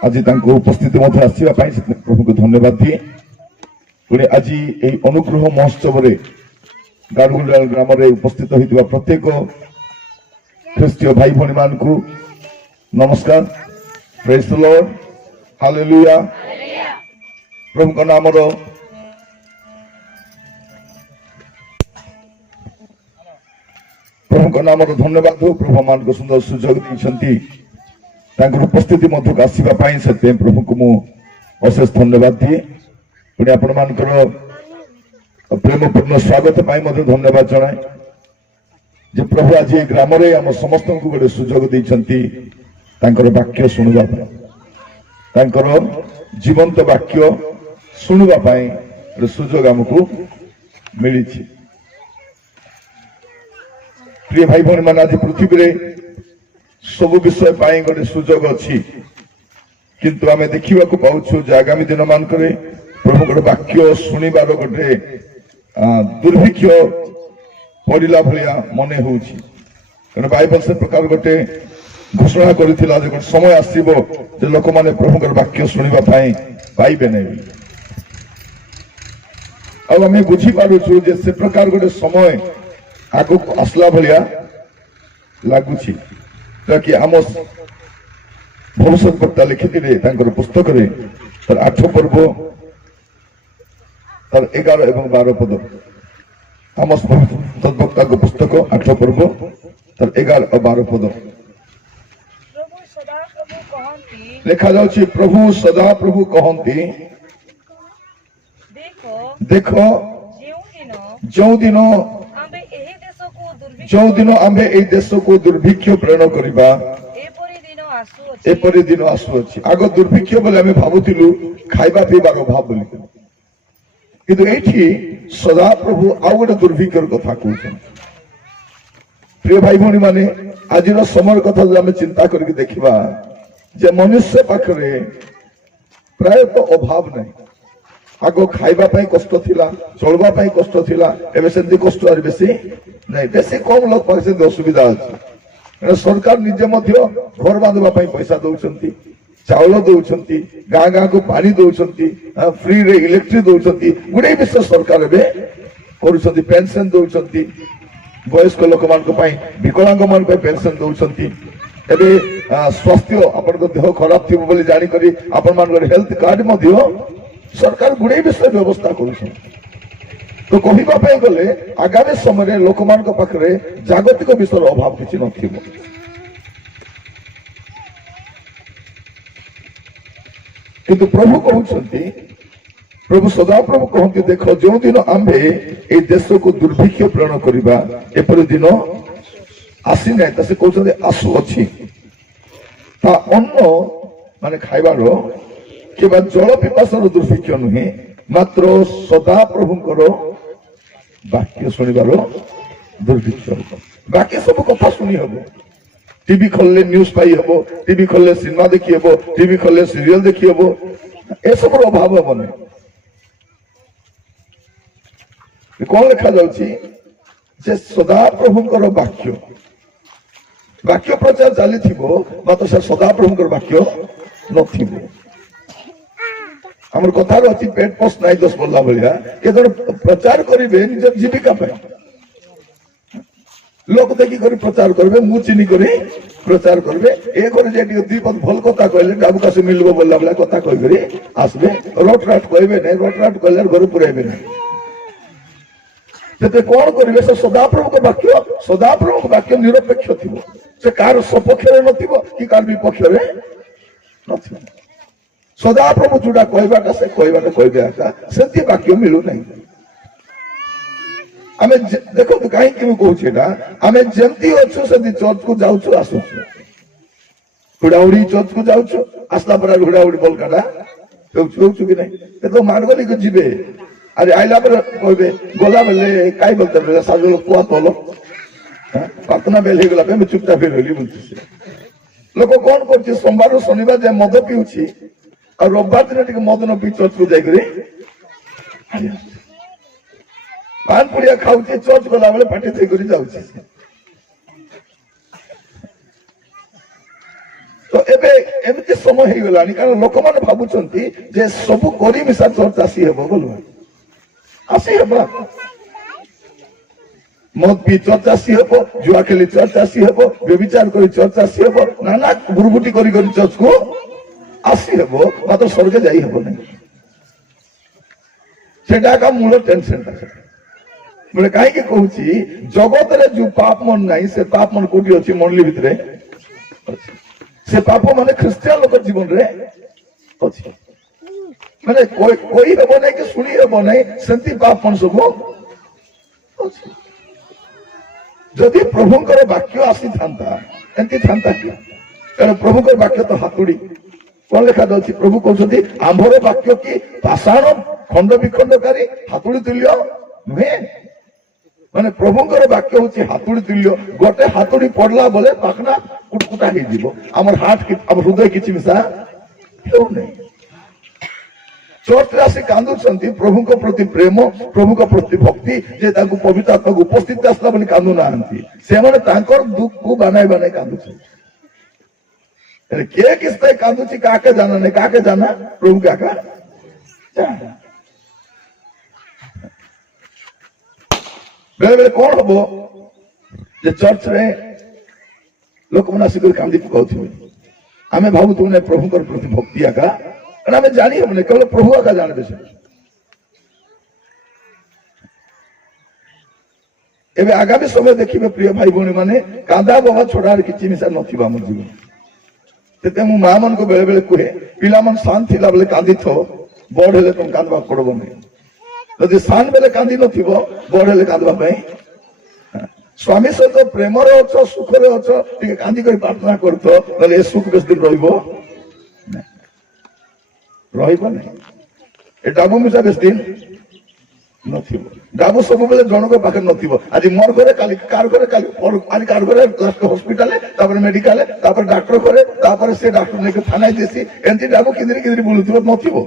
आज उपस्थित प्रभु को धन्यवाद दिए पुणी आज यही अनुग्रह महोत्सव गाड़गुंडाल ग्राम उपस्थित होता प्रत्येक ख्रीष्टीय भाई भौणी मान को नमस्कार। Praise the lord, hallelujah. प्रभु का नाम धन्यवाद हो। प्रभु मान को सुंदर सुजोग देती उपस्थिति मध्य आसवाई से प्रभु को मुशेष धन्यवाद दिए पुणी आपण मानकर प्रेमपूर्ण स्वागत धन्यवाद जनाए जे प्रभु आज ग्राम आम समस्त को गोटे सुजोग देती वाक्य शुणा जीवंत वाक्य शुणापी सुजोग आमको मिली। प्रिय भाई भौणी मान आज पृथ्वी रे सब विषय गोटे सुजोग अच्छी किंतु आम देखा पाचु आगामी दिन मान प्रभु गोटे वाक्य शुणिबार गोटे दुर्भिक्ष पड़ा भाया मन हो बाइबल से प्रकार गोटे घोषणा करथिला जे गोटे समय आसीबो जे लोक माने प्रभु वाक्य शुणिबा पाइबे नहीं। अब आम बुझी पारुछु जे से प्रकार गोटे समय आगु आसला भाया लगुच कि आमोस भविष्य वक्ता लिखिथिले पुस्तक रे तर 8 पर्व तर 11 एवं 12 पद आमोस भविष्य वक्ता को पुस्तक 8 पर्व तर 11 और 12 पद लिखा जाउछि प्रभु सदा प्रभु कहंती देखो जो दिन आम्भे ए देश को दुर्भिक्ष प्रेरण करबा एपरी दिन आसुअछि। आग दुर्भिक्ष बोले आम भावुलु खाइबा पीबार अभाव बोली किंतु एठी सदा प्रभु आउ गोटे दुर्भिक्षर कथा कहउछन। प्रिय भाई भौणी माने आज समय कथा जो आम चिंता करके देखिबा जे मनुष्य पाखरे प्राय तो अभाव नहीं। आग खाइबा पाई कष्ट थिला चलबा पाई कष्ट थिला एबे सेंती कष्ट आर बेसी नहीं बेसी कम लोग पाखे असुविधा अच्छी सरकार निजे मध्य घर बांधवा पैसा दौरान चाउल दौरान गाँ गाँ को पानी दौरान फ्री रे इलेक्ट्रिक दौरान गुड़े विषय सरकार कर पेंशन दौरान वयस्क लोक मान विकलांग मान पेंशन दौरान एबे स्वास्थ्य आपण देह खराब थी बोली जानिक आपण मान हेल्थ कार्ड मध्य सरकार गुड़े विषय व्यवस्था कर तो कहवाई गले आगामी समय लोक मान पाखे जागतिक विषय अभाव किसी न किंतु प्रभु कहते प्रभु सदा प्रभु कहते देख जो दिन आम्भे ए देश को दुर्भिक्ष प्रेरण करवा एपरी दिन आसी ना से कहते आसु अच्छी अन्न माने खाइबार केवल जल पिपासार दुर्भिक्ष नुहे मात्र सदा प्रभुंकर वाक्य शुणिबार दुर्भिक्ष बाकी सब कथा शुणी हम टीवी खोलले न्यूज पाई हम टीवी खोलले सिनेमा देखी हम टीवी खोलले सीरियल देखी हम ए सब अभाव हम नहीं। कौन लिखा जाउछि जे सदा प्रभुंकर वाक्य वाक्य प्रचार चली मात्र से सदा प्रभुंकर वाक्य नथिबो। आमर कथार अच्छी पेट पोस्ट नाई दोष बोलला भाया ये प्रचार करेंगे निज जीविका लोक देखी प्रचार करेंगे मुँह चिनी कर प्रचार करेंगे ए दी पद भल कथा कहले डाबू काशी मिलबो बोलला भाया कथा कही आसबे रट राट कहबे नहीं रट राट कहले घर पुरेबे नहीं कौन करेंगे से सदाप्रभु वाक्य निरपेक्ष थी से कार सपक्ष नथिबो कि कार विपक्ष नथिबो सदा प्रभु जोड़ा कहवाटा से कहवाटा कहबे से वाक्य मिलू नहीं। आम देखो कहीं कहूँ आम जमती अच्छु से चर्च को जाऊँ आसुचु हुड़ाहुड़ी चर्च को जाऊँ आसला पर हुड़ाहुड़ी बलकाटा कि नहीं तो मार्गली को जीवे अरे आईला पर कहबे गला बेले कई बोलते साजु कुआ तल प्रार्थना बेल गला चुपचाप रही बोलती लोक कौन कर सोमवार शनिवार जाए मद पीऊँ और रविवार दिन मद न पी चर्च को जाकर पान पुड़िया खाऊ चर्च गला बेले पार्टी थी जाऊँ तो एबे एमती समय हो गलानी कारण लोक माने भाबुचंती जे सब करी मिसा चर्च आसी हेबो बोलवा आसी हेबा मद पी चर्च आसी हेबो जुआ खेली चर्च आसी हेबो व्यभिचार करी चर्च आसी हेबो नाना बुरबुटी करी करी चर्च को आसी हेबो मात्र स्वर्ग जाई हेबो नहीं सेटा का मूल टेंशन था बोले कहीं के कहूची जगत रे जो पाप मन नहीं से पाप मन कोटी अछि मंडली भितरे से पाप माने ख्रिस्टियन लोक जीवन रे अछि माने कोई हेबो नहीं कि सुनी हेबो नहीं सेंती पाप मन सब अछि जदि प्रभुंकर वाक्य आसी थांता एंती थांता कि कारण प्रभुकर वाक्य तो हातुड़ी कौन लिखा जाଉଛି प्रभु कहते आंभर वाक्य की पाषाण खंड विखंडकारी हातुड़ी तुल्य नुहे माने प्रभुंकर वाक्य होची हातुड़ी तुल्य गोटे हातुड़ी पड़ला बोले पाखना कुटकुटा ही जीवो हमर हाथ की अब हृदय किछि मिसा हेउ नहीं चर्च राशि कांदुछंती प्रभु को प्रति प्रेम प्रभु को प्रति भक्ति जे ताकू पवित्र आत्मा को उपस्थित आसला बोली कांदु नाहंती से माने तांकर दुख को बनाई बनाई कांदुछंती के किसते कांदुची काके जाना नहीं काके जाना प्रभु काका जाना बेले बेले कौन हबो जे चर्च रे लोक मना सिकर कांदी पकाउथिबे आमे भाबु तुमने प्रभु कर प्रति भक्ति आका और आमे जानी हमने केवल प्रभु आका जानबे से एबे आगामी समय देखिबे प्रिय भाई भौणी माने कांदा बाबा छोड़ार किछि मिसा नथिबा हमर जीवन तेते मु मां मन को बेले बेले कहे पिला मन शांत थिला बेले कांदी थो बड़ हेले तुम कांदबा पड़बो नहीं यदि शांत बेले कांदी नथिबो बड़ हेले कांदबा पई स्वामी सहित प्रेम रे अछ सुख रे अछ टिके कांदी करी प्रार्थना करतो तले ए सुख बेस दिन रहइबो रहइबो नहीं ए डाबू मिसा बेस दिन नथिबो डाबू सब बेले जनक पाखे नथिबो आज मोर घरे काली कार घरे काली और आज कार घरे लास्ट हॉस्पिटल तापर मेडिकल तापर डॉक्टर घरे तापर से डॉक्टर ने के थाना देसी एंती डाबू किदरी किदरी बोलुथिबो नथिबो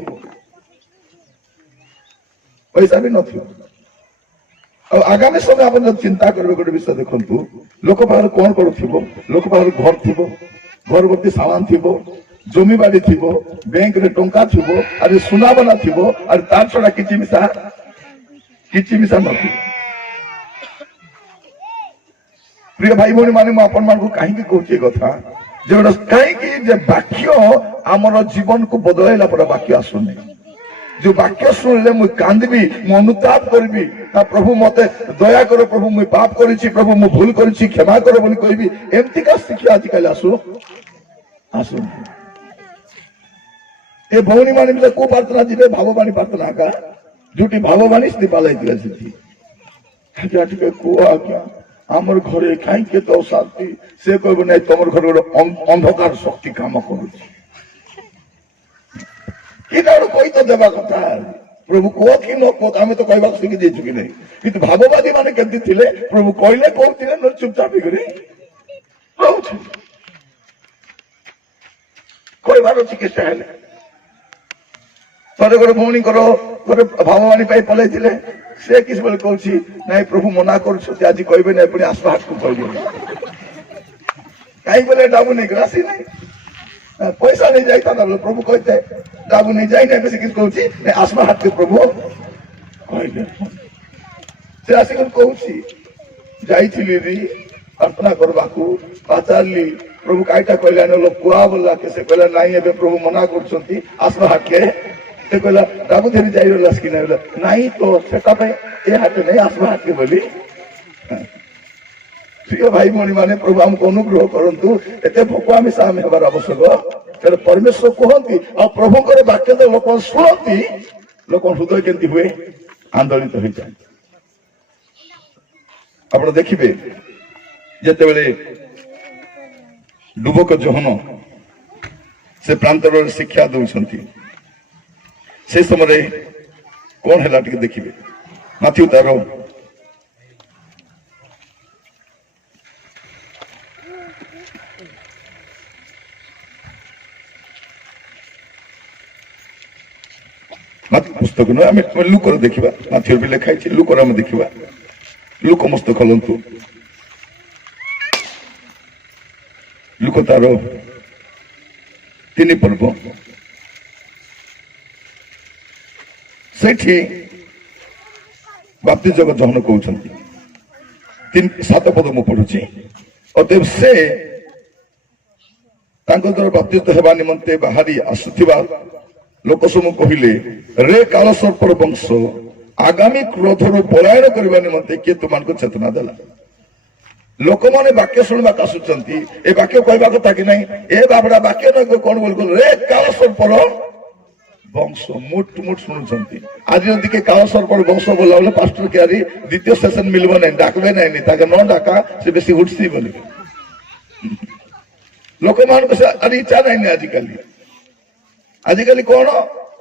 पैसा भी नथिबो आगामी समय आप चिंता करबे गोटे विषय देखंतु लोक पाखरे कोन करूथिबो लोक पाखरे घर थिबो घर भर्ती सामान थिबो जमी बाड़ी थिबो बैंक रे टंका थिबो आरे सुना बना थिबो आरे तार छडा किछि मिसा नथिबो प्रिय भाई भौणी माने मु आपन मान को काहे के कहूची कथा जे काहे कि जे वाक्य हमर जीवन को बदलाइला पर वाक्य आसुनी जो वाक्य सुनले मु कांदबी मु अनुताप करबी ना प्रभु मते दया करो प्रभु मु पाप करिछि प्रभु मु भूल करिछि क्षमा करो बोली कहबी एमती का शिक्षा आज काल आसु ए भौणी माने को प्रार्थना दिबे भाववाणी प्रार्थना का जुटी भाववाणी से पालाई दिला सिद्धि क्या टिके को आज्ञा हमर घरे काई के तो शांति से कहबो नै तमर घर अंधकार शक्ति काम करूछि कोई तो देवा कथा प्रभु कोत कि न कोत आमे तो कहबा सिखि दे चुकी नहीं किंतु भाववादी माने केंति थिले प्रभु कहले कहथिले न चुपचाप करी रहउछ कोई बारो चिकित्सा हेले तोरे घर भौणी करो तोरे भाववाणी पाई पलै थिले से किस बोले कहछि नहीं प्रभु मना करछु आज कहबे नहीं पुनी आसवा हाथ को कहबे काई बोले डाबू नहीं राशि नहीं पैसा नहीं जाता ना प्रभु कहते डाबू नहीं जाई ना बेसी किस कहछि आसमा हाथ के प्रभु कहले से आसी को कहछि जाईथिली री प्रार्थना करबाकू पाचारली प्रभु काईटा कहले न लोग कुआ बोला के से कहला नहीं एबे प्रभु मना करछंती आसमा हाथ के से कहला डाबू धरि जाई रहलास कि नहीं तो सेटा पे ए हाथ नहीं आसमा हाथ के बोली प्रिय भाई भौणी माने प्रभु हमको अनुग्रह करंतु एते भोका मिसा हम हेबार आवश्यक तेरे परमेश्वर कहती और प्रभु करे वाक्य तो लोक शुणती लोक हृदय केंती हुए आंदोलित हो जाए आपण देखिबे जेते बेले डुबक जोहन से प्रांतर शिक्षा दउछंती से समय कौन है टिके देखिबे माथ्यू तार पुस्तक न आम लुकर देखा माथ्यू भी लिखाई लुकर आम देखा लुक मस्त खोलतु लुक तार ତିନି ପର୍ବ ସେଇଠି ବାପ୍ତି ଜଗତ ଜହନ କହୁଛନ୍ତି 7 ପଦ ମୁଁ ପଢୁଛି। ଅତଏବ ସେ ତାଙ୍କ ଦ୍ୱାରା ବାପ୍ତିତ ହେବା ନିମନ୍ତେ ବାହାରି ଆସୁଥିବା ଲୋକ ସବୁ କହିଲେ, ରେ କାଳ ସର୍ପର ବଂଶ, ଆଗାମୀ କ୍ରୋଧରୁ ପଳାୟନ କରିବା ନିମନ୍ତେ କିଏ ତୁମମାନଙ୍କୁ ଚେତନା ଦେଲା? ଲୋକମାନେ ବାକ୍ୟ ଶୁଣିବାକୁ ଆସୁଛନ୍ତି, ଏ ବାକ୍ୟ କହିବା କଥା କି ନାହିଁ, ଏ ବାବଡା ବାକ୍ୟ ନ କଣ ବୋଲି ରେ କାଳ ସର୍ପର ବଂଶ ମୁଟ ମୁଟ ଶୁଣୁଛନ୍ତି। ଆଜି ଯଦି କିଏ କାଳ ସର୍ପର ବଂଶ ବୋଲା ବୋଲେ ପାଷ୍ଟର କିଆରି ଦ୍ୱିତୀୟ ସେସନ ମିଳିବ ନାହିଁ, ଡାକବେ ନାହିଁ, ତାকে ନ ଡାକା ସେ ବେଶୀ ଉଠସି ବୋଲି ଲୋକମାନଙ୍କୁ ଆଜି ଇଚ୍ଛା ନାହିଁ। ଆଜିକାଲି କଣ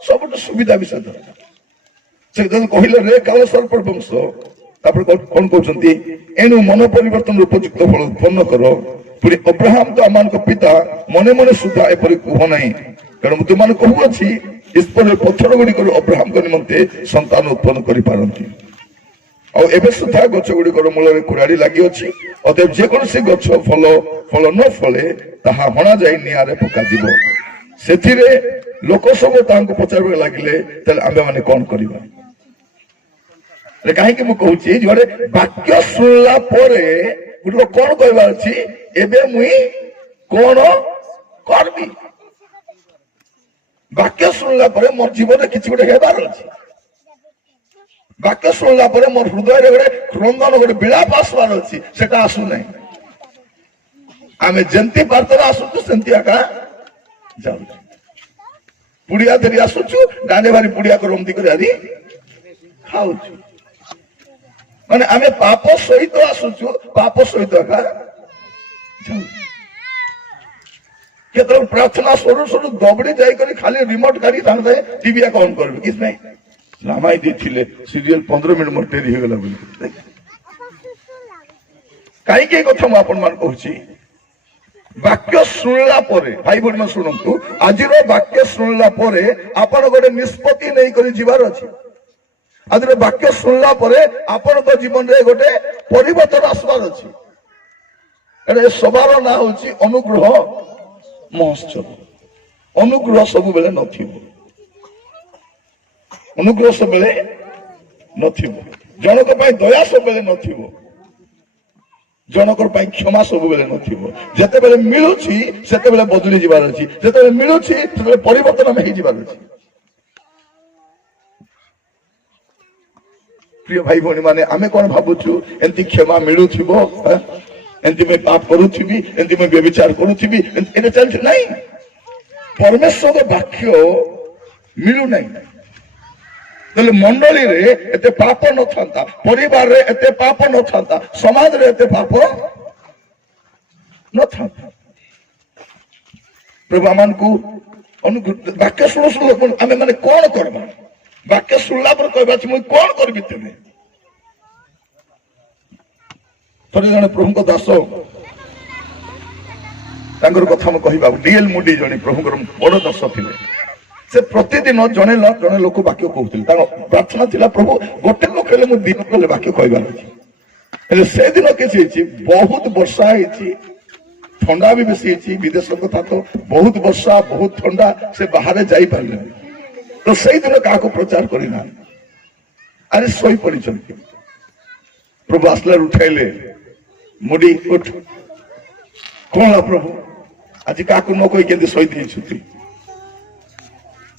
ସବୁଠୁ ସୁବିଧା ବିଷୟ ଦରକାର। ସେ କହିଲେ ରେ କାଳ ସର୍ପର ବଂଶ, ତାପରେ କଣ କହୁଛନ୍ତି, ଏଣୁ ମନ ପରିବର୍ତ୍ତନ ଉପଯୁକ୍ତ ଫଳ ଉତ୍ପନ୍ନ କର। ପୁଣି ଅବ୍ରାହମ ତ ଆମମାନଙ୍କ ପିତା, ମନେ ମନେ ସୁଦ୍ଧା ଏପରି କୁହ ନାହିଁ, କାରଣ ମୁଁ ତୁମମାନଙ୍କୁ କହୁଅଛି ଈଶ୍ୱର ପଥର ଗୁଡିକରୁ ଅବ୍ରାହମଙ୍କ ନିମନ୍ତେ ସନ୍ତାନ ଉତ୍ପନ୍ନ କରିପାରନ୍ତି। ଆଉ ଏବେ ସୁଦ୍ଧା ଗଛ ଗୁଡିକର ମୂଳରେ କୁରାଡି ଲାଗିଅଛି। ଅତଏବ ଯେକୌଣସି ଗଛ ଫଳ ନ ଫଳେ ତାହା ହଣା ଯାଇ ନିଆଁରେ ପକାଯିବ। ସେଥିରେ ଲୋକ ସବୁ ତାହାଙ୍କୁ ପଚାରିବାକୁ ଲାଗିଲେ, ତାହେଲେ ଆମ୍ଭେମାନେ କଣ କରିବା? କାହିଁକି ମୁଁ କହୁଛି, ଯୁଆଡେ ବାକ୍ୟ ଶୁଣିଲା ପରେ ଗୋଟେ କଣ କହିବାର ଅଛି, ଏବେ ମୁଇଁ କଣ କରିବି? ବାକ୍ୟ ଶୁଣିଲା ପରେ ମୋର ଜୀବନରେ କିଛି ଗୋଟେ ହେବାର ଅଛି। ବାକ୍ୟ ଶୁଣିଲା ପରେ ମୋର ହୃଦୟରେ ଗୋଟେ କ୍ରନ୍ଦନ, ଗୋଟେ ବିଳାପ ଆସିବାର ଅଛି, ସେଟା ଆସୁନାହିଁ। ଆମେ ଯେମିତି ପ୍ରାର୍ଥନା ଆସୁଛୁ ସେମିତି ଆକା ଯାଉଛୁ। ପୁଡିଆ ଧରି ଆସୁଛୁ, ଡାନେ ଭାରି ପୁଡିଆ କରନ୍ତି କରି ଆଜି ଖାଉଛୁ। ମାନେ ଆମେ ପାପ ସହିତ ଆସୁଛୁ, ପାପ ସହିତ ଏକା ଯାଉଛୁ। କେତେବେଳେ ପ୍ରାର୍ଥନା ସରୁ ସରୁ ଦବଡି ଯାଇକରି ଖାଲି ରିମୋଟ କାଢି ତାଙ୍କ ଟିଭି ଏକା ଅନ୍ କରିବେ, କିଛି ନାହିଁ। ରାମାଇ ଦେଇଥିଲେ ସିରିଏଲ 15 ମିନିଟ ମୋର ଡେରି ହେଇଗଲା ବୋଲି। କାହିଁକି ଏ କଥା ମୁଁ ଆପଣ ମାନଙ୍କୁ କହୁଛି, ବାକ୍ୟ ଶୁଣିଲା ପରେ, ଭାଇ ଭଉଣୀ ମାନେ ଶୁଣନ୍ତୁ, ଆଜିର ବାକ୍ୟ ଶୁଣିଲା ପରେ ଆପଣ ଗୋଟେ ନିଷ୍ପତ୍ତି ନେଇକରି ଯିବାର ଅଛି। ଆଜିର ବାକ୍ୟ ଶୁଣିଲା ପରେ ଆପଣଙ୍କ ଜୀବନରେ ଗୋଟେ ପରିବର୍ତ୍ତନ ଆସିବାର ଅଛି। ଏ ସଭାର ନାଁ ହଉଛି ଅନୁଗ୍ରହ ମହୋତ୍ସବ। ଅନୁଗ୍ରହ ସବୁବେଳେ ନଥିବ, ଅନୁଗ୍ରହ ସବୁବେଳେ ନଥିବ, ଜଣକ ପାଇଁ ଦୟା ସବୁବେଳେ ନଥିବ, ଜଣକ ପାଇଁ କ୍ଷମା ସବୁବେଳେ ନଥିବ। ଯେତେବେଳେ ମିଳୁଛି ସେତେବେଳେ ବଦଳି ଯିବାର ଅଛି, ଯେତେବେଳେ ମିଳୁଛି ସେତେବେଳେ ପରିବର୍ତ୍ତନ ହେଇଯିବାର ଅଛି। ପ୍ରିୟ ଭାଇ ଭଉଣୀ ମାନେ, ଆମେ କଣ ଭାବୁଛୁ ଏମିତି କ୍ଷମା ମିଳୁଥିବ, ଏମିତି ମୁଁ ପାପ କରୁଥିବି, ଏମିତି ମୁଁ ବ୍ୟଭିଚାର କରୁଥିବି, ଏଟା ଚାଲିଛି ନାହିଁ। ପରମେଶ୍ୱର ବାକ୍ୟ ମିଳୁନାହିଁ, ତାହେଲେ ମଣ୍ଡଳୀରେ ଏତେ ପାପ ନଥାନ୍ତା, ପରିବାରରେ ଏତେ ପାପ ନଥାନ୍ତା, ସମାଜରେ ଏତେ ପାପ ନଥାନ୍ତା। ପ୍ରଭୁ ଆମମାନଙ୍କୁ ବାକ୍ୟ ଶୁଣୁ ଶୁଣୁ ଆମେ ମାନେ କଣ କରିବା? ବାକ୍ୟ ଶୁଣିଲା ପରେ କହିବା ଅଛି, ମୁଁ କଣ କରିବି ତେବେ? ଥରେ ଜଣେ ପ୍ରଭୁଙ୍କ ଦାସ, ତାଙ୍କର କଥା ମୁଁ କହିବା, ଡିଏଲ ମୁଡି ଜଣେ ପ୍ରଭୁଙ୍କର ବଡ ଦାସ ଥିଲେ। ସେ ପ୍ରତିଦିନ ଜଣେ ଲୋକ ବାକ୍ୟ କହୁଥିଲେ। ତାଙ୍କ ପ୍ରାର୍ଥନା ଥିଲା, ପ୍ରଭୁ ଗୋଟେ ଲୋକ ହେଲେ ମୁଁ ଦିନ କଲେ ବାକ୍ୟ କହିବାର ଅଛି। ହେଲେ ସେଦିନ କିଛି ହେଇଛି, ବହୁତ ବର୍ଷା ହେଇଛି, ଥଣ୍ଡା ବି ବେଶୀ ହେଇଛି। ବିଦେଶ କଥା ତ ବହୁତ ବର୍ଷା, ବହୁତ ଥଣ୍ଡା, ସେ ବାହାରେ ଯାଇପାରିଲେନି। ତ ସେଇଦିନ କାହାକୁ ପ୍ରଚାର କରିନାହାନ୍ତି, ଆରେ ଶୋଇ ପଡିଛନ୍ତି। ପ୍ରଭୁ ଆସିଲେ, ଉଠାଇଲେ, ମୁଡି ଉଠ, କଣ ହେଲା ପ୍ରଭୁ, ଆଜି କାହାକୁ ନ କହି କେମିତି ଶୋଇ ଦେଇଛନ୍ତି?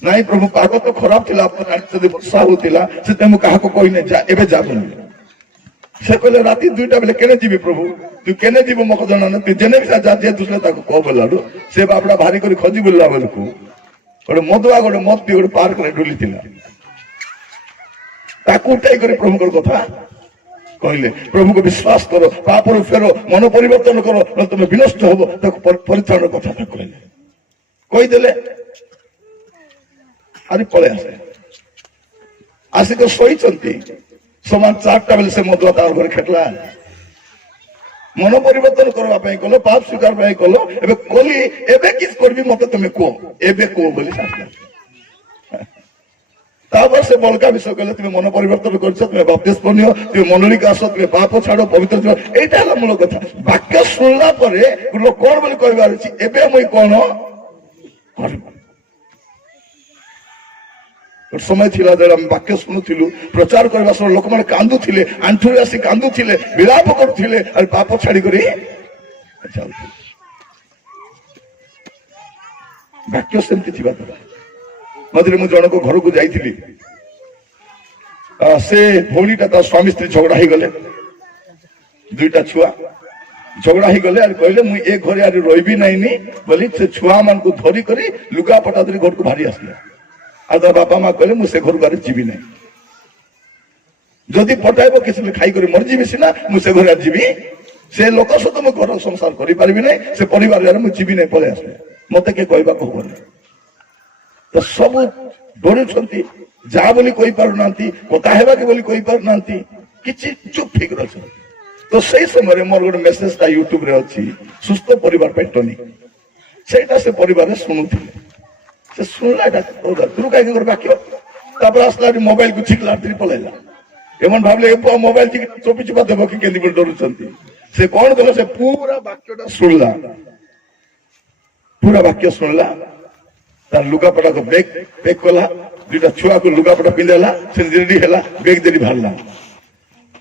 ନାଇଁ ପ୍ରଭୁ, ପାଗ ତ ଖରାପ ଥିଲା, ଆପଣ ଜାଣିଛନ୍ତି ବର୍ଷା ହଉଥିଲା, ସେଥିପାଇଁ ମୁଁ କାହାକୁ କହିନି, ଏବେ ଯାବନି। ସେ କହିଲେ, ରାତି 2ଟା ବେଳେ କେନେ ଯିବି ପ୍ରଭୁ? ତୁ କେନେ ଯିବୁ ମତେ ଜଣା ନା, ତୁ ଯେନେ ବି ଯା ଦୁସରେ ତାକୁ କହ ବୋଲାଡୁ। ସେ ବାପଡା ଭାରି କରି ଖୋଜି ବୁଲିଲା ବେଳକୁ ଗୋଟେ ମଦୁଆ, ଗୋଟେ ମଦ ପିଇ ଗୋଟେ ପାର୍କରେ ଢୁଲିଥିଲା। ତାକୁ ଉଠାଇ କରି ପ୍ରଭୁଙ୍କର କଥା କହିଲେ, ପ୍ରଭୁଙ୍କୁ ବିଶ୍ୱାସ କର, ପାପରୁ ଫେର, ମନ ପରିବର୍ତ୍ତନ କର, ନହେଲେ ତମେ ବିନଷ୍ଟ ହବ। ତାକୁ ପରିତ୍ରାଣ କଥା କହିଲେ, କହିଦେଲେ। ଆଜି ପଳେଇ ଆସେ, ଆସିକି ଶୋଇଛନ୍ତି। ସମାନ 4ଟା ବେଳେ ସେ ମଦୁଆ ତାର ଘରେ ଖେଟିଲା। ମନ ପରିବର୍ତ୍ତନ କରିବା ପାଇଁ କଲ, ପାପ ସ୍ୱୀକାର ପାଇଁ କଲ, ଏବେ କଲି, ଏବେ କିଛି କରିବି ମତେ ତମେ କୁହ, ଏବେ କୁହ ବୋଲି ଆସିଲା। ତାପରେ ସେ ବଳକା ବିଷୟ କହିଲେ, ତୁମେ ମନ ପରିବର୍ତ୍ତନ କରିଛ, ତୁମେ ବାପ୍ତିସ୍ମ ନିଅ, ତୁମେ ମଣ୍ଡଳୀକୁ ଆସ, ତୁମେ ପାପ ଛାଡ, ପବିତ୍ର ଯିବ। ଏଇଟା ହେଲା ମୂଳ କଥା। ବାକ୍ୟ ଶୁଣିଲା ପରେ କଣ ବୋଲି କହିବାର ଅଛି, ଏବେ ମୁଇଁ କଣ समय थिला जेला हम वाक्य सुनुथिलु प्रचार करबा समय लोक माने कांदुथिले आंठुरे आसी कांदुथिले विलाप करुथिले और पाप छाड़ी करी जाउथिले वाक्य सेमति थिबा दरकार मधुरे मु जणको घर को जाइथिली से भौणीटा ता स्वामी स्त्री झगड़ा ही गले दुईटा छुआ झगड़ा ही गले और कहले मु ए घरे आरि रहिबी नाही नी बोली से छुआ मान को धरी करी लुगा पटा धरी घर को भारी आसले आ ता बापा मां कहले मु से घर को जीवी नहीं जदि पटाइबो किसी खाई करी मर जीवी सिना मु से घर जीवी से लोक सहित मु घर संसार करि परिबि नहीं से परिवार रे मु जीवी नहीं पळे आसले मते के कहबा कहबो तो सब डरुछंती जा बोली कोई पार नांती कथा हेबा के बोली कोई पार नांती किछि चुप ठीक रहछ तो सही समय मोर गोटे मेसेज ता यूट्यूब रे अछि सुस्थ परिवार पेटनी सेटा से परिवार रे सुनुथिले से सुनला तू काहे कर बाक्य तापर असला मोबाइल को छिकला तरी पळैला एमन भाबले मोबाइल थी चोपी चुपा देबो कि केंदी बोल डरुछंती से कोन देला से पूरा वाक्यटा सुनला पूरा वाक्य सुनला तार लुगापटा को बैग पैक कला दुटा छुआ को लुगापटा पिंदेला से रेडी हैला बैग देरी भारला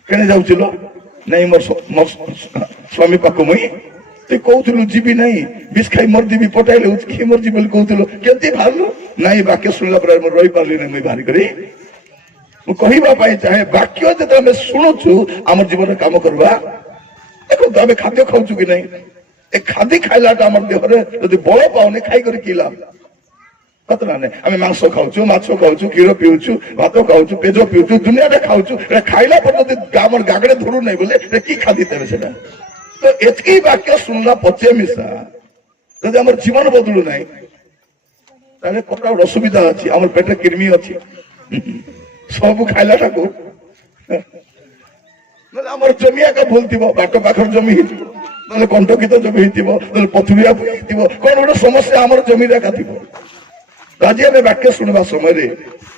केने जाउछलो नहीं मोर स्वामी पाको मुई ते कहउथलु जीबी नहीं बिस खाई मर जीबी पटाइले कि मर जीबी कहउथलु केंती भारलु नहीं वाक्य सुनला पर मोर रही पारली नहीं मुई भारी करी मु कहिबा पाई चाहे वाक्य जते हम सुनुछु हमर जीवन रे काम करबा देखो तबे खाद्य खाउछु कि नहीं ए खाद्य खाइलाटा हमर देह रे यदि बळ पाउने खाई करी की लाभ कतना ने आमे मांस खाउछु माछो खाउछु क्षीर पिउछु भात खाउछु पेजो पिउछु दुनिया रे खाउछु रे खाइला पर यदि हमर गागड़े धरु नहीं बोले रे की खादी तेरे सेटा तो एतकी वाक्य सुनला पचे मिसा यदि हमर जीवन बदलु नहीं ताले कटा असुविधा अछि हमर पेटे किरमी अछि सब खाइलाटा को नले हमर जमिया का भूलथिबो बाटो पाखर जमी हिथिबो नले कंटकित जमी हिथिबो नले पथुरिया हिथिबो कोन गोटे समस्या हमर जमी रे काथिबो आज आम वाक्य शुणवा समय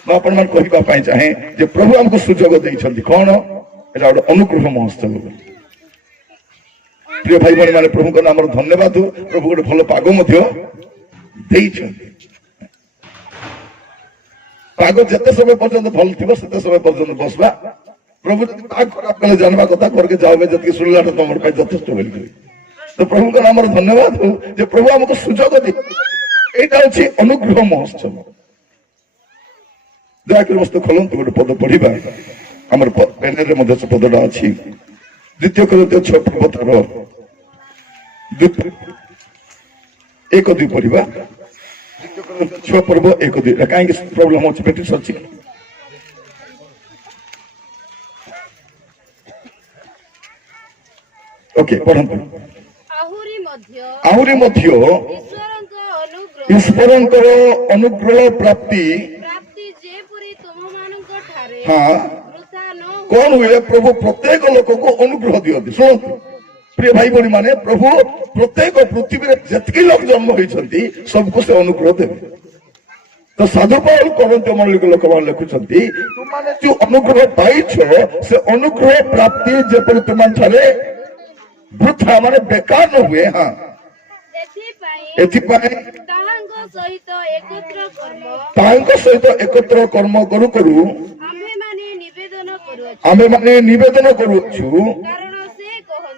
मुझे चाहे जे प्रभु आमको सुजोग देइछन्ति कौन एटा गोटे अनुग्रह महोत्सव प्रिय भाई भाई माने प्रभु नाम धन्यवाद प्रभु गोटे भल पाग पाग जिते समय पर्यंत भल थी से समय पर्यंत बसवा प्रभु पाग खराब कले जानवा कथा करके जाओ जी शुणला तुम यथेष बोल तो प्रभु नाम धन्यवाद हो जे प्रभु आमको सुजोग दे एटा होछि अनुग्रह महोत्सव दयाकर वस्तु खोलंतु गोटे पद पढ़िबा हमर पैनल रे मध्य पदटा अछि द्वितीय कोरिन्थियो 6 पर्वतर 1 2 पढ़िबा द्वितीय कोरिन्थियो 6 पर्व 1 2 काहे प्रॉब्लम होछि बेटी सच्ची ओके पढ़ंतु आहुरी मध्य ईश्वरंकर अनुग्रह प्राप्ति हाँ कौन हुए प्रभु प्रत्येक लोक को अनुग्रह दियंती शुणु प्रिय भाई भाई माने प्रभु प्रत्येक पृथ्वी में जितकी लोग जन्म होती सबको से अनुग्रह देवे तो साधु पाल करंत मंडली के लोक मान लिखुंती तुमने जो अनुग्रह पाइछ से अनुग्रह प्राप्ति जेपरि तुम ठारे वृथा माने बेकार न हुए हाँ सहित एकत्र कर्म करू करू आमे माने निवेदन करूछु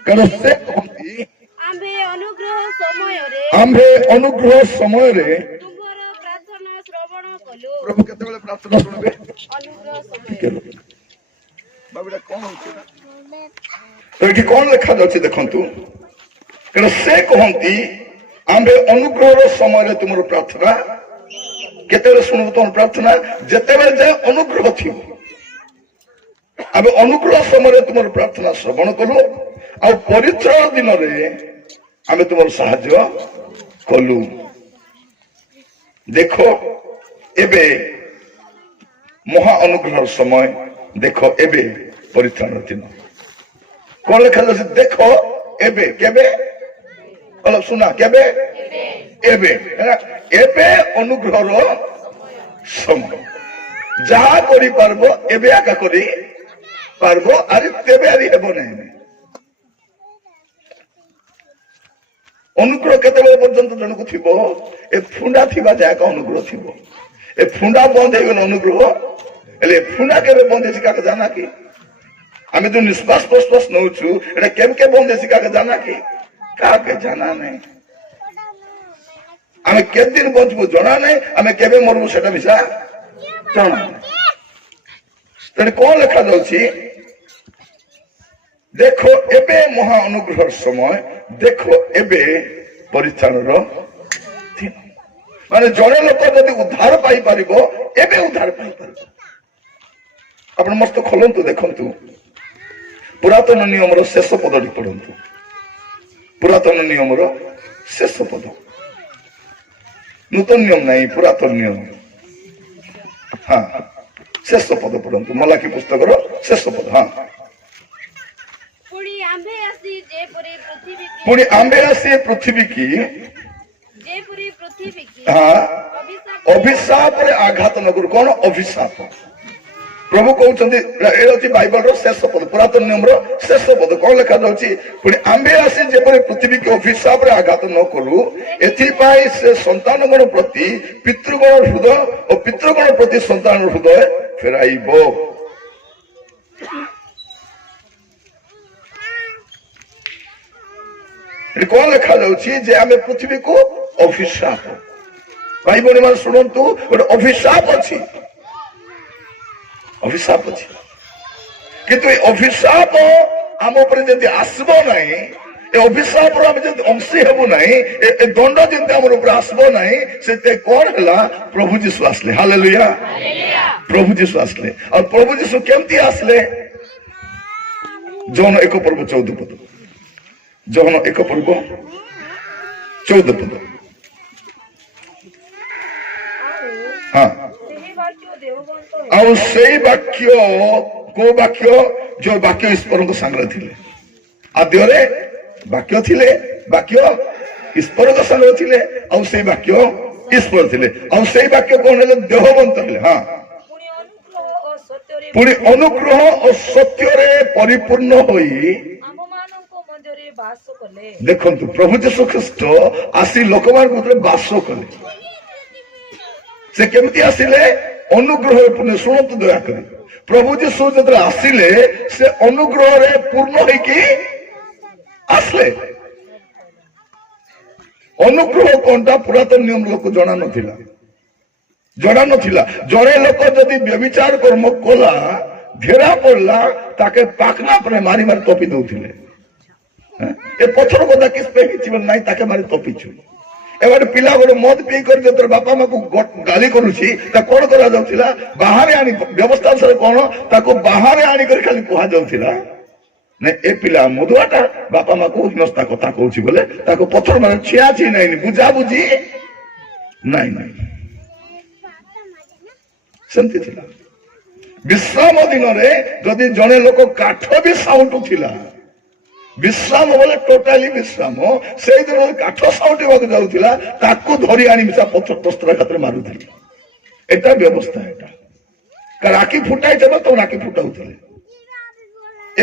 कारण से कहती आम्भे अनुग्रह समय रे प्रभु केते बेले प्रार्थना सुनबे बाबुडा कोन होछि तो एठी कोन लिखा जाछि देखंतु कारण से कहती आम्भे अनुग्रह समय तुम प्रार्थना केते शुणु तुम प्रार्थना जिते जाए अनुग्रह थी आम अनुग्रह समय तुम प्रार्थना श्रवण कलु आ परित्राण दिन आम तुम साहाय्य कलु देख एबे महा अनुग्रह समय देख एबे परित्राण दिन कौन लिखा देख एबे केबे सुना केबे एबे एबे अनुग्रह समय जहा करी पारबो एबे आका करी पारबो अरे तेबे आरी हेबो नहीं ଅନୁଗ୍ରହ କେତେବେଳେ ପର୍ଯ୍ୟନ୍ତ ଜଣକୁ ଥିବ? ଏ ଫୁଣ୍ଡା ଥିବା ଯାକ ଅନୁଗ୍ରହ ଥିବ। ଏ ଫୁଣ୍ଡା ବନ୍ଦ ହେଇଗଲେ ଅନୁଗ୍ରହ, ହେଲେ ଫୁଣ୍ଡା କେବେ ବନ୍ଦ ହେଇଛି କାକେ ଜାନା କି? ଆମେ ଯୋଉ ନିଶ୍ୱାସ ପ୍ରଶ୍ୱାସ ନଉଛୁ ଏଟା କେବେ ବନ୍ଦ ହେଇଛି କାକେ ଜାନା କି? କାକେ ଜାନା ନାହିଁ। ଆମେ କେତେ ଦିନ ବଞ୍ଚିବୁ ଜଣା ନାହିଁ, ଆମେ କେବେ ମରବୁ ସେଟା ମିଶା ଜଣା ନାହିଁ। ତେଣୁ କଣ ଲେଖାଯାଉଛି? ଦେଖ ଏବେ ମହା ଅନୁଗ୍ରହର ସମୟ, ଦେଖ ଏବେ ପରିତ୍ରାଣର ଦିନ। ମାନେ ଜଣେ ଲୋକ ଯଦି ଉଦ୍ଧାର ପାଇପାରିବ, ଏବେ ଉଦ୍ଧାର ପାଇପାରିବ। ଆପଣ ମସ୍ତ ଖୋଲନ୍ତୁ, ଦେଖନ୍ତୁ ପୁରାତନ ନିୟମର ଶେଷ ପଦଟି ପଢନ୍ତୁ। ପୁରାତନ ନିୟମର ଶେଷ ପଦ, ନୂତନ ନିୟମ ନାହିଁ, ପୁରାତନ ନିୟମ। ହଁ, ଶେଷ ପଦ ପଢନ୍ତୁ, ମଲାକି ପୁସ୍ତକର ଶେଷ ପଦ। ହଁ, ପୁଣି ଆମ୍ଭେ ଆସି ପୃଥିବୀ କି ଅଭିଶାପରେ ଆଘାତ ନ କରୁ। କଣ ଅଭିଶାପ? ପ୍ରଭୁ କହୁଛନ୍ତି, ଏ ହଉଛି ବାଇବଲର ଶେଷ ପଦ, ପୁରାତନ ନିୟମର ଶେଷ ପଦ। କଣ ଲେଖାଯାଉଛି? ପୁଣି ଆମ୍ଭେ ଆସି ଯେପରି ପୃଥିବୀକୁ ଅଭିଶାପରେ ଆଘାତ ନ କରୁ, ଏଥିପାଇଁ ସେ ସନ୍ତାନଗଣ ପ୍ରତି ପିତୃଗଣ ହୃଦୟ ଓ ପିତୃଗଣ ପ୍ରତି ସନ୍ତାନ ହୃଦୟ ଫେରାଇବ। କଣ ଲେଖାଯାଉଛି? ଯେ ଆମେ ପୃଥିବୀକୁ ଅଭିଶାପ, ଭାଇ ଭଉଣୀ ମାନେ ଶୁଣନ୍ତୁ, ଗୋଟେ ଅଭିଶାପ ଅଛି, ଅଭିଶାପ ଅଛି। କିନ୍ତୁ ଏ ଅଭିଶାପ ଆମ ଉପରେ ଯଦି ଆସିବ ନାହିଁ, ଏ ଅଭିଶାପର ଆମେ ଯଦି ଅଂଶୀ ହେବୁ ନାହିଁ, ଏ ଦଣ୍ଡ ଯେମିତି ଆମର ଉପରେ ଆସିବ ନାହିଁ, ସେତେ କଣ ହେଲା? ପ୍ରଭୁ ଯୀଶୁ ଆସିଲେ। ହାଲେଲୁୟା। ପ୍ରଭୁ ଯୀଶୁ ଆସିଲେ। ଆଉ ପ୍ରଭୁ ଯୀଶୁ କେମିତି ଆସିଲେ? ଜହନ 1 ପର୍ବ 14 ପଦ, ଜହନ 1 ପର୍ବ 14 ପଦ। ହଁ, ଆଉ ସେଇ ବାକ୍ୟ, କୋଉ ବାକ୍ୟ? ଯୋଉ ବାକ୍ୟ ଈଶ୍ୱରଙ୍କ ସାଙ୍ଗରେ ଥିଲେ। ଆଦ୍ୟରେ ବାକ୍ୟ ଥିଲେ, ବାକ୍ୟ ଈଶ୍ୱରଙ୍କ ସାଙ୍ଗରେ ଥିଲେ, ଆଉ ସେଇ ବାକ୍ୟ ଈଶ୍ୱର ଥିଲେ। ଆଉ ସେଇ ବାକ୍ୟ କଣ ହେଲେ? ଦେହବନ୍ତ ହେଲେ। ହଁ, ପୁଣି ଅନୁଗ୍ରହ ଓ ସତ୍ୟରେ ପରିପୂର୍ଣ୍ଣ ହୋଇ ଦେଖନ୍ତୁ, ପ୍ରଭୁ ଯୀଶୁ ଖ୍ରୀଷ୍ଟ ଆସି ଲୋକମାନଙ୍କ ଭିତରେ ବାସ କଲେ। ସେ କେମିତି ଆସିଲେ? ଅନୁଗ୍ରହରେ ପୂର୍ଣ୍ଣ। ଶୁଣନ୍ତୁ ଦୟାକରି, ପ୍ରଭୁ ଯୀଶୁ ଯେତେବେଳେ ଆସିଲେ, ସେ ଅନୁଗ୍ରହରେ ପୂର୍ଣ୍ଣ ହେଇକି ଆସିଲେ। ଅନୁଗ୍ରହ କଣଟା? ପୁରାତନ ନିୟମ ଲୋକ ଜଣା ନଥିଲା, ଜଣା ନଥିଲା। ଜଣେ ଲୋକ ଯଦି ବ୍ୟଭିଚାର କର୍ମ କଲା, ଧରା ପଡିଲା, ତାକେ ପାଖନା ପରେ ମାରି ମାରି ତପି ଦଉଥିଲେ। ଏ ପଥର କଥା କିସ୍ ପାଇଁ ହେଇଛି ନାହିଁ, ତାକେ ମାରି ତପିଛୁ। ଏ ଗୋଟେ ପିଲା ଗୋଟେ ମଦ ପିଇ କରି ଯେତେବେଳେ ବାପା ମାକୁ ଗାଲି କରୁଛି, ତା କଣ କରାଯାଉଥିଲା? ବାହାରେ ଆଣି, ବ୍ୟବସ୍ଥା ଅନୁସାରେ କଣ, ତାକୁ ବାହାରେ ଆଣିକରି ଖାଲି କୁହାଯାଉଥିଲା, ଏ ପିଲା ମଦୁଆଟା ବାପା ମାକୁ ହିନସ୍ତା କଥା କହୁଛି ବୋଲେ ତାକୁ ପଥର ମାର। ଛିଆ ଛି ନାଇଁ, ବୁଝାବୁଝି ନାଇଁ ନାଇଁ, ସେମିତି ଥିଲା। ବିଶ୍ରାମ ଦିନରେ ଯଦି ଜଣେ ଲୋକ କାଠ ବି ସାଉଁଟୁଥିଲା, ବିଶ୍ରାମ ବୋଲେ ଟୋଟାଲି ବିଶ୍ରାମ, ସେଇଦିନ କାଠ ସାଉଁଟିବାକୁ ଯାଉଥିଲା, ତାକୁ ଧରି ଆଣି ମିଶା ପସ୍ତ୍ରାଘାତରେ ମାରୁଥିଲେ। ଏଟା ବ୍ୟବସ୍ଥା। ଏଟା ରାଖି ଫୁଟାଇଥିବ ତ ରାଖି ଫୁଟାଉଥିଲେ,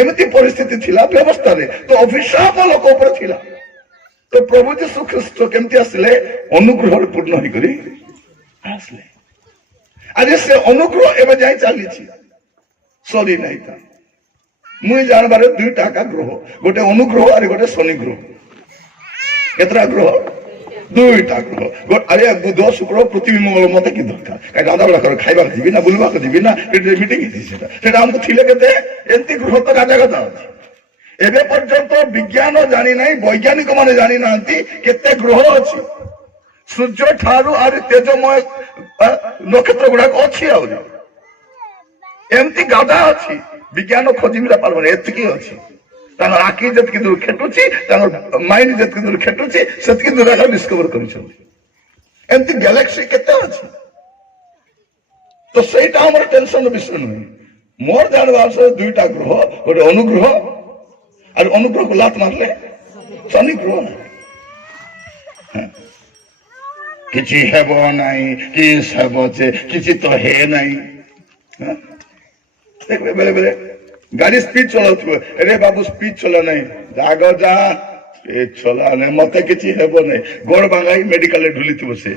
ଏମିତି ପରିସ୍ଥିତି ଥିଲା ବ୍ୟବସ୍ଥାରେ। ତ ଅଭିଶାପ ଲୋକ ଉପରେ ଥିଲା। ତ ପ୍ରଭୁ ଯୀଶୁ ଖ୍ରୀଷ୍ଟ କେମିତି ଆସିଲେ? ଅନୁଗ୍ରହରେ ପୂର୍ଣ୍ଣ ହେଇକରି ଆସିଲେ। ଆଜି ସେ ଅନୁଗ୍ରହ ଏବେ ଯାଇ ଚାଲିଛି, ସରି ନାହିଁ। ତା ମୁଇଁ ଜାଣିବାରେ ଦୁଇଟା ଏକା ଗ୍ରହ, ଗୋଟେ ଅନୁଗ୍ରହ ଆଉ ଗୋଟେ ଶନି ଗ୍ରହ। କେତେଟା ଗ୍ରହ? ଦୁଇଟା ଗ୍ରହ। ଆରେ ବୁଧ ଶୁକ୍ର ପୃଥିବୀ ମଙ୍ଗଳ ମତେ କି ଦରକାର? କାହିଁକି ରାଧା ବେଳା ଖାଇବାକୁ ଯିବି ନା, ବୁଲିବାକୁ ଯିବି ନା, ମିଟିଂ ହେଇଛି, ସେଟା ଆମକୁ ଥିଲେ କେତେ ଏମିତି ଗ୍ରହ ତ ଗାଜା ଗାଜା ଅଛି। ଏବେ ପର୍ଯ୍ୟନ୍ତ ବିଜ୍ଞାନ ଜାଣିନାହିଁ, ବୈଜ୍ଞାନିକ ମାନେ ଜାଣିନାହାନ୍ତି କେତେ ଗ୍ରହ ଅଛି। ସୂର୍ଯ୍ୟ ଠାରୁ ଆହୁରି ତେଜମୟ ନକ୍ଷତ୍ର ଗୁଡାକ ଅଛି, ଆହୁରି ଏମିତି ଗାଦା ଅଛି। ବିଜ୍ଞାନ ଖୋଜି ବି ପାରିବନି, ଏତିକି ଅଛି। ତାଙ୍କର ଆଖି ଯେତିକି ଦୂର ଖେଟୁଛି, ତାଙ୍କର ମାଇଣ୍ଡ ଯେତିକି ଦୂର ଖେଟୁଛି, ସେତିକି ଦୂର ଡିସ୍କଭର କରିଛନ୍ତି। ଏମିତି ଗ୍ୟାଲାକ୍ସି କେତେ ଅଛି। ତ ସେଇଟା ଆମର ଟେନସନ ବିଷୟ ନୁହେଁ। ମୋର ଜାଣିବା ଅନୁସାରେ ଦୁଇଟା ଗ୍ରହ, ଗୋଟେ ଅନୁଗ୍ରହ, আর অনুগ্রহ লাত মারলে শনিগ্রহ না କିଛି ହେବ ନାହିଁ, କି ହେବ ଯେ କିଛି ତ ହେ ନାହିଁ। ଦେଖିବେ ବେଳେ ବେଳେ ଗାଡି ସ୍ପିଡ ଚଲାଉଥିବ, ରେ ବାବୁ ସ୍ପିଡ ଚଲା ନାହିଁ, ଆଗ ଯା, ए चला ने मते किछि हेबो नै गोड़ भांगाई मेडिकल ढुलिथिबो से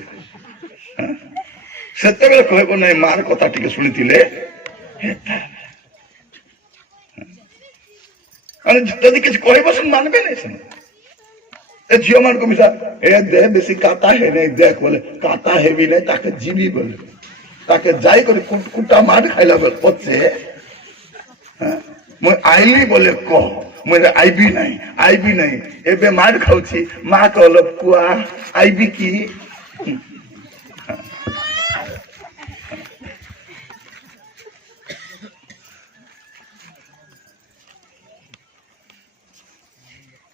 सेते बेले कहबो नै मार कथा टिके सुनिथिले अरे जदि किछि कहबो सुन मानबे नै सुन ए झियो मान को मिसा ए दे बेसी काटा है नै देख बोले काटा हेबी नै ताके जीवी बोले ताके जाई कर कुटा मार खाइला बोले पछे मैं आइली बोले कह मैं आईबी नहीं एबे मार खाउछी माँ कहल कुआ आईबी की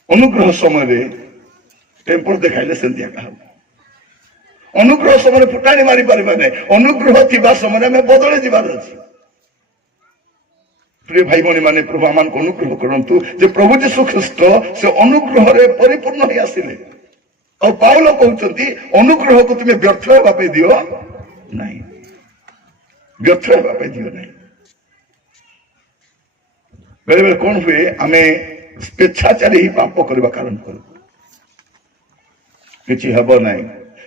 अनुग्रह समय टेम्पर देखाइले सेंतिया कहा अनुग्रह समय फुटाणी मारी पारिबा नै अनुग्रह थिबा समय में बदले जीवार अछि प्रिय भाई भौणी माने प्रभु आमान को अनुग्रह करंतु जे प्रभु यीशु ख्रीष्ट से अनुग्रह रे परिपूर्ण होई आसिले और पाउल कहउछंती अनुग्रह को तुमे व्यर्थ हेबा पे दियो नहीं व्यर्थ हेबा पे दियो नहीं बेले बेले कोन हुए आमे स्वेच्छाचारी ही पाप करबा कारण कर किछि हेबो नहीं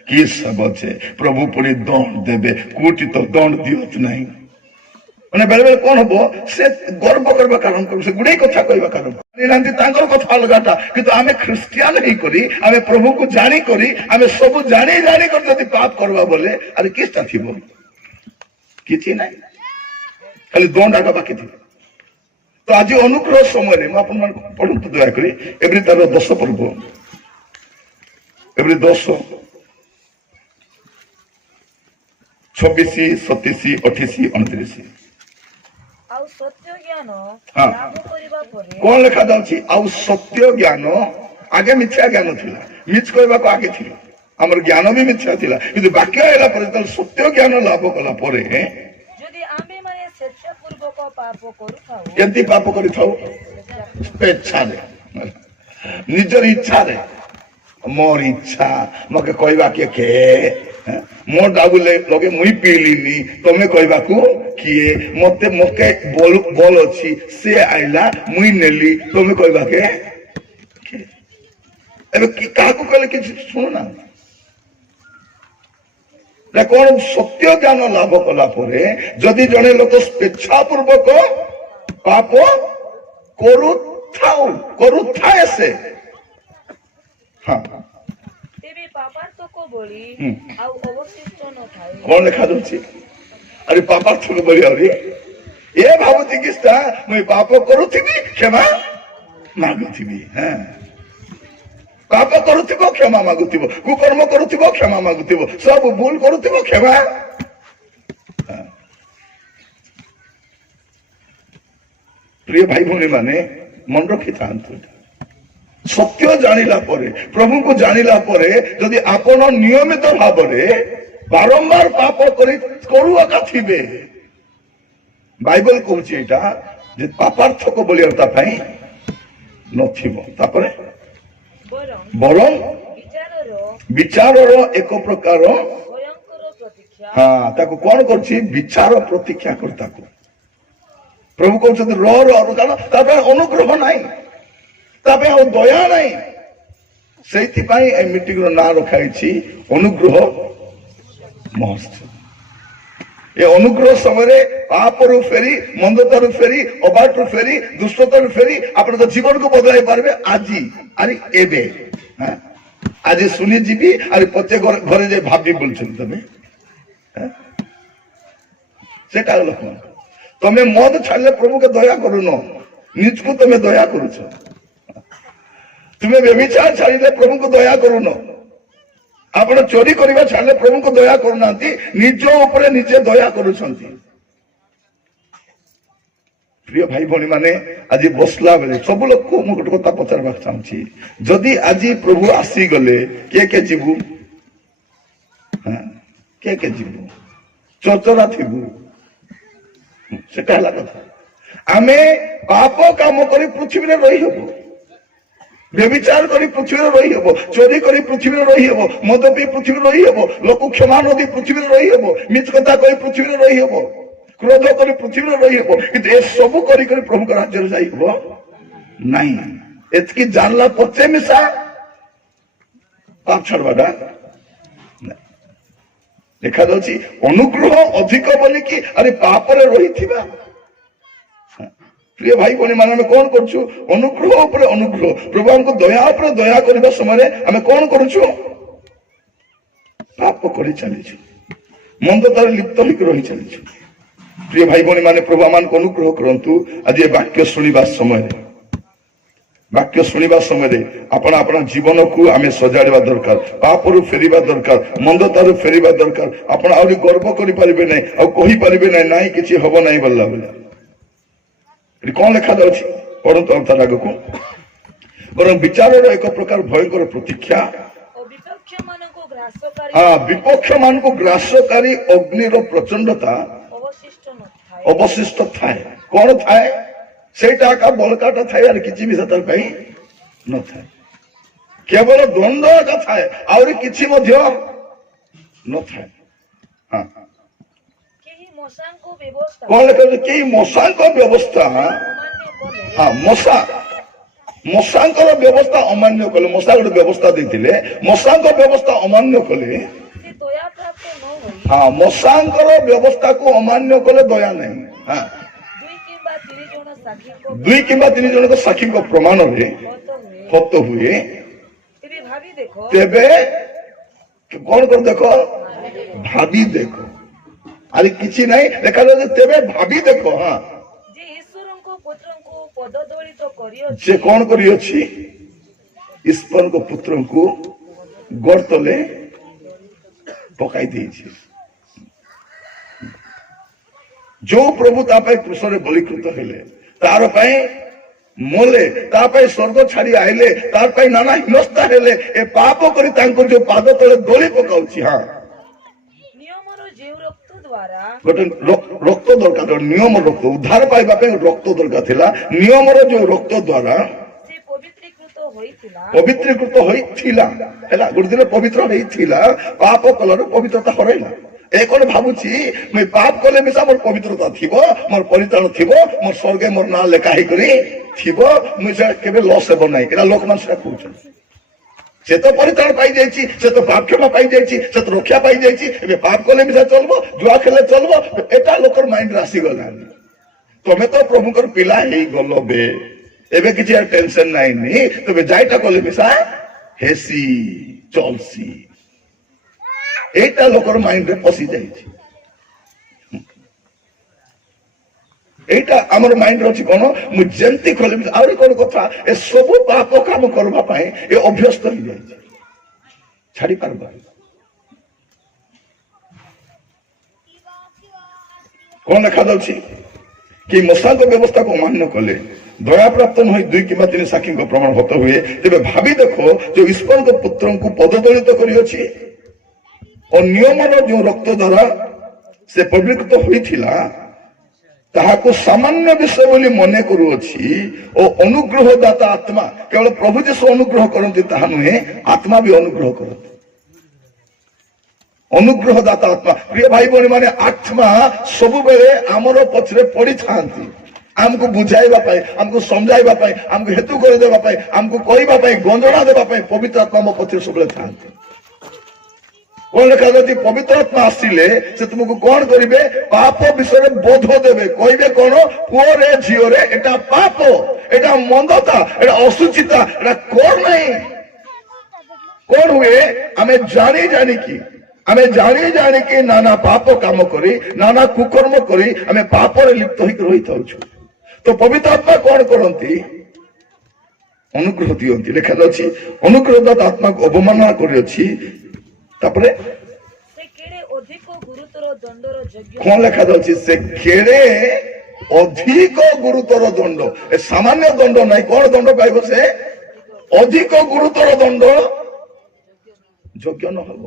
कि सब छे प्रभु पुरी दंड देबे कोटि तो दंड दियोत नहीं माने बेले बेले कोन हबो से गर्व करबा कारण कर से गुडे कथा कहबा कारण निरांति तांगर कथा अलगाटा किंतु आमे ख्रिस्टियन ही करी आमे प्रभु को जानी करी आमे सब जानी जानी कर जदी पाप करबा बोले अरे किसटा थिबो किछि नाही खाली दंड आगा बाकी थी तो आज अनुग्रह समय रे आपण मान पढंतु दया करी एवरी तार 10 पर्व एवरी 10 26 27 28 29 आउ सत्य ज्ञान हाँ। लाभ करिबा परे कौन लिखा जाउछि आउ सत्य ज्ञान आगे मिथ्या ज्ञान थिला मिछ कहबा को आगे थिला हमर ज्ञान भी मिथ्या थिला किंतु वाक्य आइला परे त सत्य ज्ञान लाभ कला परे जदि आमे माने सत्य पूर्वक पाप करूथाउ केंति पाप करि थाउ स्वेच्छा रे निजर इच्छा रे मोर इच्छा मके कहबा के मोर डाबुले लगे मुई पीलिनी तमे कहबा को किए मते मके बोल अछि से आइला मुई नेली तमे कहबा के एबे की का को कहले कि सुनो ना कौन सत्य ज्ञान लाभ कला परे जदि जने लोक स्वेच्छा पूर्वक पाप करुथाए से हाँ तेबे पापार्थ को बोली आउ अवशिष्ट न थाए कौन लिखा जाउछि अरे पापार्थ को बोली अरे ए भाबुछि किस्ता मुई पाप करुथिबी क्षमा मागुथिबी हां पाप करुथिबो क्षमा मागुथिबो कुकर्म करुथिबो क्षमा मागुथिबो सब भूल करुथिबो क्षमा प्रिय भाई भौणी माने मन रखि थांतु सत्य जानिला परे प्रभु को जानिला परे यदि आपण नियमित भाव रे बारंबार पाप करू आका थिबे बाइबल कहउछि एटा जे पापार्थ को बोलियता पई नथिबो तापरे बरं विचारर एक प्रकार भयंकर प्रतीक्षा हाँ ताको कौन करछि विचार प्रतीक्षा करता को प्रभु कहउछथि र तापे अनुग्रह नाही तापे ओ दया नाही सेति पई ए मीटिंग रो ना रखाइछि अनुग्रह महोत्सव ए अनुग्रह समय पापरु फेरी मंदतारु फेरी अबाटरु फेरी दुष्टतारु फेरी आपण तो जीवन को बदलाई पारबे आजी अरे एबे हां आज सुनी जीबी अरे पचे घरे जे भाबी बोलछन तमे सेटा लोक तमे मद छाड़ले प्रभु के दया करूनो निज को तमे दया करूछ तुमे व्यभिचार छाड़ले प्रभु को दया करूनो आपण चोरी करबा छाड़ले प्रभु को दया करूनांती निज ऊपर निजे दया करूछंती प्रिय भाई भौणी माने आज बसला बेले सब लोक को मु गोटे कथा पचारबा चाहूची जदि आज प्रभु आसी गले के जीवु हां के जीवु चोचरा थिबु सेटा हला कथा आमे पाप काम करी पृथ्वी रे रही हबो व्यभिचार करी पृथ्वी रे रही हबो चोरी करी पृथ्वी रे रही हबो मद पी पृथ्वी रे रही हबो लोक क्षमा नदी पृथ्वी रे रही हबो मिछ कथा करी पृथ्वी रे रही हबो क्रोध करी पृथ्वी रे रही हबो किंतु ए सब करी प्रभु का राज्य रे जाई हबो नहीं ଏତିକି ଜାଣିଲା ପଛେ ମିଶା ପାପ ଛାଡବାଟା ଦେଖାଯାଉଛି ଅନୁଗ୍ରହ ଅଧିକ ବୋଲିକି ଆରେ ପାପରେ ରହିଥିବା। ପ୍ରିୟ ଭାଇ ଭଉଣୀ ମାନେ ଆମେ କଣ କରୁଛୁ? ଅନୁଗ୍ରହ ଉପରେ ଅନୁଗ୍ରହ, ପ୍ରଭୁ ଆମକୁ ଦୟା ଉପରେ ଦୟା କରିବା ସମୟରେ ଆମେ କଣ କରୁଛୁ? ପାପ କରି ଚାଲିଛୁ, ମନ୍ଦତାରେ ଲିପ୍ତ ହେଇକି ରହି ଚାଲିଛୁ। ପ୍ରିୟ ଭାଇ ଭଉଣୀ ମାନେ ପ୍ରଭୁ ଆମମାନଙ୍କୁ ଅନୁଗ୍ରହ କରନ୍ତୁ। ଆଜି ଏ ବାକ୍ୟ ଶୁଣିବା ସମୟରେ ଆପଣ ଆପଣ ଜୀବନକୁ ଆମେ ସଜାଡ଼ିବା ଦରକାର, ପାପରୁ ଫେରିବା ଦରକାର, ମନ୍ଦତାରୁ ଫେରିବା ଦରକାର। ଆପଣ ଆହୁରି ଗର୍ବ କରିପାରିବେ ନାହିଁ, ଆଉ କହିପାରିବେ ନାହିଁ ନାଇଁ କିଛି ହବ ନାହିଁ ବୋଲିଲା ବେଳେ। କଣ ଲେଖାଯାଉଛି ପଢନ୍ତୁ ତାର ଆଗକୁ। ବରଂ ବିଚାରର ଏକ ପ୍ରକାର ଭୟଙ୍କର ପ୍ରତୀକ୍ଷା, ବିପକ୍ଷ ମାନଙ୍କୁ ଗ୍ରାସକାରୀ ଅଗ୍ନିର ପ୍ରଚଣ୍ଡତା ଅବଶିଷ୍ଟ ଥାଏ। କଣ ଥାଏ? ସେଇଟା ଏକା ବଳକାଟା ଥାଏ, ଆଉ କିଛି ବି ସେଥି ପାଇଁ ନଥାଏ। କେବଳ ଦ୍ୱନ୍ଦ ଏକା ଥାଏ, ଆହୁରି କିଛି ମଧ୍ୟ ନଥାଏ। କଣ ଲେଖା? କେହି ମଶାଙ୍କ ବ୍ୟବସ୍ଥା, ମଶାଙ୍କର ବ୍ୟବସ୍ଥା ଅମାନ୍ୟ କଲେ। ମଶା ଗୋଟେ ବ୍ୟବସ୍ଥା ଦେଇଥିଲେ, ମଶାଙ୍କ ବ୍ୟବସ୍ଥା ଅମାନ୍ୟ କଲେ। ମଶାଙ୍କର ବ୍ୟବସ୍ଥାକୁ ଅମାନ୍ୟ କଲେ ଦୟା ନାହିଁ। 2 କିମ୍ବା 3 ଜଣଙ୍କ ସାକ୍ଷୀଙ୍କ ପ୍ରମାଣରେ ହତ ହୁଏ। ତେବେ କଣ କର? ଦେଖ, ଭାବି ଦେଖ। ଆରେ କିଛି ନାହିଁ, ଦେଖାଯାଉଛି ତେବେ ଭାବି ଦେଖ। ସେ କଣ କରିଅଛି? ଈଶ୍ୱରଙ୍କ ପୁତ୍ରଙ୍କୁ ଗର୍ତ୍ତଲେ ପକାଇ ଦେଇଛି। ଯୋଉ ପ୍ରଭୁ ତା ପାଇଁ କୃଷରେ ବଳିକୃତ ହେଲେ, ତାର ପାଇଁ ମଲେ, ତା ପାଇଁ ସ୍ୱର୍ଗ ଛାଡି ଆଇଲେ, ତାର ପାଇଁ ନାନା ହିନସ୍ତା ହେଲେ, ଏ ପାପ କରି ତାଙ୍କୁ ଯୋଉ ପାଦ ତଳେ ଦୋଳି ପକାଉଛି। ଗୋଟେ ରକ୍ତ ଦରକାର, ନିୟମ ରକ୍ତ, ଉଦ୍ଧାର ପାଇବା ପାଇଁ ରକ୍ତ ଦରକାର ଥିଲା। ନିୟମର ଯୋଉ ରକ୍ତ ଦ୍ଵାରା ପବିତ୍ରୀକୃତ ହୋଇଥିଲା, ହେଲା, ଗୋଟେ ଦିନ ପବିତ୍ର ହେଇଥିଲା, ପାପ କଲାରୁ ପବିତ୍ରତା ହରାଇଲା। ଏ କଣ ଭାବୁଛି ମୁଁ ପାପ କଲେ ମିଶା ମୋର ପବିତ୍ରତା ଥିବ, ମୋର ପରିତ୍ରାଣ ଥିବ, ମୋର ସ୍ୱର୍ଗେ ମୋର ନାଁ ଲେଖା ହେଇକରି ଥିବ, ମୁଁ ସେଟା କେବେ ଲସ୍ ହେବ ନାହିଁ। ଏଟା ଲୋକମାନେ ସେଟା କହୁଛନ୍ତି। ସେ ତ ପରିତ୍ରାଣ ପାଇଯାଇଛି, ସେ ତ ପାପ କ୍ଷମା ପାଇଯାଇଛି, ସେ ତ ରକ୍ଷା ପାଇଯାଇଛି, ଏବେ ପାପ କଲେ ମିଶା ଚଲବ, ଜୁଆ ଖେଲେ ଚଲବ। ଏଟା ଲୋକର ମାଇଣ୍ଡରେ ଆସିଗଲାଣି। ତମେ ତ ପ୍ରଭୁଙ୍କର ପିଲା ହେଇଗଲ ବେ, ଏବେ କିଛି ଟେନସନ ନାହିଁ, ତମେ ଯାଇଟା କଲେ ମିଶା ହେସି ଚଲସି। এইটা লোকের মাইন্ডে পশি যাইছে। এইটা আমার মাইন্ডে ଅଛି কোন ମୁଁ ଯେମିତି କଲେ ଆହୁରି কোন କଥା, ଏ ସବୁ ପାପ କାମ କରିବା ପାଇଁ ଏ ଅଭ୍ୟସ୍ତ ହେଇଯାଇଛି, ଛାଡି ପାରବା। କଣ ଲେଖାଯାଉଛି? କି ମଶାଙ୍କ ବ୍ୟବସ୍ଥାକୁ ଅମାନ୍ୟ କଲେ, ଦୟାପ୍ରାପ୍ତ ନୁହେଁ 2 କିମ୍ବା 3 ସାକ୍ଷୀଙ୍କ ପ୍ରମାଣ ହତ ହୁଏ। ତେବେ ଭାବି ଦେଖ, ଯୋଉ ଈଶ୍ୱରଙ୍କ ପୁତ୍ରଙ୍କୁ ପଦଦଳିତ କରିଅଛି ଓ ନିୟମର ଯୋଉ ରକ୍ତ ଦ୍ୱାରା ସେ ପବିତ୍ରିତ ହୋଇଥିଲା, ତାହାକୁ ସାମାନ୍ୟ ବିଷୟ ବୋଲି ମନେ କରୁଅଛି ଓ ଅନୁଗ୍ରହ ଦାତା ଆତ୍ମା, କେବଳ ପ୍ରଭୁ ଯୀଶୁ ଅନୁଗ୍ରହ କରନ୍ତି ତାହା ନୁହେଁ, ଆତ୍ମା ବି ଅନୁଗ୍ରହ କରନ୍ତି। ଅନୁଗ୍ରହ ଦାତା ଆତ୍ମା। ପ୍ରିୟ ଭାଇ ଭଉଣୀ ମାନେ, ଆତ୍ମା ସବୁବେଳେ ଆମର ପଛରେ ପଡିଥାନ୍ତି, ଆମକୁ ବୁଝାଇବା ପାଇଁ, ଆମକୁ ସମଝାଇବା ପାଇଁ, ଆମକୁ ହେତୁ କରିଦେବା ପାଇଁ, ଆମକୁ କହିବା ପାଇଁ, ଗଞ୍ଜଣା ଦେବା ପାଇଁ ପବିତ୍ର ଆତ୍ମା ଆମ ପଛରେ ସବୁବେଳେ ଥାନ୍ତି। କଣ ଲେଖାଯାଉଛି? ପବିତ୍ର ଆତ୍ମା ଆସିଲେ ସେ ତୁମକୁ କଣ କରିବେ? ପାପ ବିଷୟରେ ବୋଧ ଦେବେ। କହିବେ କଣ? ପୁଅରେ ଝିଅରେ ଏଟା ପାପ, ଏଟା ମନ୍ଦତା, ଏଟା ଅସୁଚିତା, ଏଟା କର ନାହିଁ। କଣ ହୁଏ? ଆମେ ଜାଣିକି ନାନା ପାପ କାମ କରି, ନାନା କୁକର୍ମ କରି ଆମେ ପାପରେ ଲିପ୍ତ ହେଇକି ରହିଥାଉଛୁ। ତ ପବିତ୍ର ଆତ୍ମା କଣ କରନ୍ତି? ଅନୁଗ୍ରହ ଦିଅନ୍ତି। ଲେଖାଯାଉଛି ଅନୁଗ୍ରହ ଦାତା ଆତ୍ମାକୁ ଅବମାନନା କରିଅଛି। ତାପରେ କଣ ଲେଖାଯାଉଛି? ସେ କେଡ଼େ ଅଧିକ ଗୁରୁତର ଦଣ୍ଡ, ଏ ସାମାନ୍ୟ ଦଣ୍ଡ ନାହିଁ। କଣ ଦଣ୍ଡ ପାଇବ ସେ? ଅଧିକ ଗୁରୁତର ଦଣ୍ଡ ଯୋଗ୍ୟ ନ ହବ।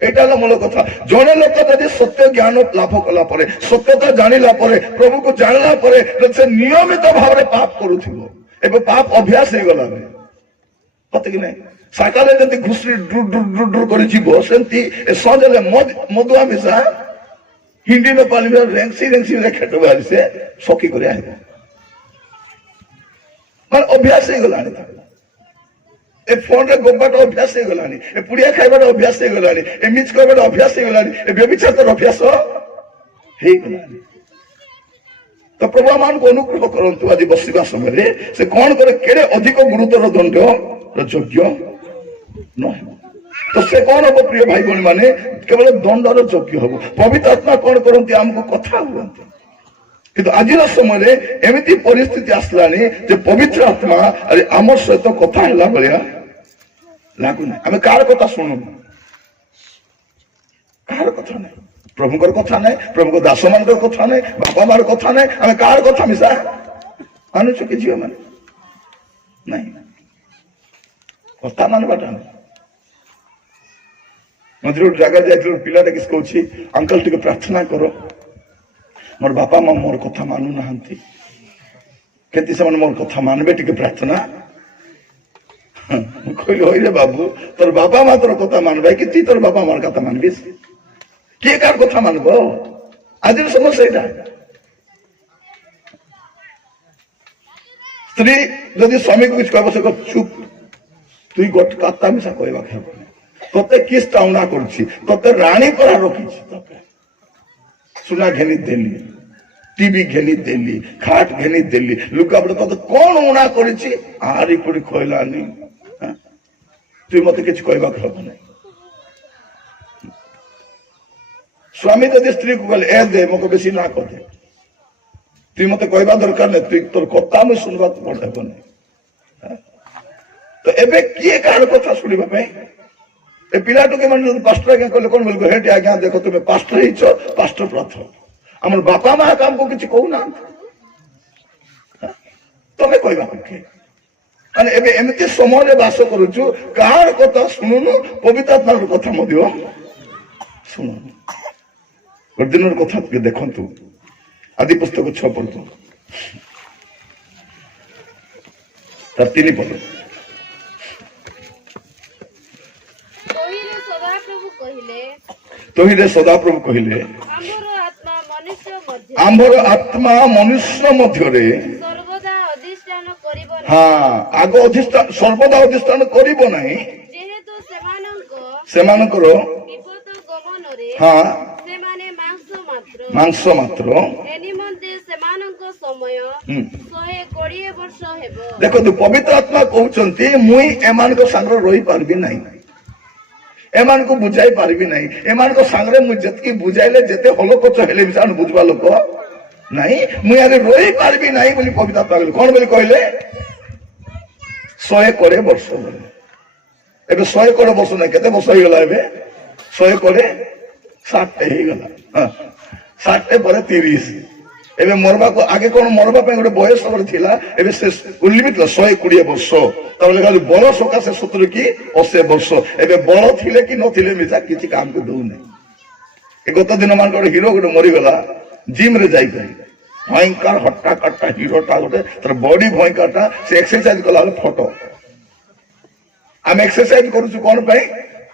ଏଇଟା ହେଲା ମୂଳ କଥା। ଜଣେ ଲୋକ ଯଦି ସତ୍ୟ ଜ୍ଞାନ ଲାଭ କଲା ପରେ, ସତ୍ୟତା ଜାଣିଲା ପରେ, ପ୍ରଭୁକୁ ଜାଣିଲା ପରେ ସେ ନିୟମିତ ଭାବରେ ପାପ କରୁଥିବ, ଏବେ ପାପ ଅଭ୍ୟାସ ହେଇଗଲା, ସତ କି ନାହିଁ? ସକାଳେ ଯଦି ଘୁଷୁରି ଡୁର କରି ଯିବ, ସେମିତି ସଞ୍ଜଲେ ମଦୁଆ ମିଶା ହିଣ୍ଡି ନ ପାଲିବା ରେଙ୍ଗସି ଖେଟ ବାହାରି ସେ ସକି କରି ଆଇବ। ମାନେ ଅଭ୍ୟାସ ହେଇଗଲାଣି ଏ ଫୋନରେ ଗୋବାଟା ଅଭ୍ୟାସ ହେଇଗଲାଣି, ଏ ପୁଡିଆ ଖାଇବାଟା ଅଭ୍ୟାସ ହେଇଗଲାଣି, ଏ ମିଛ ଖାଇବାଟା ଅଭ୍ୟାସ ହେଇଗଲାଣି, ଏ ବ୍ୟଭିଚାରର ଅଭ୍ୟାସ ହେଇଗଲାଣି। ତ ପ୍ରଭୁ ଆମମାନଙ୍କୁ ଅନୁଗ୍ରହ କରନ୍ତୁ ଆଜି ବସିବା ସମୟରେ ସେ କଣ କରେ କେଡେ ଅଧିକ ଗୁରୁତର ଦଣ୍ଡ ଯୋଗ୍ୟ ନହେବ। ତ ସେ କଣ ହବ ପ୍ରିୟ ଭାଇ ଭଉଣୀ ମାନେ, କେବଳ ଦଣ୍ଡର ଯୋଗ୍ୟ ହବ। ପବିତ୍ର ଆତ୍ମା କଣ କରନ୍ତି ଆମକୁ କଥା ହୁଅନ୍ତି। କିନ୍ତୁ ଆଜିର ସମୟରେ ଏମିତି ପରିସ୍ଥିତି ଆସିଲାଣି ଯେ ପବିତ୍ର ଆତ୍ମା ଆମ ସହିତ କଥା ହେଲା ଭଳିଆ ଲାଗୁନାହିଁ। ଆମେ କାହାର କଥା ଶୁଣୁନୁ, କାହାର କଥା ନାହିଁ, ପ୍ରଭୁଙ୍କର କଥା ନାହିଁ, ପ୍ରଭୁଙ୍କ ଦାସ ମାନଙ୍କର କଥା ନାହିଁ, ବାପା ମାର କଥା ନାହିଁ, ଆମେ କାହାର କଥା ମିଶା ମାନୁଛୁ କି ଝିଅ ମାନେ? ନାହିଁ, କଥା ମାନବାଟା ନାହିଁ। ମଝିରେ ଗୋଟେ ଜାଗାରେ ଯାଇଥିଲୁ, ପିଲାଟା କିଛି କହୁଛି ଅଙ୍କଲ ଟିକେ ପ୍ରାର୍ଥନା କର, ମୋର ବାପା ମା ମୋର କଥା ମାନୁନାହାନ୍ତି, କେମିତି ସେମାନେ ମୋର କଥା ମାନବେ, ଟିକେ ପ୍ରାର୍ଥନା। ମୁଁ କହିଲି ହଇରେ ବାବୁ, ତୋର ବାପା ମା ତୋର କଥା ମାନବେ କି ତୁଇ ତୋର ବାପା ମାର କଥା ମାନବି? କିଏ କାହାର କଥା ମାନବ? ଆଜିର ସମସ୍ୟା ଏଇଟା। ସ୍ତ୍ରୀ ଯଦି ସ୍ୱାମୀକୁ କିଛି କହିବ, ସେ ଚୁପ, তুই ଗୋଟେ କଥା ମିଶା କହିବାକୁ ହେବନି, ତତେ କିସ୍ ଟାଉଣା କରୁଛି, ତତେ ରାଣୀ ପରା ରଖିଛି, ତତେ ସୁନା ଘେନି ଦେଲି, টিভি ঘেনি দেলি, খাট ঘেনি দেলি, লুকাপড়া ততে কোন উଣା କରିଛି ଆରି କୋଠି କହିଲାନି, তুই মতে কিছু କହିବାକୁ ହବ ନାହିଁ। ସ୍ୱାମୀ ଯଦି ସ୍ତ୍ରୀକୁ କହିଲେ ଏ ଦେ ମୋତେ ବେଶୀ ନା କଦେ, তুই ମତେ କହିବା ଦରକାର ନାହିଁ, তুই ତୋର କଥା ମୁଁ ଶୁଣିବାକୁ ହେବ ନାହିଁ। ତ ଏବେ କିଏ କାହାର କଥା ଶୁଣିବା ପାଇଁ? ଏ ପିଲାଟିকে ମାନେ ଯଦି ପାଷ୍ଟର ଆଜ୍ଞା କହିଲେ କଣ ବୋଲିବ, ହେଠି ଆଜ୍ଞା ଦେଖ ତୁମେ ପାଷ୍ଟର ହେଇଛ, ପାଷ୍ଟର ପ୍ରଥମ, ଆମର ବାପା ମା କାମକୁ କିଛି କହୁନାହାନ୍ତି, ତମେ କହିବାକୁ କିଏ? ମାନେ ଏବେ ଏମିତି ସମୟରେ ବାସ କରୁଛୁ, କାହାର କଥା ଶୁଣୁନୁ, ପବିତ୍ର ଆତ୍ମାର କଥା ମଧ୍ୟ ଶୁଣୁନୁ। ଗୋଟେ ଦିନର କଥା ଟିକେ ଦେଖନ୍ତୁ, ଆଦି ପୁସ୍ତକ 6 ପଦ ତାର 3 ପଦ। ତହିଁରେ ସଦାପ୍ରଭୁ କହିଲେ, ଆମ୍ଭର ଆତ୍ମା ମନୁଷ୍ୟ ମଧ୍ୟରେ ଆଗ ଅଧିଷ୍ଠାନ ସର୍ବଦା ଅଧିଷ୍ଠାନ କରିବ ନାହିଁ, ସେମାନଙ୍କର ମାଂସ ମାତ୍ର। ଦେଖନ୍ତୁ ପବିତ୍ର ଆତ୍ମା କହୁଛନ୍ତି ମୁଇଁ ଏମାନଙ୍କ ସାଙ୍ଗରେ ରହିପାରିବି ନାହିଁ, ଏମାନଙ୍କୁ ବୁଝାଇ ପାରିବି ନାହିଁ, ଏମାନଙ୍କ ସାଙ୍ଗରେ ମୁଁ ଯେତିକି ବୁଝାଇଲେ ଯେତେ ହଲକଚ ହେଲେ ବି ସେମାନେ ବୁଝବା ଲୋକ ନାହିଁ, ମୁଇଁ ଆଗେ ରହିପାରିବି ନାହିଁ ବୋଲି ପବିତ୍ର ଆତ୍ମା କହିଲେ। କଣ ବୋଲି କହିଲେ? 120 ବର୍ଷ ବୋଲେ। ଏବେ 120 ବର୍ଷ ନାହିଁ, କେତେ ବର୍ଷ ହେଇଗଲା? ଏବେ 120 60 ହେଇଗଲା, 60 ପରେ 30। ଏବେ ମରବାକୁ ଆଗେ କଣ ମରବା ପାଇଁ ଗୋଟେ ବୟସ ଥିଲା, ଏବେ ସେ ଉଲ୍ଲିମିତ 120 ବର୍ଷ, ତାପରେ ଖାଲି ବଳ ସକାଶେ 70 କି 80 ବର୍ଷ। ଏବେ ବଳ ଥିଲେ କି ନଥିଲେ ମିଶା କିଛି କାମକୁ ଦଉନାହିଁ। ଏ ଗତ ଦିନ ମାନ ଗୋଟେ ହିରୋ ଗୋଟେ ମରିଗଲା, ଜିମ ରେ ଯାଇକରି, ଭୟଙ୍କର ହଟ୍ଟା କଟ୍ଟା ହିରୋଟା ଗୋଟେ, ତାର ବଡି ଭୟଙ୍କରଟା, ସେ ଏକ୍ସରସାଇଜ କଲା ବେଳେ ଫଟୋ। ଆମେ ଏକ୍ସରସାଇଜ କରୁଛୁ କଣ ପାଇଁ?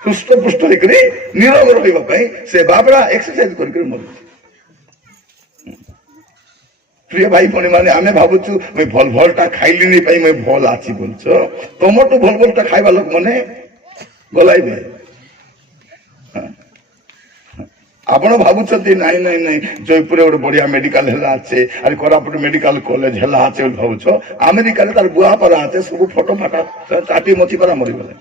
ହୃଷ୍ଟ ପୃଷ୍ଟ ହେଇକରି ନିରୋଗ ରହିବା ପାଇଁ। ସେ ବାବରା ଏକ୍ସରସାଇଜ କରିକରି ମରୁଛି। ପ୍ରିୟ ଭାଇ ଭଉଣୀ ମାନେ, ଆମେ ଭାବୁଛୁ ମୁଇଁ ଭଲ ଭଲଟା ଖାଇଲିନି ପାଇଁ ମୁଇଁ ଭଲ ଅଛି ବୋଲଛ, ତମଠୁ ଭଲ ଭଲଟା ଖାଇବା ଲୋକ ମାନେ ଗଲାଇବେ। ଆପଣ ଭାବୁଛନ୍ତି ନାଇଁ ନାଇଁ ନାଇଁ ଜୟପୁରରେ ଗୋଟେ ବଢିଆ ମେଡିକାଲ ହେଲା ଅଛି, ଆରେ କୋରାପୁଟ ମେଡିକାଲ କଲେଜ ହେଲା ଅଛି ବୋଲି ଭାବୁଛ, ଆମେରିକାରେ ତାର ବୁହା ପାରା ଅଛି, ସବୁ ଫଟୋ ଫାଟା ଚାଟି ମଚି ପାରା ମରିଗଲେ।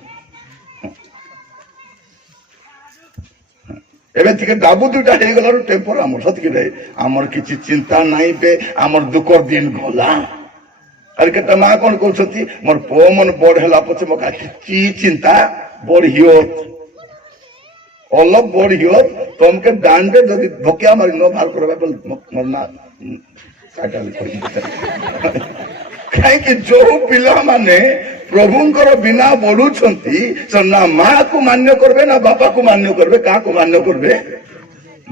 ଏବେ ଟିକେ ଡାବୁ ଦୁଇଟା ହେଇଗଲାରୁ ଟେମ୍ପର ଆମର ସତକି ଆମର କିଛି ଚିନ୍ତା ନାହିଁ ବେ, ଆମର ଦୁଃଖର ଦିନ ଗଲା। ଆରେ କେତେ ମା କଣ କହୁଛନ୍ତି, ମୋର ପୁଅ ମନ ବଡ ହେଲା ପଛେ ମୋ କିଛି ଚିନ୍ତା ବଢିଓ অলপ বড়িও, তোমাকে ডান্ডে যদি ধোকিয়া মারি ন বাହାର করবা মোর না କାହିଁକି ଯୋଉ ପିଲାମାନେ ପ୍ରଭୁଙ୍କର ବିନା ବଢୁଛନ୍ତି, ନା ମାକୁ ମାନ୍ୟ କରିବେ ନା ବାପାକୁ ମାନ୍ୟ କରିବେ, କାହାକୁ ମାନ୍ୟ କରିବେ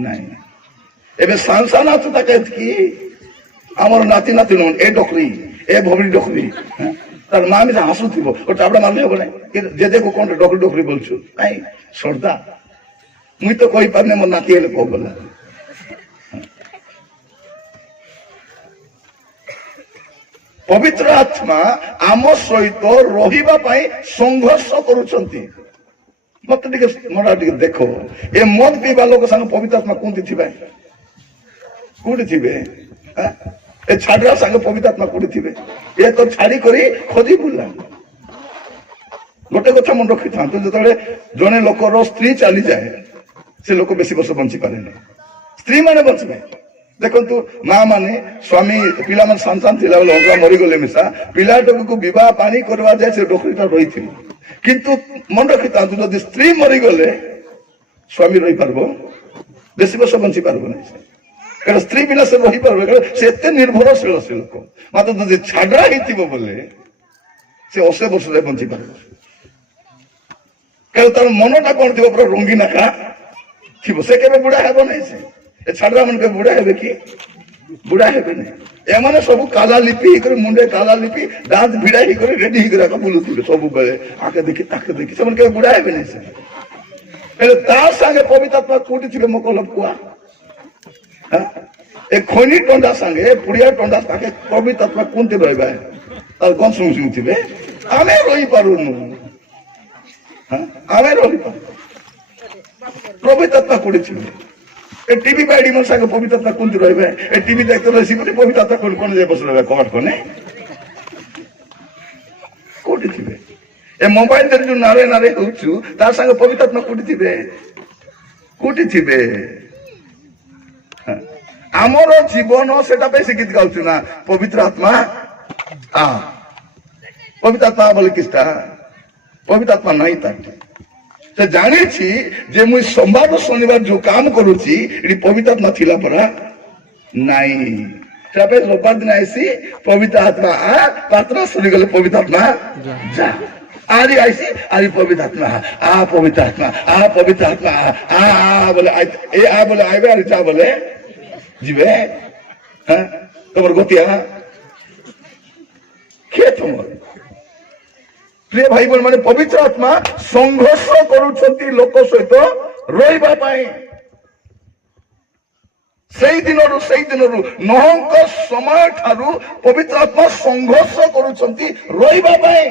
ନାଇଁ। ଏବେ ସାଂସା ନାଚ ତାକେ ଏତିକି ଆମର ନାତି ନାତି ନୁହଁ, ଏ ଡକରି ଏ ଭବରି ଡକରି, ତାର ମା ବି ହାସୁଥିବ, ଚାପଡା ମାରିଲେ ହବ ନାହିଁ, ଜେଜେକୁ କଣ ଡକରି ଡକରି ବୋଲଛୁ, କାଇଁ ସର୍ଦା ମୁଇଁ ତ କହିପାରୁନି ମୋ ନାତି ହେଲେ କଣ ଗଲା। ପବିତ୍ର ଆତ୍ମା ଆମ ସହିତ ରହିବା ପାଇଁ ସଂଘର୍ଷ କରୁଛନ୍ତି। ମତେ ଟିକେ ମନା ଟିକେ ଦେଖ, ଏ ମଦ ପିଇବା ଲୋକ ସାଙ୍ଗ ପବିତ୍ର ଆତ୍ମା କୋଉଠି ଥିବେ? କୋଉଠି ଥିବେ? ଏ ଛାଡିବା ସାଙ୍ଗ ପବିତ୍ର ଆତ୍ମା କୋଉଠି ଥିବେ? ଏ ତ ଛାଡି କରି ଖୋଜି ବୁଲା। ଗୋଟେ କଥା ମନେ ରଖିଥାନ୍ତୁ, ଯେତେବେଳେ ଜଣେ ଲୋକର ସ୍ତ୍ରୀ ଚାଲିଯାଏ ସେ ଲୋକ ବେଶୀ ବର୍ଷ ବଞ୍ଚି ପାରେନି। ସ୍ତ୍ରୀ ମାନେ ବଞ୍ଚିବେ। ଦେଖନ୍ତୁ ମା ମାନେ ସ୍ୱାମୀ ପିଲାମାନେ ସାନ ଥିଲାବେଳେ ଅଗା ମରିଗଲେ ମିଶା ପିଲାଟାକୁ ବିବାହ ପାଣି କରିବା ଯାଏ ସେ ଡୋକରୀଟା ରହିଥିବ। କିନ୍ତୁ ମନେ ରଖିଥାନ୍ତୁ, ଯଦି ସ୍ତ୍ରୀ ମରିଗଲେ ସ୍ୱାମୀ ରହିପାରିବ? ବେଶୀ ବର୍ଷ ବଞ୍ଚି ପାରିବ ନାହିଁ। କାରଣ ସ୍ତ୍ରୀ ବିନା ସେ ରହିପାରିବ, କାରଣ ସେ ଏତେ ନିର୍ଭରଶୀଳ ସେ ଲୋକ। ମାତ୍ର ଯଦି ଛାଡା ହେଇଥିବ ବୋଲେ ସେ 80 ବର୍ଷ ଯାଏ ବଞ୍ଚି ପାରିବ। କାରଣ ତାର ମନଟା କଣ ଥିବ, ପୁରା ରଙ୍ଗୀନ ଆକା ଥିବ। ସେ କେବେ ବୁଢା ହେବ ନାହିଁ। ସେ ଏ ଛାଡିଲା ମାନେ କେବେ ବୁଢା ହେବେ କି? ବୁଢା ହେବେ ନାହିଁ। ଏମାନେ ସବୁ କାଲା ଲିପି ହେଇକରି, ମୁଣ୍ଡେ କାଲା ଲିପି, ଦାନ୍ତ ଭିଡା ହେଇକରି ରେଡି ହେଇକରି ଆକା ବୁଲୁଥିବେ ସବୁବେଳେ, ଆକେ ଦେଖି ତାକେ ଦେଖି। ସେମାନେ କେବେ ବୁଢା ହେବେ ନାହିଁ। ସେ ହେଲେ ତା ସାଙ୍ଗେ ପବିତ୍ର ଆତ୍ମା କୋଉଠି ଥିବେ ମୋ କଲମ କୁଆ? ଏ ଖନି ଟଣ୍ଡା ସାଙ୍ଗେ ପୁଡିଆ ଟଣ୍ଡା ସାଙ୍ଗେ ପବିତ୍ର ଆତ୍ମା କୋଉଠି ରହିବା? ତାର କଣ ଶୁଣୁଥିବେ? ଆମେ ରହିପାରୁନୁ, ଆମେ ରହିପାରୁ। ପବିତ୍ର ଆତ୍ମା କୋଉଠି ଥିବେ? ଏ টিভি বাইডি মন সাথে পবিত্রতা কোনটি রইবে? এই টিভি দেখতে রইছি মানে পবিত্রতা কোন কোন যে বসে রইবে কট কোনে কোটি থিবে? এ মোবাইল তে যে নারে নারে হউছু তার সঙ্গে পবিত্রতা কোটি থিবে? কোটি থিবে? আমার জীবন সেটা বেশি গীত গাউছু না পবিত্র আত্মা পবিত্র আত্মা বলে কিসটা? পবিত্র আত্মা নাই তার। ସେ ଜାଣିଛି ଯେ ମୁଁ ସମ୍ବାଦ ଶୁଣିବାର ଯୋଉ କାମ କରୁଛି ଏଠି ପବିତ୍ର ଆତ୍ମା ଥିଲା ପରା ନାଇଁ। ତାପରେ ରବିବାର ଦିନ ଆଇସି ପବିତ୍ର ଆତ୍ମା ପ୍ରାର୍ଥନା ଶୁଣିଗଲେ ପବିତ୍ର ଆତ୍ମା ଯା। ଆରି ଆଇସି ଆରି ପବିତ୍ର ଆତ୍ମା ପବିତ୍ର ଆତ୍ମା ପବିତ୍ର ଆତ୍ମା ବୋଲେ ଏ ବୋଲେ ଆଇବେ ଆରି ଯା ବୋଲେ ଯିବେ। ତମର ଗତିଆ କିଏ ତମର? প্রিয় ভাই বোন মানে পবিত্র আত্মা সংঘর্ষ করুଛନ୍ତି লোক সহিত রহিবা পাই। সেই দিনରୁ ନହଙ୍କ ସମୟ ଠାରୁ ପବିତ୍ର ଆତ୍ମା ସଂଘର୍ଷ କରୁଛନ୍ତି ରହିବା ପାଇଁ।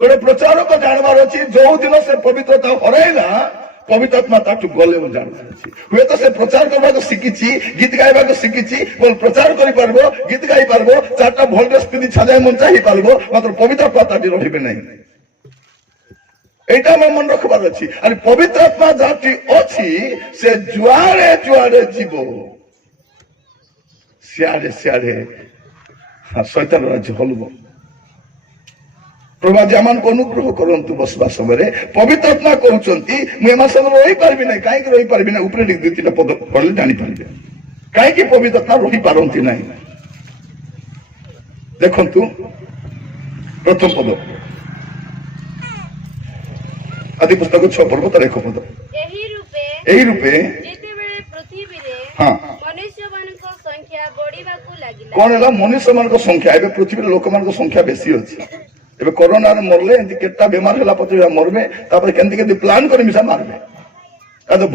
ଗୋଟେ ପ୍ରଚାରକ ଜାଣିବାର ଅଛି, ଯୋଉ ଦିନ ସେ ପବିତ୍ରତା ହରାଇଲା ପବିତ୍ର ଆତ୍ମା ତାଠୁ ଗଲେ ଜାଣିବାର ଅଛି। ହୁଏତ ସେ ପ୍ରଚାର କରିବାକୁ ଶିଖିଛି, ଗୀତ ଗାଇବାକୁ ଶିଖିଛି, ପ୍ରଚାର କରିପାରିବ, ଗୀତ ଗାଇପାରିବ, 4ଟା ଭୋଲ୍ଟେଜ ପିନ୍ଧି ଛାଯାଏ ମଞ୍ଚା ହେଇପାରିବ, ମାତ୍ର ପବିତ୍ର ଆତ୍ମା ତାଠି ରହିବେ ନାହିଁ। এইটা আমার মনে রাখবার ଅଛି। আর পবিত্র আত্মা যাটি ଅଛି সে যুয়াড়ে যুয়াড়ে জীব সিয়াড়ে সিয়াড়ে শয়তান রাজ্য হলব। প্রভু আজ আমাকে অনুগ্রহ করন্তু বসবা সমୟରେ পবিত্র আত্মা কହୁଛନ୍ତି ମୁଁ ଏମାନଙ୍କ ସାଙ୍ଗରେ ରହିପାରିବି ନାହିଁ। କାହିଁକି ରହିପାରିବି ନାହିଁ? ଉପରେ 2-3ଟା ପଦ ପଢିଲେ ଜାଣିପାରିବେ କାହିଁକି ପବିତ୍ର ଆତ୍ମା ରହିପାରନ୍ତି ନାହିଁ। ଦେଖନ୍ତୁ ପ୍ରଥମ ପଦ ଆଦି ପୁସ୍ତକ 6 ପର୍ବ ତାର 1 ପଦ। ଏହି ରୂପେ ଯେତେବେଳେ ପୃଥିବୀରେ ମନୁଷ୍ୟମାନଙ୍କ ସଂଖ୍ୟା ବଢିବାକୁ ଲାଗିଲା। କଣ ହେଲା? ମନୁଷ୍ୟମାନଙ୍କ ସଂଖ୍ୟା ଏବେ ପୃଥିବୀରେ ଲୋକମାନଙ୍କ ସଂଖ୍ୟା ବେଶୀ ଅଛି। ଏବେ କରୋନାରେ ମରଲେ ଏମିତି କେତେଟା ବେମାର ହେଲା ପଛରେ ମରବେ, ତାପରେ କେମିତି କେମିତି ପ୍ଲାନ କରି ମିଶା ମାରବେ।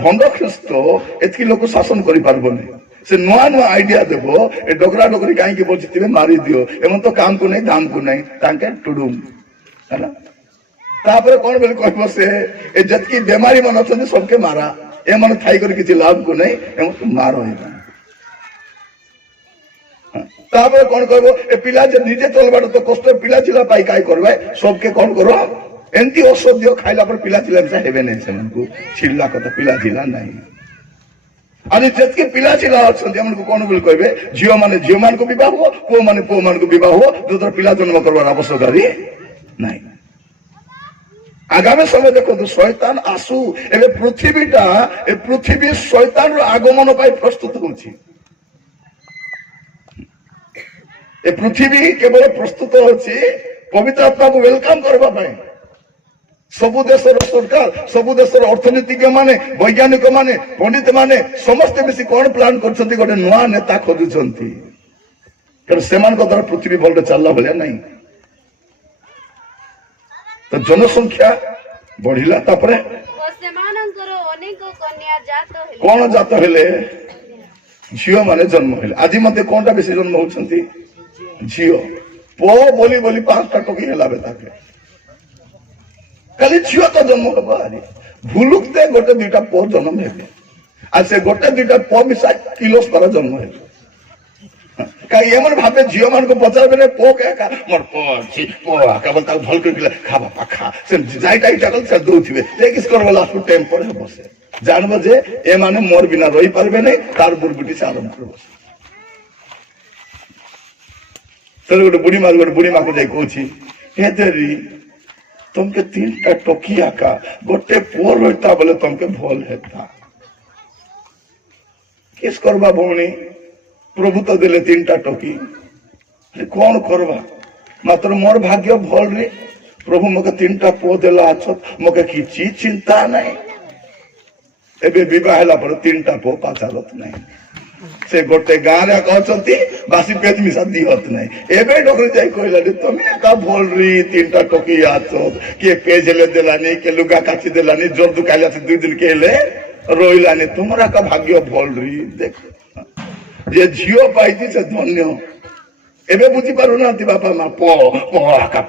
ଭଣ୍ଡ ଖ୍ରୀଷ୍ଟ ଏତିକି ଲୋକ ଶାସନ କରିପାରିବନି। ସେ ନୂଆ ନୂଆ ଆଇଡିଆ ଦେବ, ଏ ଡଗରା ଡଗରି କାହିଁକି ବସିଥିବେ ମାରିଦିଅ, ଏମାନେ ତ କାମକୁ ନାହିଁ ଦାମକୁ ନାହିଁ ତାଙ୍କେ ଟୁଡୁମ ହେଲା। ତାପରେ କଣ ବୋଲି କହିବ ସେ ଏ ଯେତିକି ବେମାରୀ ମାନେ ଅଛନ୍ତି ସବୁକେ ମାରା, ଏମାନେ ଥାଇକରି କିଛି ଲାଭକୁ ନାହିଁ, ଏମାନଙ୍କୁ ମାର ହେଇଗଲା। ତାପରେ କଣ କହିବ ଏ ପିଲା ଯେ ନିଜେ ଚଲବାଟା ତ କଷ୍ଟ, ପିଲା ଚିଲା ପାଇ କାଇ କରବେ, ସବୁକେ କଣ କର ଏମିତି ଔଷଧ ଦିଅ, ଖାଇଲା ପରେ ପିଲା ଚିଲା ମିଶା ହେବେ ନାହିଁ। ସେମାନଙ୍କୁ ଛିଡିଲା କଥା ପିଲା ଚିଲା ନାହିଁ। ଆଜି ଯେତିକି ପିଲା ଚିଲା ଅଛନ୍ତି ଏମାନଙ୍କୁ କଣ ବୋଲି କହିବେ? ଝିଅ ମାନେ ଝିଅ ମାନଙ୍କୁ ବିବାହ ହୁଅ, ପୁଅ ମାନେ ପୁଅ ମାନଙ୍କୁ ବିବାହ ହୁଅ, ଯୋଉଥିରେ ପିଲା ଜନ୍ମ କରିବାର ଆବଶ୍ୟକତା ନାହିଁ। ଆଗାମୀ ସମୟ ଦେଖନ୍ତୁ ଶୈତାନ ଆସୁ। ଏବେ ପୃଥିବୀଟା ଏ ପୃଥିବୀ ଶୈତାନର ଆଗମନ ପାଇଁ ପ୍ରସ୍ତୁତ ହଉଛି। ଏ ପୃଥିବୀ କେବଳ ପ୍ରସ୍ତୁତ ହଉଛି ପବିତ୍ର ଆତ୍ମାକୁ ୱେଲକମ କରିବା ପାଇଁ। ସବୁ ଦେଶର ସରକାର, ସବୁ ଦେଶର ଅର୍ଥନୀତିଜ୍ଞ ମାନେ, ବୈଜ୍ଞାନିକ ମାନେ, ପଣ୍ଡିତ ମାନେ ସମସ୍ତେ ମିଶି କଣ ପ୍ଲାନ କରୁଛନ୍ତି? ଗୋଟେ ନୂଆ ନେତା ଖୋଜୁଛନ୍ତି। କାରଣ ସେମାନଙ୍କ ଦ୍ୱାରା ପୃଥିବୀ ଭଲରେ ଚାଲିଲା ଭଳିଆ ନାହିଁ। ତ ଜନସଂଖ୍ୟା ବଢିଲା, ତାପରେ କଣ ଜାତ ହେଲେ? ଝିଅ ମାନେ ଜନ୍ମ ହେଲେ। ଆଜି ମଧ୍ୟ କଣଟା ବେଶୀ ଜନ୍ମ ହଉଛନ୍ତି? ଝିଅ ପୁଅ ବୋଲି ବୋଲି 5ଟା ଟୋକି ହେଲାବେ ତାକେ ଖାଲି ଝିଅ ତ ଜନ୍ମ ହବ ଆରି ଭୁଲୁକତେ ଗୋଟେ 2ଟା ପୁଅ ଜନ୍ମ ହେବେ আর সে গোটে 2টা পুଅ মিশা কিলোস তারা জন্ম হেবে কাই এমন ভাবে ঝিও মানুষ পচারবে না পুଅ কে মোর পুଅ ଅଛି পুଅ কেবল তাকে ভাল করে খা বাপা খা সে যাইটা ইটা কল সে দৌথিবে যে কিস করবে লাস্ট টাইম পরে বসে জানবো যে এ মানে মোর বিনা রই পারবে না তার বুড়বুটি সে আরম্ভ করে বসে তাহলে গোটে বুড়ি মাকে যাই কହୁছি হে তেরি तुमके 3টা टोकिया का गोटे पुଅ रहता बोले तुमके भल हेता किस करवा भौणी प्रभु तो देले 3टा टोकी कौन करवा मात्र मोर भाग्य भल रे प्रभु मके 3टा पुଅ देला अछ मके किछि चिंता नहीं एबे विवाह हला पर 3टा पुଅ पाचारत नहीं से गोटे गाँ रे कहचंती बासी पेज मिसा दिहत नहीं एबे डोकरी जाई कहला रे तमे का भल री 3टा टोकी आछ के पेज ले देलानी के लुगा काची देलानी जोर दुकाइला से 2 दिन केले रोइलानी तुमरा का भाग्य भल री देख जे झियो पाइती से धन्य एबे बुझी पारु ना बापा मा पोआका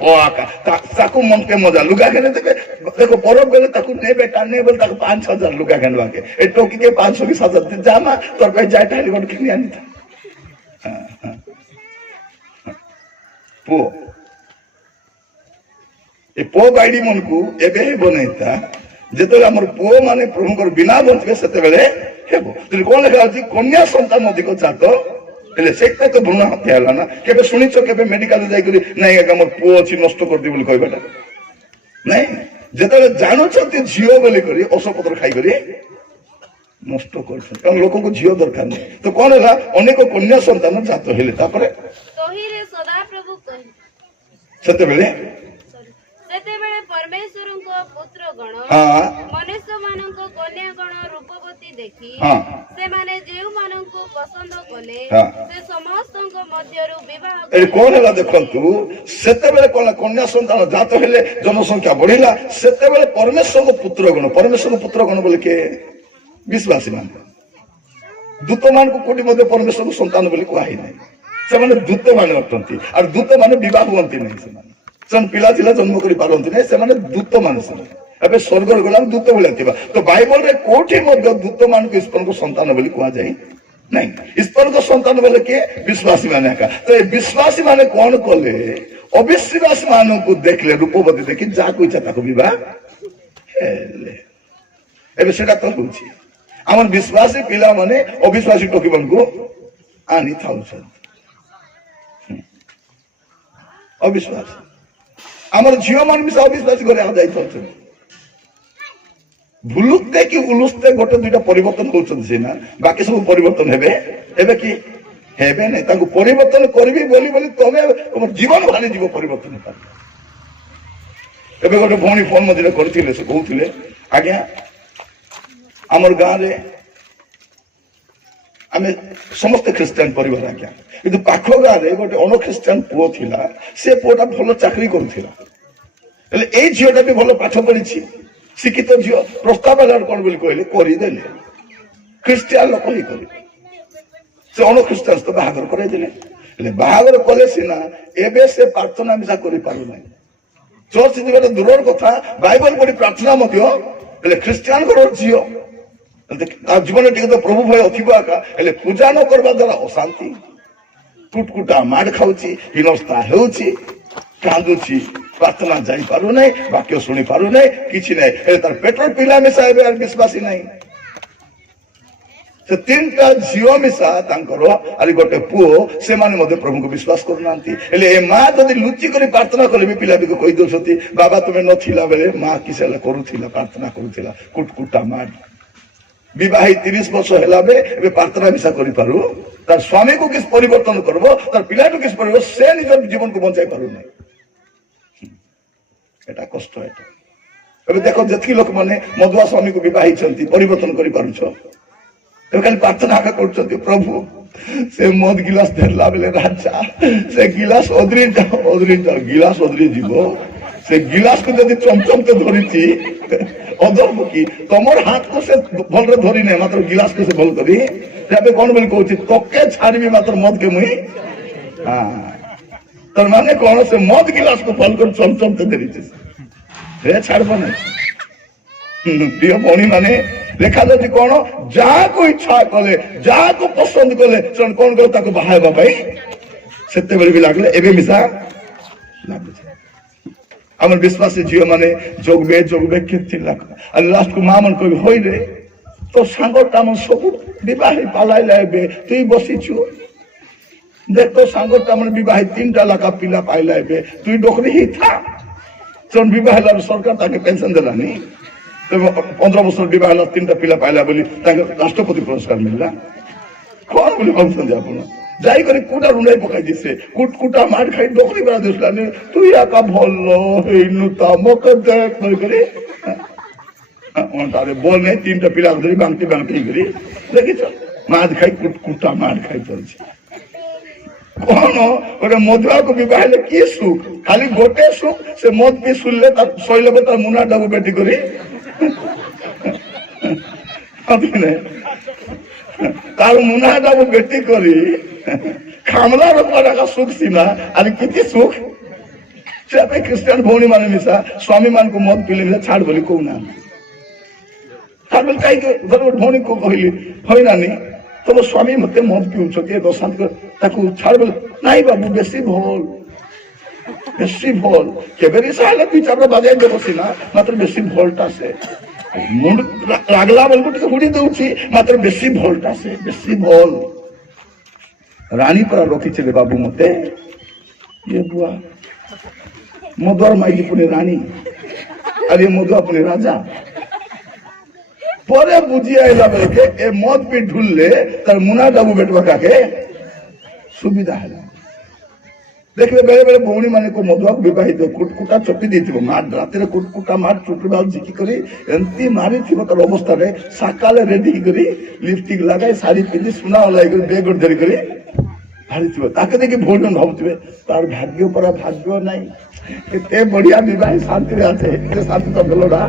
ताकू मन के मजा लुगा केने देबे देखो परब गले ताकू ने बेटा ने बोल ताकू 5,000 लुगा केनवा के ए टोकी के 500 की 7,000 जामा तोर पे जाय टाइल गोट किनी आनी था पो ए पो बाइडी मन को एबे बनेता जेते हमर पो माने प्रभुकर बिना बंचबे सेते बेले हेबो तु कोन लेखा अछि कन्या संतान अधिक जात એટલે સેકતા તો ભ્રૂણ હત્યા ହେଲା ନା କେବେ ଶୁଣିଛ କେବେ ମେଡିକାଲ ଯାଇକରି ନାଇଁ ଆଜ୍ଞା ମୋର ପୁଅ ଅଛି ନଷ୍ଟ କରିଦି ବୋଲି କହିବାଟା ନାଇଁ ଯେତେବେଳେ ଜାଣୁଛନ୍ତି ଝିଅ ବୋଲି କରି ଔଷଧପତ୍ର ଖାଇକରି ନଷ୍ଟ କରୁଛନ୍ତି କାରଣ ଲୋକଙ୍କୁ ଝିଅ ଦରକାର ନାହିଁ ତ କଣ ହେଲା ଅନେକ କନ୍ୟା ସନ୍ତାନ ଜାତ ହେଲେ ତାପରେ ସେତେବେଳେ परमेश्वरଙ୍କ पुत्र गण मनुष्य मानक कन्या गण रूपवती देखि से माने जेउ मानक पसंद कले से समस्तଙ୍କ ମଧ୍ୟରୁ विवाह ए कोन हला देखंतु सेतेबेले कोन कन्या संतान जात हेले जनसंख्या बढ़िला सेतेबेले परमेश्वरଙ୍କ पुत्र गण बोले के विश्वासी मान दूत मान को कोटि मध्ये परमेश्वरଙ୍କ संतान बोले को आही नाही से माने दूत मान अटंती और दूत माने विवाह हुंती नाही से माने सन पिला जिला जन्म करि पारंती नै से माने दूत मानस एबे स्वर्ग गला दूत बोले थिबा तो बाइबल रे कोठी मध्ये दूत मान को ईश्वर को संतान बोली कोआ जाई नहीं ईश्वर को संतान बोले के विश्वासी माने का तो ए विश्वासी माने कोन कोले अविश्वासी मानो को देखले रूपवती देखि जा को इच्छा ताको विवाह हेले एबे सेटा तो होछि हमर विश्वासी पिला माने अविश्वासी टोकी बन को आनी थाउछन अविश्वासी আমার ঝিও মান মিশা অবিশ্বাস করে আ যাইতো ভুলুকতে কি উলুস্তে গোটে 2টা পরিবর্তন হউছন সিনা বাকি সব পরিবর্তন হেবে হেবে কি হেবে নাই তাকে পরিবর্তন করবি বলি বলি তবে তোমার জীবন ভালো জীব পরিবর্তন পাবে এবে গোটে ভৌণী ফোন মধ্যে করছিলে সে কହୁଥିଲେ আজ্ঞা আমার গাঁরে আমি সমস্ত খ্রিস্টান পরিবার আজ্ঞা কিন্তু পাখ গাঁরে গোটে অনখ্রিস্টান পুଅ ଥିଲା ସେ ପୁଅଟା ଭଲ ଚାকরি କରୁଥିଲା ହେଲେ ଏଇ ଝିଅଟା ବି ଭଲ ପାଠ ପଢିଛି ଶିକ୍ଷିତ ଝିଅ ପ୍ରସ୍ତାବ ହେଲା କଣ ବୋଲି କହିଲେ କରିଦେଲେ ଖ୍ରୀଷ୍ଟିଆନ ଲୋକ ହିଁ କରିବେ ସେ ଅଣଖ୍ରୀଷ୍ଟିଆନ ତ ବାହାଘର କରାଇଦେଲେ ହେଲେ ବାହାଘର କଲେ ସିନା ଏବେ ସେ ପ୍ରାର୍ଥନା ମିଶା କରିପାରୁନାହିଁ ଚର୍ଚ୍ଚ ଯିବାଟା ଦୂରର କଥା ବାଇବଲ ପଢି ପ୍ରାର୍ଥନା ମଧ୍ୟ ହେଲେ ଖ୍ରୀଷ୍ଟିଆନ ଘରର ଝିଅ জীবনে টিকে তো প্রভু ভয় অথিব একা হেলে পূজা ন করবা দ্বারা অশান্তি কুটকুটা মাড খাউছি হীনস্থা হেউছি কাঁদুছি প্রার্থনা যাই পারু নাই বাক্য শুনি পারু নাই কিছু নাই হেলে তার পেট্রোল পিলা মিশা হবে আর বিশ্বাসী নাই ସେ 3ଟା ଝିଅ ମିଶା ତାଙ୍କର ଆରି ଗୋଟେ ପୁଅ ସେମାନେ ମଧ୍ୟ ପ୍ରଭୁଙ୍କୁ ବିଶ୍ୱାସ କରୁନାହାନ୍ତି ହେଲେ ଏ ମା ଯଦି ଲୁଚି କରି ପ୍ରାର୍ଥନା କଲେ ବି ପିଲା ବି କହି ଦଉଛନ୍ତି ବାବା ତୁମେ ନଥିଲା ବେଳେ ମା କିସ ହେଲା କରୁଥିଲା ପ୍ରାର୍ଥନା କରୁଥିଲା କୁଟକୁଟା ମାଡ विवाही 30 वर्ष हेला बे एबे प्रार्थना मिसा करि पारु तार स्वामी को किस परिवर्तन करबो तार पिला को किस परिवर्तन से निज जीवन को बंचाई पारु नै एटा कष्ट एटा एबे देखो जतकी लोक माने मधुआ स्वामी को विवाही छंती परिवर्तन करि पारु छ एबे खाली प्रार्थना का करछंती प्रभु से मद गिलास धरला बेले राजा से गिलास ओदरी गिलास ओदरी जीवो से गिलास को यदि चमचमते धरिची अधर्मुखी तमर हाथ को से भल रे धरी नै मात्र गिलास को से भल करी तबे कोन बोल कहूची तके छाड़बी मात्र मद के मुई हां তার মানে কোন সে মদ গিলাস को फल कर चमचमते धरी से छाड़ब ना प्रिय भौणी माने देखा जाती कौन जहाँ को इच्छा कले जहाँ को पसंद कले कौन कले ताको बाहायबा भाई सेते बेले भी लागले एबे मिसा আমার বিশ্বাসী ঝিও মানে যোগবে কেতে লাগ আর লাস্ট কো মা মন কই হই রে তো সাঙ্গটা মন সবু বিবাহে পালাই লাইবে তুই বসিছু দেখ তো সাঙ্গটা মন বিবাহে 3টা লাখা পিলা পাই লাইবে তুই ডকরি হি থা চন বিবাহ লার সরকার তাকে পেনশন দেলানি তো 15 বছর বিবাহ লার 3টা পিলা পাইলা বলি তাকে রাষ্ট্রপতি পুরস্কার মিললা কোন বলি বলছেন যে আপনা যাই করে কুটা রুনাই পকাই দিছে কুটকুটা মার খাই ডকরি বেড়া দিছলানি তুই একা ভল্লো হেইনু তা মক দেখ করে তারে বলে 3টা পিলা ধরে বাংটি করি দেখিছ মাছ খাই কুটকুটা মার খাই চলছে কোন ওরে মধুয়াকে বিবাহ হলে কি সুখ খালি গোটে সুখ সে মদ পি শুনলে তার শৈলবে তার মুনাটাকে বেটি করি তার মুনাটাকে বেটি করি খামলার উপর সুখ সিনা আর কিতি সুখ সে খ্রিস্টান ভৌণী মানে মিশা স্বামী ମାନଙ୍କୁ মদ ପିଲେ ମିଶା ଛାଡ ବୋଲି କହୁନାହାନ୍ତି ଛାଡ ବୋଲି କାହିଁକି ଧର ଭଉଣୀ କହିଲି ହଇରାନି ତମ ସ୍ୱାମୀ ମତେ ମଦ ପିଉଛନ୍ତି ଦଶାନ୍ତ ତାକୁ ଛାଡ ବୋଲି ନାଇଁ ବାବୁ ବେଶୀ ଭଲ କେବେ ସାହେଲେ 2-4 ବାଜାଇ ଦେବ ସିନା ମାତ୍ର ବେଶୀ ଭଲଟା ସେ ମୁଣ୍ଡ ଲାଗଲା ବେଳକୁ ଟିକେ ହୁଡି ଦଉଛି ମାତ୍ର ବେଶୀ ଭଲଟା ସେ ବେଶୀ ଭଲ ରାଣୀ ପରା ରଖିଥିଲେ ବାବୁ ମତେ ଇଏ ବୁଆ ମଧୁଆ ମାଇଲି ପୁଣି ରାଣୀ আর ये মধু अपने রাজা পরে বুঝিয়ে আইলা বেলকে এ মদ পি ঢুললে তার মুনা ডাবু বেটবা কাকে সুবিধা হল দেখবে বেড়ে বেড়ে ভৌণী মানে মধুয়াকে বিবাহিত কুটকুটা চপি দিয়েছিল মাঠ রাতে কুটকুটা মাঠ চুপড়ি বাল ঝিকি করে এমতি মারিথিব তার অবস্থায় সকালে রেডি করে লিপস্টিক লাগাই শাড়ি পিঁধি সুনা ওলাই করে বেগ ধরি করে হারিথিব তাকে দেখি ভৌণী ভাবুথিবে তার ভাগ্য পরা ভাগ্য নাই এতে বড়িয়া বিবাহ শান্তি আছে শান্তি তো গেল না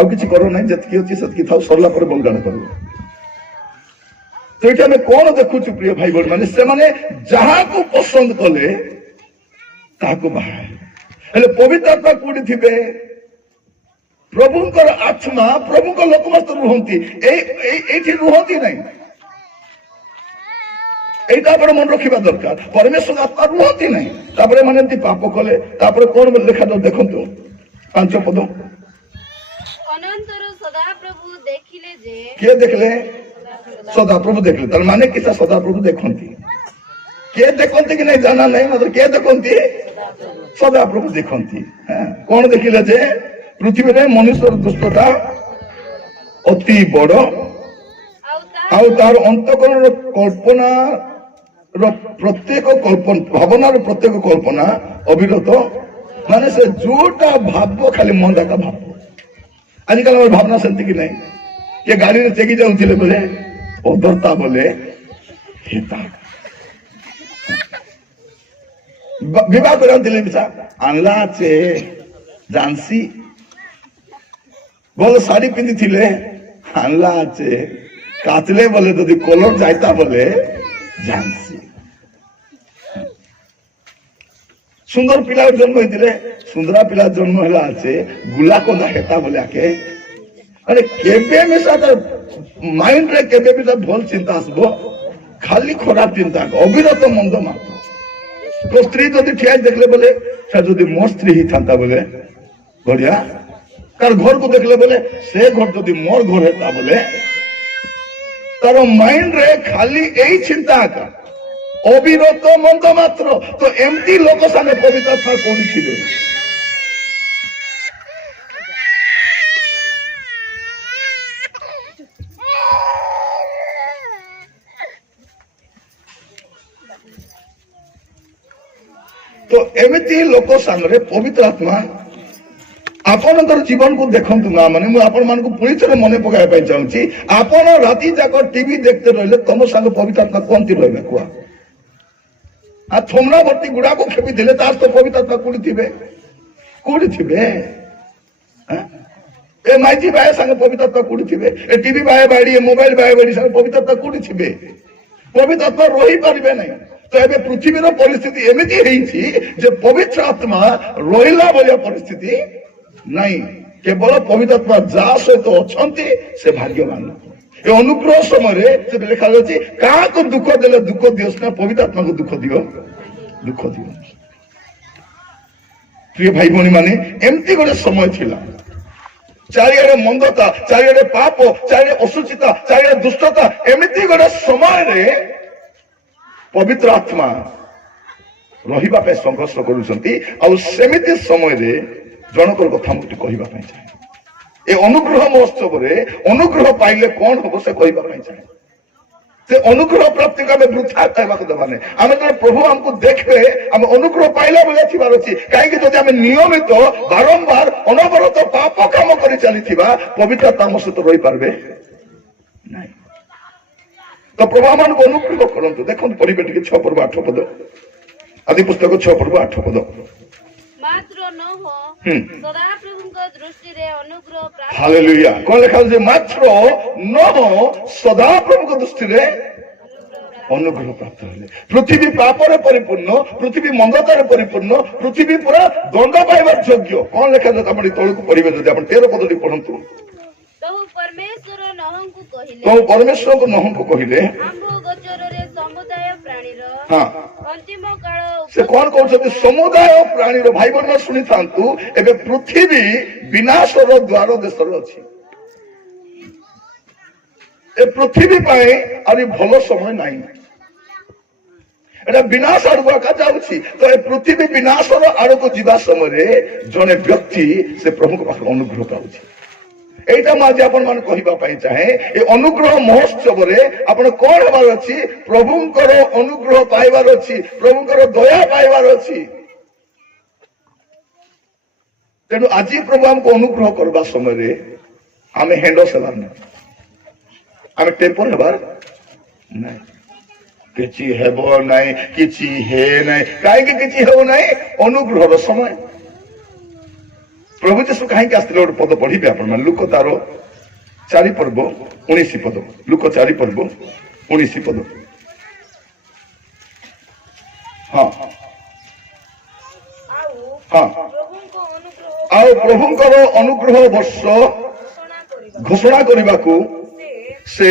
ଆଉ କିଛି କର ନାହିଁ ଯେତିକି ଅଛି ସେତିକି ଥାଉ ସରିଲା ପରେ ବଲଗାଣ କରିବ ତ ଏଠି ଆମେ କଣ ଦେଖୁଛୁ ପ୍ରିୟ ଭାଇ ଭଉଣୀ ମାନେ ସେମାନେ ଯାହାକୁ ପସନ୍ଦ କଲେ ତାହାକୁ ବାହା ହେଲେ ପବିତ୍ର ଆତ୍ମା କୋଉଠି ଥିବେ ପ୍ରଭୁଙ୍କର ଆତ୍ମା ପ୍ରଭୁଙ୍କ ଲୋକ ମାତ୍ର ରୁହନ୍ତି ଏଇଠି ରୁହନ୍ତି ନାହିଁ এইটা আপনার মনে রাখা দরকার পরমেশ্বর আত্মা রুহতি নাই তারপরে মানে এমনি পাপ কলে তারপরে কোন লেখা দেখুন 5 পদ অনন্তর সদাপ্রভু দেখিলে যে কে দেখলে সদাপ্রভু দেখলে তার মানে কিসা সদাপ্রভু দেখନ୍ତି কে দেখନ୍ତି কি নাই জানা নাই মাত্র কে দেখନ୍ତି সদাপ্রভু দেখନ୍ତି কোন দেখিলে যে পৃথিবীরে মনুষ্যর দুষ্টতা অতি বড় ଆଉ ତାର ଅନ୍ତଃକରଣ କଳ୍ପନା ପ୍ରତ୍ୟେକ ଭାବନାର ପ୍ରତ୍ୟେକ କଳ୍ପନା ଅବିରତ ମାନେ ସେ ଯୋଉଟା ଭାବ ଖାଲି ମନ୍ଦାକା ଭାବ ଆଜିକାଲି ଆମର ଭାବନା ସେମିତି କି ନାହିଁ କିଏ ଗାଡିରେ ଚେକି ଯାଉଥିଲେ ବୋଲେ ଅଧରତା ବୋଲେ ବିବାହ କରାଉଥିଲେ ମିଶା ଆଣିଲା ଚେ ଜାନ୍ସି ଭଲ ଶାଢୀ ପିନ୍ଧିଥିଲେ ଆଣିଲା ଚେ কাতলে বলে যদি কলর যাইতা বলে জানছি সুন্দর পিলার জন্ম হয়েছিল সুন্দরা পিলার জন্ম হলা আছে গুলা কোনা হেতা বলে আকে আরে কেবে মিশা তার মাইন্ড রে কেবে বি ভাল চিন্তা আসবো খালি খারাপ চিন্তা অবিরত মন্দ মাত্র তো স্ত্রী যদি ঠিয়া দেখলে বলে সে যদি মোর স্ত্রী হি থাকতা বলে বড়িয়া তার ঘরকে দেখলে বলে সে ঘর যদি মোর ঘর হেতা বলে তার মাইন্ড রে খালি এই চিন্তা আকা অবিরত মন্দ মাত্র তো এমতি লোক সামনে পবিত্র আত্মা করেছিল তো এমতি লোক সামনে পবিত্র আত্মা ଆପଣଙ୍କର ଜୀବନକୁ ଦେଖନ୍ତୁ ମା ମାନେ ମୁଁ ଆପଣ ମାନଙ୍କୁ ପୁଣି ଥରେ ମନେ ପକାଇବା ପାଇଁ ଚାହୁଁଛି ଆପଣ ରାତି ଯାକ ଟିଭି ଦେଖତେ ରହିଲେ ତମ ସାଙ୍ଗ ପବିତ୍ର ଆତ୍ମା କମତି ରହିବେ କୁହ ଆଉ ଥୋମନା ଭର୍ତ୍ତି ଗୁଡାକୁ ଖେପିଥିଲେ ତାର ତ ପବିତ୍ର ଆତ୍ମା କୋଉଠି ଥିବେ ଏ ମାଇଜି ଭାଇ ସାଙ୍ଗ ପବିତ୍ର ଆତ୍ମା କୋଉଠି ଥିବେ ଏ ଟିଭି ଭାଇ ବାଡି ଏ ମୋବାଇଲ ଭାଇ ବାଡି ସାଙ୍ଗ ପବିତ୍ର ଆତ୍ମା କୋଉଠି ଥିବେ ପବିତ୍ର ଆତ୍ମା ରହିପାରିବେ ନାହିଁ। ତ ଏବେ ପୃଥିବୀର ପରିସ୍ଥିତି ଏମିତି ହେଇଛି ଯେ ପବିତ୍ର ଆତ୍ମା ରହିଲା ଭଳିଆ ପରିସ୍ଥିତି ନାହିଁ। କେବଳ ପବିତ୍ର ଆତ୍ମା ଯାହା ସହିତ ଅଛନ୍ତି ସେ ଭାଗ୍ୟବାନ। ଏ ଅନୁଗ୍ରହ ସମୟରେ ସେଠି ଲେଖାଯାଉଛି କାହାକୁ ଦୁଃଖ ଦେଲେ ଦୁଃଖ ଦିଅ, ସିନା ପବିତ୍ର ଆତ୍ମାକୁ ଦୁଃଖ ଦିଅ, ଦୁଃଖ ଦିଅ। ପ୍ରିୟ ଭାଇ ଭଉଣୀ ମାନେ, ଏମିତି ଗୋଟେ ସମୟ ଥିଲା, ଚାରିଆଡେ ମନ୍ଦତା, ଚାରିଆଡେ ପାପ, ଚାରିଆଡେ ଅସୁଚିତା, ଚାରିଆଡେ ଦୁଷ୍ଟତା, ଏମିତି ଗୋଟେ ସମୟରେ ପବିତ୍ର ଆତ୍ମା ରହିବା ପାଇଁ ସଂଘର୍ଷ କରୁଛନ୍ତି। ଆଉ ସେମିତି ସମୟରେ ଜଣଙ୍କର କଥା ମୁଁ ଟିକେ କହିବା ପାଇଁ ଚାହେଁ। ଏ ଅନୁଗ୍ରହ ମହୋତ୍ସବରେ ଅନୁଗ୍ରହ ପାଇଲେ କଣ ହବ ସେ କହିବା ପାଇଁ ଚାହେଁ। ସେ ଅନୁଗ୍ରହ ପ୍ରାପ୍ତିକୁ ଆମେ ବୃଥା କହିବାକୁ ଦେବା ନାହିଁ। ଆମେ ଯେତେବେଳେ ପ୍ରଭୁ ଆମକୁ ଦେଖିବେ ଆମେ ଅନୁଗ୍ରହ ପାଇଲା ଭଳିଆ ଥିବାର ଅଛି। କାହିଁକି ଯଦି ଆମେ ନିୟମିତ ବାରମ୍ବାର ଅନବରତ ପାପ କାମ କରି ଚାଲିଥିବା ପବିତ୍ର ଆମ ସହିତ ରହିପାରିବେ ନାହିଁ। ତ ପ୍ରଭୁ ଆମମାନଙ୍କୁ ଅନୁଗ୍ରହ କରନ୍ତୁ। ଦେଖନ୍ତୁ ପଢିବେ ଟିକେ 6 ପର୍ବ 8 ପଦ, ଆଦି ପୁସ୍ତକ 6 ପର୍ବ 8 ପଦ। ମାତ୍ର ନୋହ ସଦାପ୍ରଭୁଙ୍କ ଦୃଷ୍ଟିରେ ଅନୁଗ୍ରହ ପ୍ରାପ୍ତ। ହାଲେଲୁୟା। କଣ ଲେଖା ଅଛି? ମାତ୍ର ନୋହ ସଦାପ୍ରଭୁଙ୍କ ଦୃଷ୍ଟିରେ ଅନୁଗ୍ରହ ପ୍ରାପ୍ତ ହେଲେ। ପୃଥିବୀ ପାପରେ ପରିପୂର୍ଣ୍ଣ, ପୃଥିବୀ ମନ୍ଦତାରେ ପରିପୂର୍ଣ୍ଣ, ପୃଥିବୀ ପୁରା ଦଣ୍ଡ ପାଇବାର ଯୋଗ୍ୟ। କଣ ଲେଖାଯାଉଛି ଆପଣ ତଳକୁ ପଢିବେ, ଯଦି ଆପଣ 13 ପଦଟି ପଢନ୍ତୁ। ତହୁ ପରମେଶ୍ୱର ନୋହଙ୍କୁ କହିଲେ, ତହୁ ପରମେଶ୍ୱରଙ୍କୁ ନୋହଙ୍କୁ କହିଲେ, ଆମ୍ଭ ଗୋଚରରେ ସମୁଦାୟ ପ୍ରାଣୀର ଅନ୍ତିମ କାଳ ସେ କଣ କହୁଛନ୍ତି? ସମୁଦାୟ ପ୍ରାଣୀର। ଭାଇ ଭଉଣୀ ଶୁଣିଥାନ୍ତୁ, ଏବେ ପୃଥିବୀ ବିନାଶର ଦ୍ୱାର ଦେଶରେ ଅଛି। ଏ ପୃଥିବୀ ପାଇଁ ଆହୁରି ଭଲ ସମୟ ନାହିଁ। ଏଟା ବିନାଶ ଆଡକୁ ଆକା ଯାଉଛି। ତ ଏ ପୃଥିବୀ ବିନାଶର ଆଡକୁ ଯିବା ସମୟରେ ଜଣେ ବ୍ୟକ୍ତି ସେ ପ୍ରଭୁଙ୍କ ପାଖରେ ଅନୁଗ୍ରହ ପାଉଛି। এইটা ମୁଁ ଆଜି ଆପଣ ମାନଙ୍କୁ କହିବା ପାଇଁ ଚାହେଁ। ଏ ଅନୁଗ୍ରହ ମହୋତ୍ସବରେ ଆପଣ କଣ ହେବାର ଅଛି? ପ୍ରଭୁଙ୍କର ଅନୁଗ୍ରହ ପାଇବାର ଅଛି, ପ୍ରଭୁଙ୍କର ଦୟା ପାଇବାର ଅଛି। ତେଣୁ ଆଜି ପ୍ରଭୁ ଆମକୁ ଅନୁଗ୍ରହ କରିବା ସମୟରେ ଆମେ ହେଣ୍ଡସ୍ ହେବାର ନାହିଁ, ଆମେ ଟେମ୍ପର ହେବାର ନାହିଁ। କିଛି ହେବ ନାହିଁ, କିଛି ହେ ନାହିଁ। କାହିଁକି କିଛି ହେଉ ନାହିଁ? ଅନୁଗ୍ରହର ସମୟ। ପ୍ରଭୁ ଯୀଶୁ କାହିଁକି ଆସିଥିଲେ? ଗୋଟେ ପଦ ପଢିବେ ଆପଣ ମାନେ, ଲୁକ ତାର 4 ପର୍ବ 19 ପଦ। ଲୁକ 4 ପର୍ବ 19 ପଦ। ହଁ ଆଉ ପ୍ରଭୁଙ୍କର ଅନୁଗ୍ରହ ବର୍ଷ ଘୋଷଣା କରିବାକୁ ସେ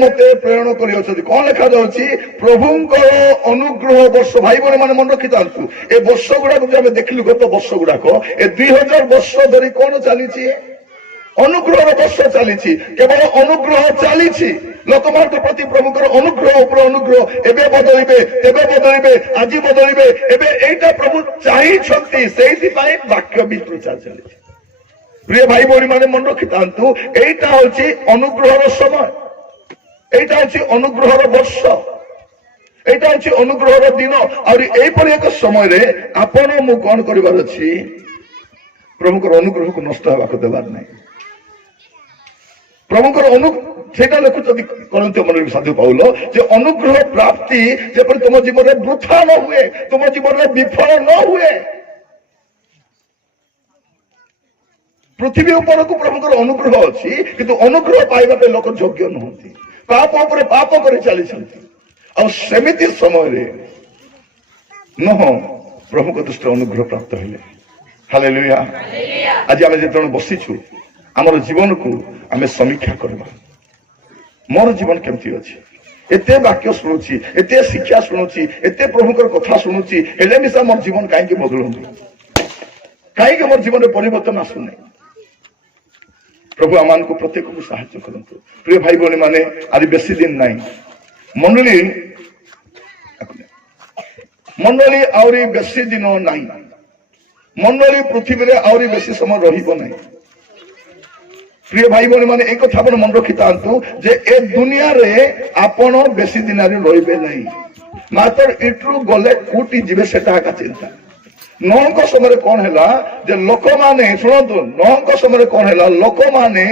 ମତେ ପ୍ରେରଣ କରିଅଛନ୍ତି। କଣ ଲେଖାଯାଉଛି? ପ୍ରଭୁଙ୍କର ଅନୁଗ୍ରହ ବର୍ଷ। ଭାଇ ଭଉଣୀ ମାନେ ମନେ ରଖିଥାନ୍ତୁ, ଏ ବର୍ଷ ଗୁଡାକ ଯୋଉ ଆମେ ଦେଖିଲୁ, ଗତ ବର୍ଷ ଗୁଡାକ, ଏ 2000 ବର୍ଷ ଧରି କଣ ଚାଲିଛି? ଅନୁଗ୍ରହର ବର୍ଷ ଚାଲିଛି। କେବଳ ଅନୁଗ୍ରହ ଚାଲିଛି। ଲୋକମାନଙ୍କ ପ୍ରତି ପ୍ରଭୁଙ୍କର ଅନୁଗ୍ରହ ଉପରେ ଅନୁଗ୍ରହ। ଏବେ ବଦଳିବେ, ତେବେ ବଦଳିବେ, ଆଜି ବଦଳିବେ। ଏବେ ଏଇଟା ପ୍ରଭୁ ଚାହିଁଛନ୍ତି, ସେଇଥିପାଇଁ ବାକ୍ୟ ବି ପ୍ରଚାର ଚାଲିଛି। ପ୍ରିୟ ଭାଇ ଭଉଣୀ ମାନେ ମନେ ରଖିଥାନ୍ତୁ, ଏଇଟା ହଉଛି ଅନୁଗ୍ରହର ସମୟ, এইটা হচ্ছে অনুগ্রহর বর্ষ, এইটা হচ্ছে অনুগ্রহর দিন। আর এইপরি এক সময় আপন মু কণ করিবার ଅଛି? প্রভুଙ୍କର অনুগ্রহକୁ নষ্ট ହେବାକୁ ଦେବାର ନାହିଁ। ପ୍ରଭୁଙ୍କର ସେଇଟା ଲେଖୁଛନ୍ତି କରନ୍ତି ମଣ୍ଡଳୀ ସାଧୁ ପାଉଲ, ଯେ ଅନୁଗ୍ରହ ପ୍ରାପ୍ତି ଯେପରି ତୁମ ଜୀବନରେ ବୃଥା ନ ହୁଏ, ତୁମ ଜୀବନରେ ବିଫଳ ନ ହୁଏ। ପୃଥିବୀ ଉପରକୁ ପ୍ରଭୁଙ୍କର ଅନୁଗ୍ରହ ଅଛି, କିନ୍ତୁ ଅନୁଗ୍ରହ ପାଇବା ପାଇଁ ଲୋକ ଯୋଗ୍ୟ ନୁହନ୍ତି, ପାପ ଉପରେ ପାପ କରି ଚାଲିଛନ୍ତି। ଆଉ ସେମିତି ସମୟରେ ନୁହ ପ୍ରଭୁଙ୍କ ଦୃଷ୍ଟିରେ ଅନୁଗ୍ରହ ପ୍ରାପ୍ତ ହେଲେ। ହାଲେଲୁୟା। ଆଜି ଆମେ ଯେତେବେଳେ ବସିଛୁ, ଆମର ଜୀବନକୁ ଆମେ ସମୀକ୍ଷା କରିବା। ମୋର ଜୀବନ କେମିତି ଅଛି? ଏତେ ବାକ୍ୟ ଶୁଣୁଛି, ଏତେ ଶିକ୍ଷା ଶୁଣୁଛି, ଏତେ ପ୍ରଭୁଙ୍କର କଥା ଶୁଣୁଛି, ହେଲେ ମିଶା ମୋର ଜୀବନ କାହିଁକି ବଦଳୁନି? କାହିଁକି ମୋର ଜୀବନରେ ପରିବର୍ତ୍ତନ ଆସୁନାହିଁ? ପ୍ରଭୁ ଆମମାନଙ୍କୁ ପ୍ରତ୍ୟେକକୁ ସାହାଯ୍ୟ କରନ୍ତୁ। ପ୍ରିୟ ଭାଇ ଭଉଣୀ ମାନେ, ଆଜି ବେଶୀ ଦିନ ନାହିଁ, ମଣ୍ଡଳୀ ଆହୁରି ବେଶୀ ଦିନ ନାହିଁ। ମଣ୍ଡଳୀ ପୃଥିବୀରେ ଆହୁରି ବେଶୀ ସମୟ ରହିବ ନାହିଁ। ପ୍ରିୟ ଭାଇ ଭଉଣୀ ମାନେ, এই କଥା ଆପଣ ମନେ ରଖିଥାନ୍ତୁ ଯେ ଏ ଦୁନିଆରେ ଆପଣ ବେଶୀ ଦିନରେ ରହିବେ ନାହିଁ। ମାତ୍ର ଏଠୁ ଗଲେ କୋଉଠି ଯିବେ ସେଟା ଏକା ଚିନ୍ତା। ନଅଙ୍କ ସମୟରେ କଣ ହେଲା ଯେ ଲୋକମାନେ, ଶୁଣନ୍ତୁ, ନଅଙ୍କ ସମୟରେ କଣ ହେଲା, ଲୋକମାନେ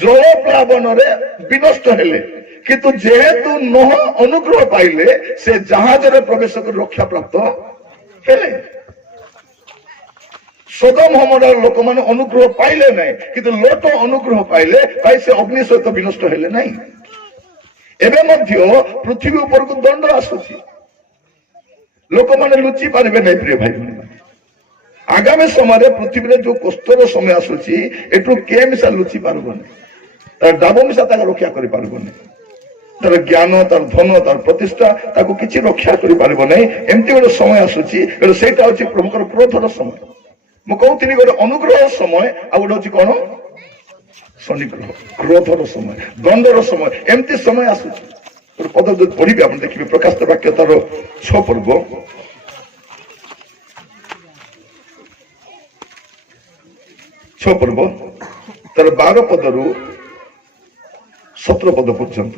ଜଳ ପ୍ଲାବନରେ ବିନଷ୍ଟ ହେଲେ। କିନ୍ତୁ ଯେହେତୁ ନୋହ ଅନୁଗ୍ରହ ପାଇଲେ, ସେ ଜାହାଜରେ ପ୍ରବେଶ କରି ରକ୍ଷା ପ୍ରାପ୍ତ ହେଲେ। ସୋଦମ ଗମୋରାର ଲୋକମାନେ ଅନୁଗ୍ରହ ପାଇଲେ ନାହିଁ, କିନ୍ତୁ ଲୋଟ ଅନୁଗ୍ରହ ପାଇଲେ, ଭାଇ ସେ ଅଗ୍ନି ସହିତ ବିନଷ୍ଟ ହେଲେ ନାହିଁ। एबे मध्य पृथ्वी ऊपर को दंड आसुची लोक माने लुचि पारबे नहीं प्रिय भाई भौणी माने आगामी समय पृथ्वी जो कष्टर समय आसुची एटू के मिसा लुचि पारबनी तार डाब मिसा ताक रक्षा करि पारबनी तार ज्ञान तार धन तार प्रतिष्ठा ताको किछि रक्षा करि पारबो नहीं एमती गोटे समय आसुची सेटा होची प्रभुकर क्रोधर समय मु कहउथिनी गोटे अनुग्रह समय आ गोटे होची कोन शनिग्रह क्रोधर समय दंडर समय एमती समय आसुची गोटे पद जो पढ़िबे आपण देखिबे प्रकाशित वाक्य तार 6 पर्व पर्व तार 12 पदरु 17 पद पर्यंत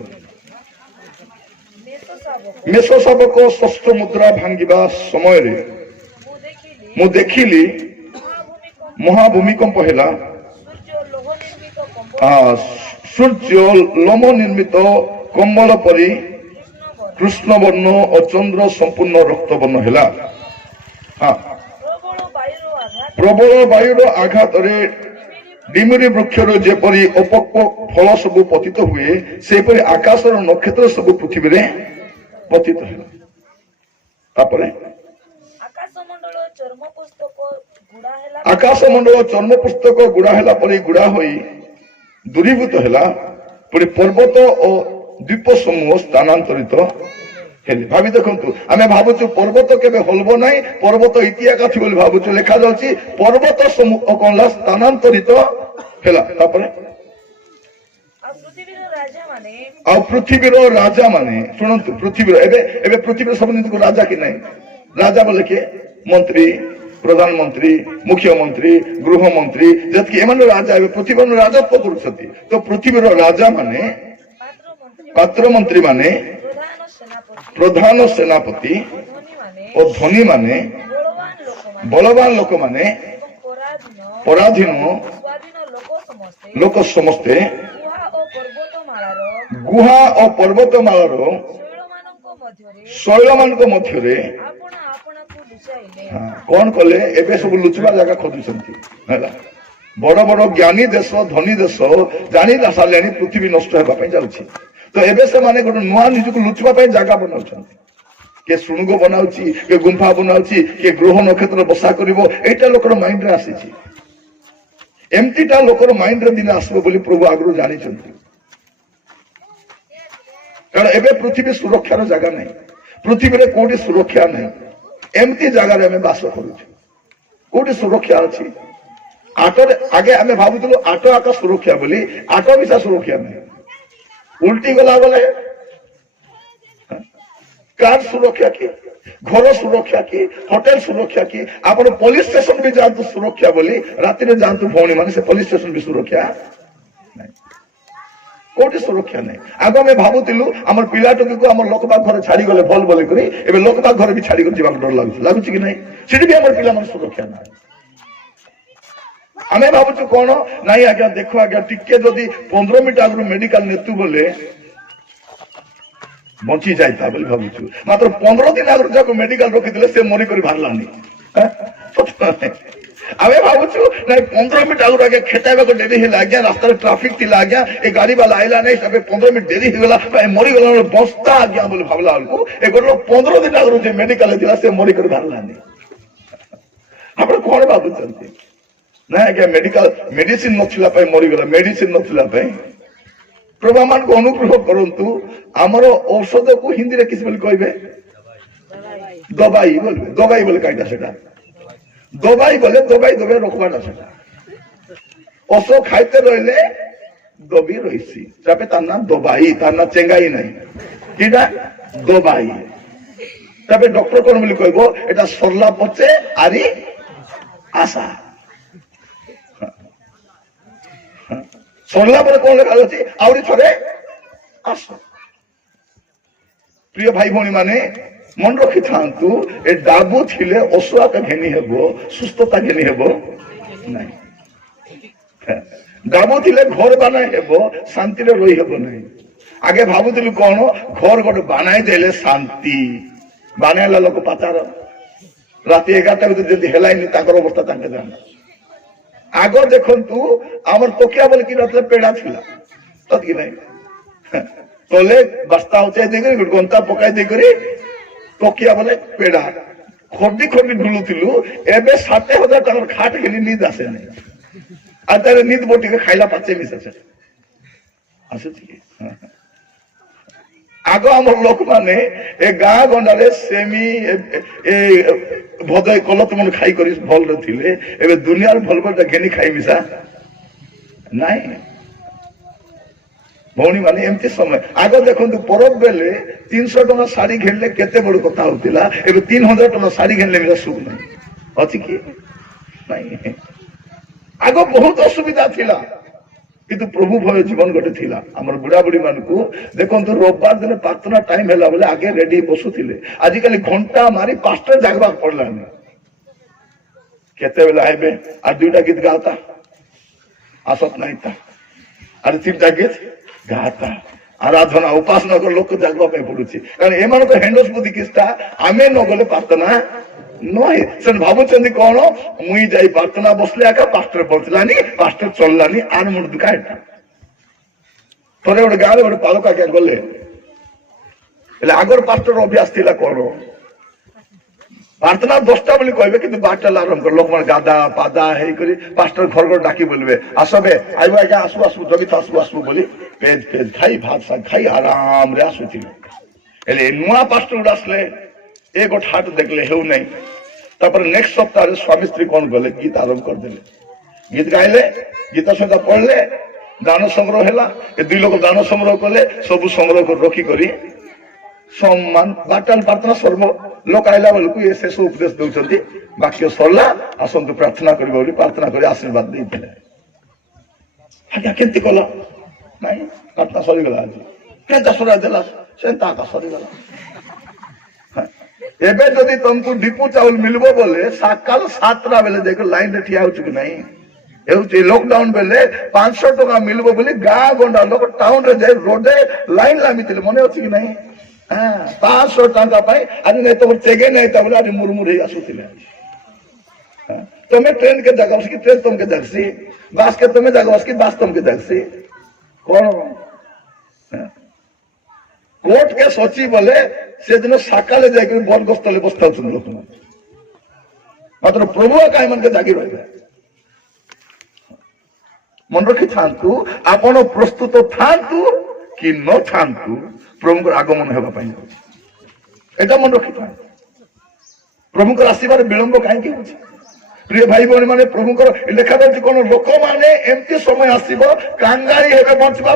मेष शावक षष्ठ मुद्रा भांगिबा समय रे मु देखिली महाभूमिकंप हेला सूर्य लोम निर्मित कम्बल परी कृष्ण वर्ण और चंद्र संपूर्ण रक्त वर्ण हेला प्रबल वायुर आघात डिमिरी वृक्षर जेपरी अपक्व फल सब पतित हुए सेपरी आकाशर नक्षत्र सब पृथ्वी रे पतित है आकाश मंडल चर्म पुस्तक गुड़ा है परी गुड़ा होई दूरीभूत है पुणी पर्वत और द्वीप समूह स्थानांतरित हेले भावी देखंतु आमे भाबुचु पर्वत केबे हलबो नाही पर्वत इतिहास अछि बोली भाबुचु लेखा जाउची पर्वत समूह कोनला स्थानांतरित हेला तापरे आ पृथ्वीर राजा माने सुनंतु पृथ्वीर एबे पृथ्वीर सब नित को राजा कि नाही राजा बोले के मंत्री प्रधानमंत्री मुख्यमंत्री गृहमंत्री जतकी एमन राजा एबे पृथ्वीर राजत्व करूछथि तो पृथ्वीर राजा माने पात्र मंत्री माने प्रधान सेनापति और धनी माने बलवान लोक माने पराधीन लोक समस्ते गुहा और पर्वतमालार शैल मान मध्य कौन कले एबे सब लुचवा जगह खोजुछंती बड़ बड़ ज्ञानी देश धनी देश जानी सारे पृथ्वी नष्ट होगा जाऊँगी तो एबे से माने गोटे नुआ निजक लुचवा जगह बनाउछंती के सुणुग बनाउछि के गुंफा बनाउछि के ग्रह नक्षत्र बसा करिवो एटा लोकर माइंड रे आसीछि एमतीटा लोकर माइंड रे दिन आसबो बोली प्रभु आगु जानि छथि कारण एबे पृथ्वी सुरक्षार जगह नहीं पृथ्वी रे कोठी सुरक्षा नहीं एमती जगह रे हमें बास करूछु कोठी सुरक्षा अछि आटो आगे हमें भाबुतलो आटो आका सुरक्षा बोली आटो मिसा सुरक्षा नहीं उल्टी गला बोले कार सुरक्षा की घर सुरक्षा की होटेल सुरक्षा की आप पुलिस स्टेशन भी जातु सुरक्षा बोली राति में जातु भौणी माने से पुलिस स्टेशन भी सुरक्षा नहीं कोटी सुरक्षा नहीं आग में भाबुतिलु हमर पिलाटो को हमर लोकबा घर छाड़ी गले भल बोले करी एबे लोकबा घर भी छाड़ी कर जीवा डर लागुच कि नहीं सिटी भी हमर पिला मन सुरक्षा नहीं आमे भाबुछु कोन नहीं आज्ञा देखो आज्ञा टिके जदी 15 मिनिट आगु मेडिकल नेतु बोले बंची जाइता बोली भाबुछु मात्र 15 दिन आगु जाको मेडिकल रोकी दिले से मरी करी भारलानी आमे भाबुछु नहीं 15 मिनिट आगु आगे खेताबे को डेरी हिला आज्ञा रास्ता रे ट्रैफिक थिला आज्ञा ए गाड़ी वाला आइला नहीं सबे 15 मिनिट डेरी हिगला मरी गला बस्ता आज्ञा बोली भाबला को ए गोलो 15 दिन आगु जे मेडिकल थिला से मरी करी भारलानी आपण कोन भाबुछंती ना क्या मेडिकल मेडिसिन नथिला पय मरीगला मेडिसिन नथिला पय प्रभु मान को अनुग्रह करंतु हमरो औषध को हिंदी रे किस बोल कहबे दवाई बोले काइटा सेटा दवाई बोले दवाई रोकबाटा सेटा ओसो खाइते रहले दबी रहिसी तापे तार नाम दवाई तार ना चेंगाई नहीं किडा दवाई तापे डॉक्टर कोन बोली कहबो एटा सरला पचे आरी आशा सरला पर कौन लिखा जाती आउरी थरे आस प्रिय भाई भौणी माने मन रखि थांतु ए डाबु थिले असुआता घेनी हेबो सुस्थता घेनी हेबो नहीं डाबु थिले घर बनाय हेबो शांति रे रही हेबो नहीं आगे भाबुतिलु कोन घर गोटे बनाय देले शांति बनायला लोक पातार राति 11टा बजे जदी हेलाइनी ताकर अवस्था तांके जान आग देखंतु आमर तोकिया बोले कि मतलब पेड़ा थिला तत कि नहीं तले बस्ता उचाई देकर गंता पकाई देकर तकिया बोले पेड़ा खड्डी खड्डी ढुलुथिलु एबे 7,000 टाकार खाट के नींद आसे नहीं आ तारे नींद बोटी के खाइला पाचे मिस आसे आग आम लोक माने ए गाँ गंडारे सेमी ए भदय कलत मन खाई करी भल थिले एबे दुनिया भल भल घेनी खाई मिसा नाई भौणी माने एमती समय आग देखो परब बेले 300 टका साड़ी घेनले केते बड़ कथा होतिला एबे 3,000 टका साड़ी घेनले मेरा सुख नहीं अछि कि नहीं आग बहुत असुविधा थिला किंतु प्रभु भय जीवन गोटे थिला हमर बुढ़ा बुढ़ी मान को देखंतु रविवार दिन प्रार्थना टाइम हैला बोले आगे रेडी बसुथिले आज काली घंटा मारी पास्टर जागबा पड़लानी केते बेला आइबे आ दुईटा गीत गाता आसत नहीं था अरे 3टा गीत गाता आराधना उपासना कर लोक जागबा पे पड़ुछि कारण एमान तो हेंडस बुद्धि किस्ता आमे न गले प्रार्थना नय सेन भाबुचंदी कोन मुई जाई प्रार्थना बसले आका पास्टर पहुंचलानी पास्टर चललानी आन मुंड दुकायटा तोरे ओडे गाले ओडे पालका के गले एले आगर पास्टर अभ्यास थिला कोन प्रार्थना 10टा बोली कहबे किंतु 12टा आरंभ कर लोक मन गादा पादा हे करी पास्टर घर घर डाकी बोलबे आसबे आइबो आगे आसु आसु जबि आसु आसु बोली पेज पेज खाई भात साग खाई आराम रे आसुथि एले नुआ पास्टर उडासले एक गोट हाट देखले हेउ नहीं तापर नेक्स्ट सप्ताह रे स्वामी स्त्री कोन गले गीत आरंभ कर देले गीत गाइले गीत संहिता पढ़ले दान संग्रह हैला ए दुई लोक दान संग्रह कले सब संग्रह कर रखी करी सम्मान बाटल प्रार्थना सर्व लोक आइला बेलकु ये शेष उपदेश दउछंती वाक्य सरला आसंतु प्रार्थना करबो बोली प्रार्थना करी आशीर्वाद दै देले आज्ञा केंती कला नहीं प्रार्थना सरी गला आज के दसरा देला सेंता का सरी गला एबे जदि तुमको डिपो चावल मिलबो बोले सकाल 7टा बेले देखो लाइन रे ठिया होछु कि नहीं एउचे लॉकडाउन बेले 500 टका मिलबो बोली गाँ गंडा लोक टाउन रे जाय रोडे लाइन लामितिले मने होछि कि नहीं 500 टका पाई आज नहीं तो चेगे नहीं त बोले आज मुरमुर हे आसुतिले तुम्हें ट्रेन के जगह उसकी ट्रेन तुमके जगसी बास के तुम्हें जगह उसकी बास तुमके जगसी कौन कोर्ट के सोची बोले से दिन सकाले जाकर बरगस्तले बस्ता लोक मात्र प्रभु कहीं मन के जागी रही मन रखी था आपण प्रस्तुत था कि न था प्रभु आगमन होगा एटा मन रखी था प्रभु आसबार विलंब कहीं प्रिय भाई भौणी माने प्रभु लिखा जाए कौन लोक मैंने एमती समय आसब कांगारी हे बचवा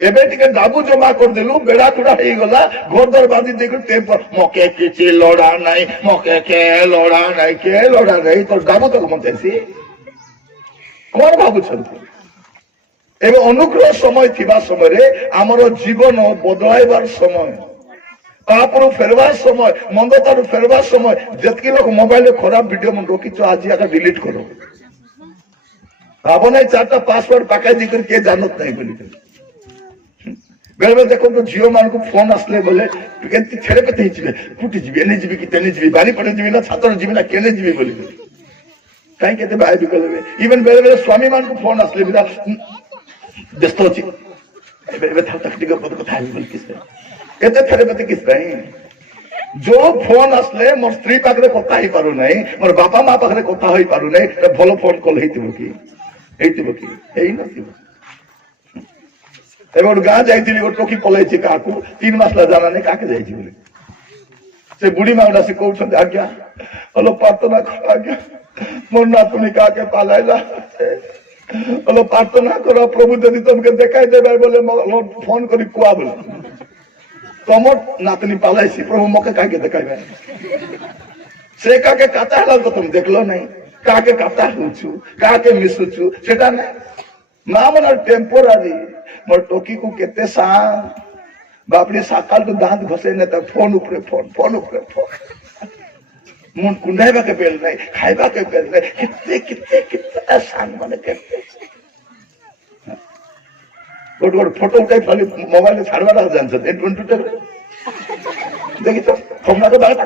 एबे टिके दाबू जमा कर देलु बेड़ा कुड़ा हे गला घर दर बांधी देखु टेम्पर मके किछि लड़ा नाही मके के लड़ा नाही तो दाबू तो मतेसी कोन बाबू छथि एबे अनुग्रह समय थिबा समय रे हमर जीवन बदलाइबार समय पापरु फेरबार समय मंदतारु फेरबार समय जतकी लोक मोबाइल रे खराब वीडियो मन रोकिचो आज आका डिलीट करो आपने 4टा पासवर्ड पाकाई दिकर के जानत नहीं बोली बेले बेले देखो तो झील मान को फोन आसले बोले छेड़े पे फुटी जी एने जी कि तेने जी बारी पड़े जी ना छात्र जी ना केने जी बोली कहीं कहते भाई भी कल इवन बेले बेले स्वामी मान को फोन आसले बिना व्यस्त अच्छी तकलीफ कथा बोल किस एते छेड़े पे किस जो फोन आसले मोर स्त्री पाखरे कथा ही पारु नहीं मोर बापा माँ पाखरे कथा होई पारु नहीं भलो फोन कॉल हेतिबो कि हेई नथिबो एबे गाँ जाइथिली गो टोकी पलाइछि काकू 3 मास ला जाना नहीं काके जाइछि बोले से बुढ़ी माउडा से कहउछन आज्ञा हलो प्रार्थना कर आज्ञा मोर नातुनी काके पालाइला हलो प्रार्थना करो प्रभु यदि तुमके देखाई देबे बोले फोन करी कुआ बोले तमर नातुनी पालाइछि प्रभु मके काके देखाइबे से काके काता हला तो तुम देखलो नहीं काके काता होछु काके मिसुछु सेटा नहीं मामना टेम्पोरारी मोर टोकी को केते सान बापड़ी सकाल तो दांत घसे न त फोन ऊपर फोन मुंड कुंडाइबा के बेल नहीं खाइबा के बेल नहीं कितने सान माने केते गोट फोटो उठाई खाली मोबाइल में छाड़वा रहा जान सकते 22 देखि तो हमरा तो बात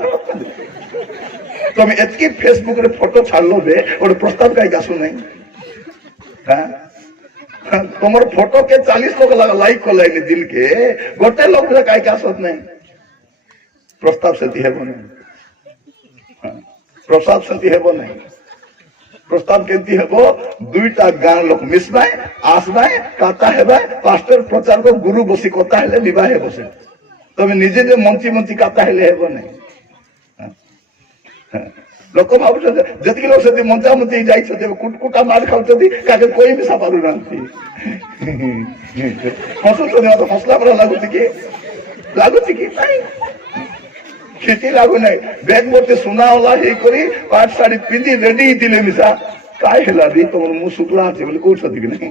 तुम एतकी फेसबुक रे फोटो छाड़लो बे और प्रस्ताव काई गासु नहीं हां तुमर फोटो के 40 लोग लाइक कल दिल के गोटे लोग कहीं आसत नहीं प्रस्ताव से हेब नहीं प्रस्ताव से हेब नहीं प्रस्ताव केमती हेबो दुईटा गाँ लोक मिसबाय आसबाय काता हेबाय पास्टर प्रचार को गुरु बसी कथा हेले विवाह हेबो से तबे निजे जे मंची मंची काता हेले हेबो नहीं लोक भाबुछ जति लोक से मंचा मंची जाई छते कुटकुटा मार खाउछती काके कोई भी सापारु नांती हसु तो हसला पर लागुती की नहीं खेती लागू नहीं बैग मोटे सुना वाला हे करी पाट साड़ी पिंदी रेडी दिले मिसा काय हेला दी तो मु सुतला आछे बोले कोठ सदी नहीं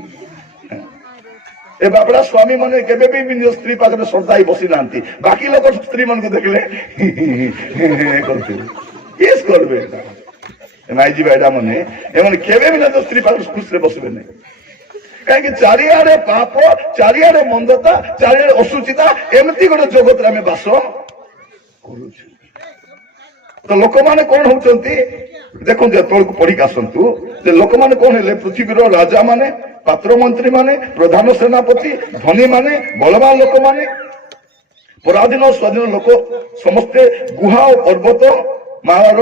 ए बापड़ा स्वामी माने केबे भी निज स्त्री पाखरे श्रद्धाई बसी नांती बाकी लोक स्त्री मन को देखले करते केस करबे माइजी बेडा माने एमन केबे भी निज स्त्री पाखरे खुश रे बसबे नहीं काहे कि चारियारे पाप चारियारे मंदता चारियारे असुचिता एमती गोटे जगत रे हम बास तो लोक माने कौन होचंती देखो जे तोल को पढ़ी आसंतु जे लोक माने कौन हेले पृथ्वी रो राजा माने पात्र मंत्री माने प्रधान सेनापति धनी माने बलवान लोक माने पराधीन स्वाधीन लोक समस्ते गुहा और पर्वत मालार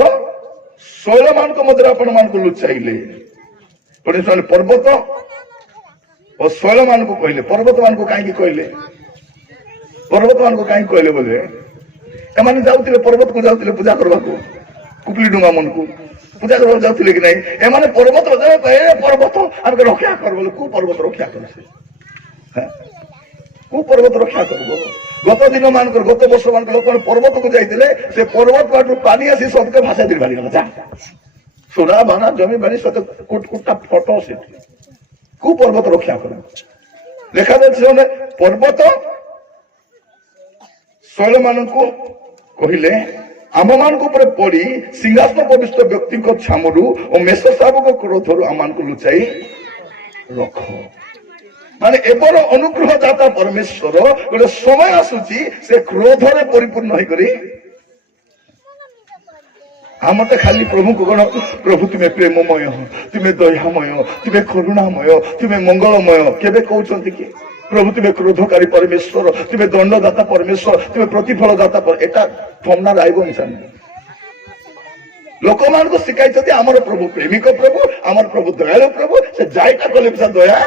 शैल मान को मध्य आपण मान को लुचाइले पर्वत और शैल मान को कहले पर्वत मान को कहीं कहले पर्वत मान को कहीं कहले बोले एमाने जाउतिले पर्वत को जाउतिले पूजा करबा को कुपली डुमा मन को पूजा करबा जाउतिले कि नहीं एमाने पर्वत ए पर्वत हमके रक्षा कर बोले को पर्वत रक्षा करसे को पर्वत रक्षा करबो गत दिन मान कर गत वर्ष मान लोक पर्वत को जाइतिले से पर्वत बाटू पानी आसी सबके भाषा दिल भारी गला जा सोना बाना जमी बानी सत कुटकुटा फोटो से को पर्वत रक्षा कर देखा जाय पर्वत शैल मान को कहले आम मान पड़ी सिंहासन प्रविष्ट व्यक्ति को छामरू और मेष शावक क्रोधरू आम को लुचाई रख माने एबर अनुग्रह दाता परमेश्वर गोटे समय आसुची से क्रोध रे परिपूर्ण होई करी हम तो खाली प्रभु को गण प्रभु तुम्हें प्रेममय तुम्हें दयामय तुम्हें करुणामय तुम्हें मंगलमय केबे कहउछंती कि प्रभु तुम्हें क्रोधकारी परमेश्वर तुम्हें दंडदाता परमेश्वर तुम्हें प्रतिफल दाता पर एटा थमना राइबो निसान लोक मान को शिकाई आमर प्रभु प्रेमिक प्रभु आमर प्रभु दयालु प्रभु से जाइटा कले दया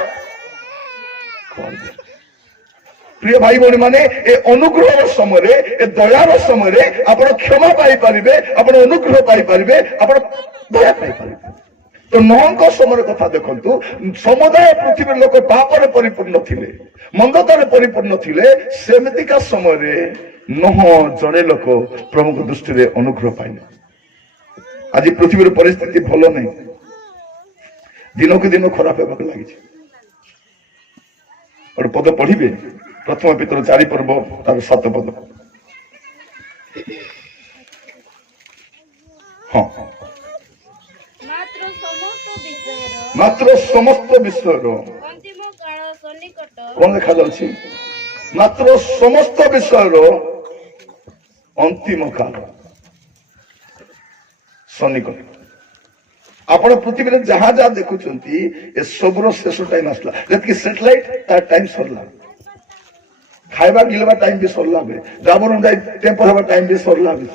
प्रिय भाई भौणी माने ए अनुग्रह समय ए दयार समय आपण क्षमा पाई पारिबे आपण अनुग्रह पाई पारिबे आपण दया पाई पारिबे तो नहंक समय कथा देखंतु समुदाय पृथ्वी लोक पापर परिपूर्ण थिले मंदतार परिपूर्ण थिले सेमितिका समय रे नह जड़े लोक प्रभु को दृष्टि रे अनुग्रह पाइले आज पृथ्वी परिस्थिति भलो नहीं दिन को दिन खराब होगा लगी और पद पढ़िबे प्रथम पितर 4 पर्व तार 7 पद हाँ मात्र समस्त विषय कौन लिखा जाउछि मात्र समस्त विषय अंतिम काल सन्निकट आपण पृथ्वी रे जहाँ जहाँ देखुचंती ए सबरो शेष टाइम आसला जतकि सैटेलाइट तार टाइम सरला खाइबा गिलबा टाइम भी सरला बे जाबरन जाय टेम्पर हबा टाइम भी सरला बे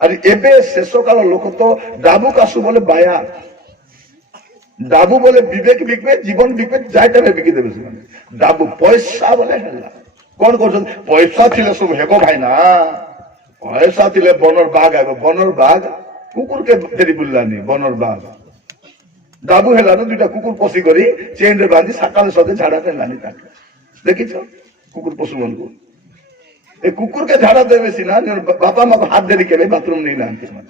अरे एबे शेष काल लोक तो डाबू कासु बोले बाया डाबू बोले विवेक बिकबे जीवन बिकबे जाय टाइम बिकी देबे से डाबू पैसा बोले हल्ला कोन करछन पैसा थिले सब हेबो भाई ना पैसा थिले बनर बाग आबो बनर बाग कुकुर के फेरी बुल्लानी बनर बाग डाबू हेला न दुटा कुकुर पसी करी चेन रे बांधी सकाल सदे झाड़ा के लानी ताके देखिछ कुकुर पशु मन को ए कुकुर के झाड़ा देबे सिना बापा मां को हाथ देरी के बाथरूम नहीं लांती मन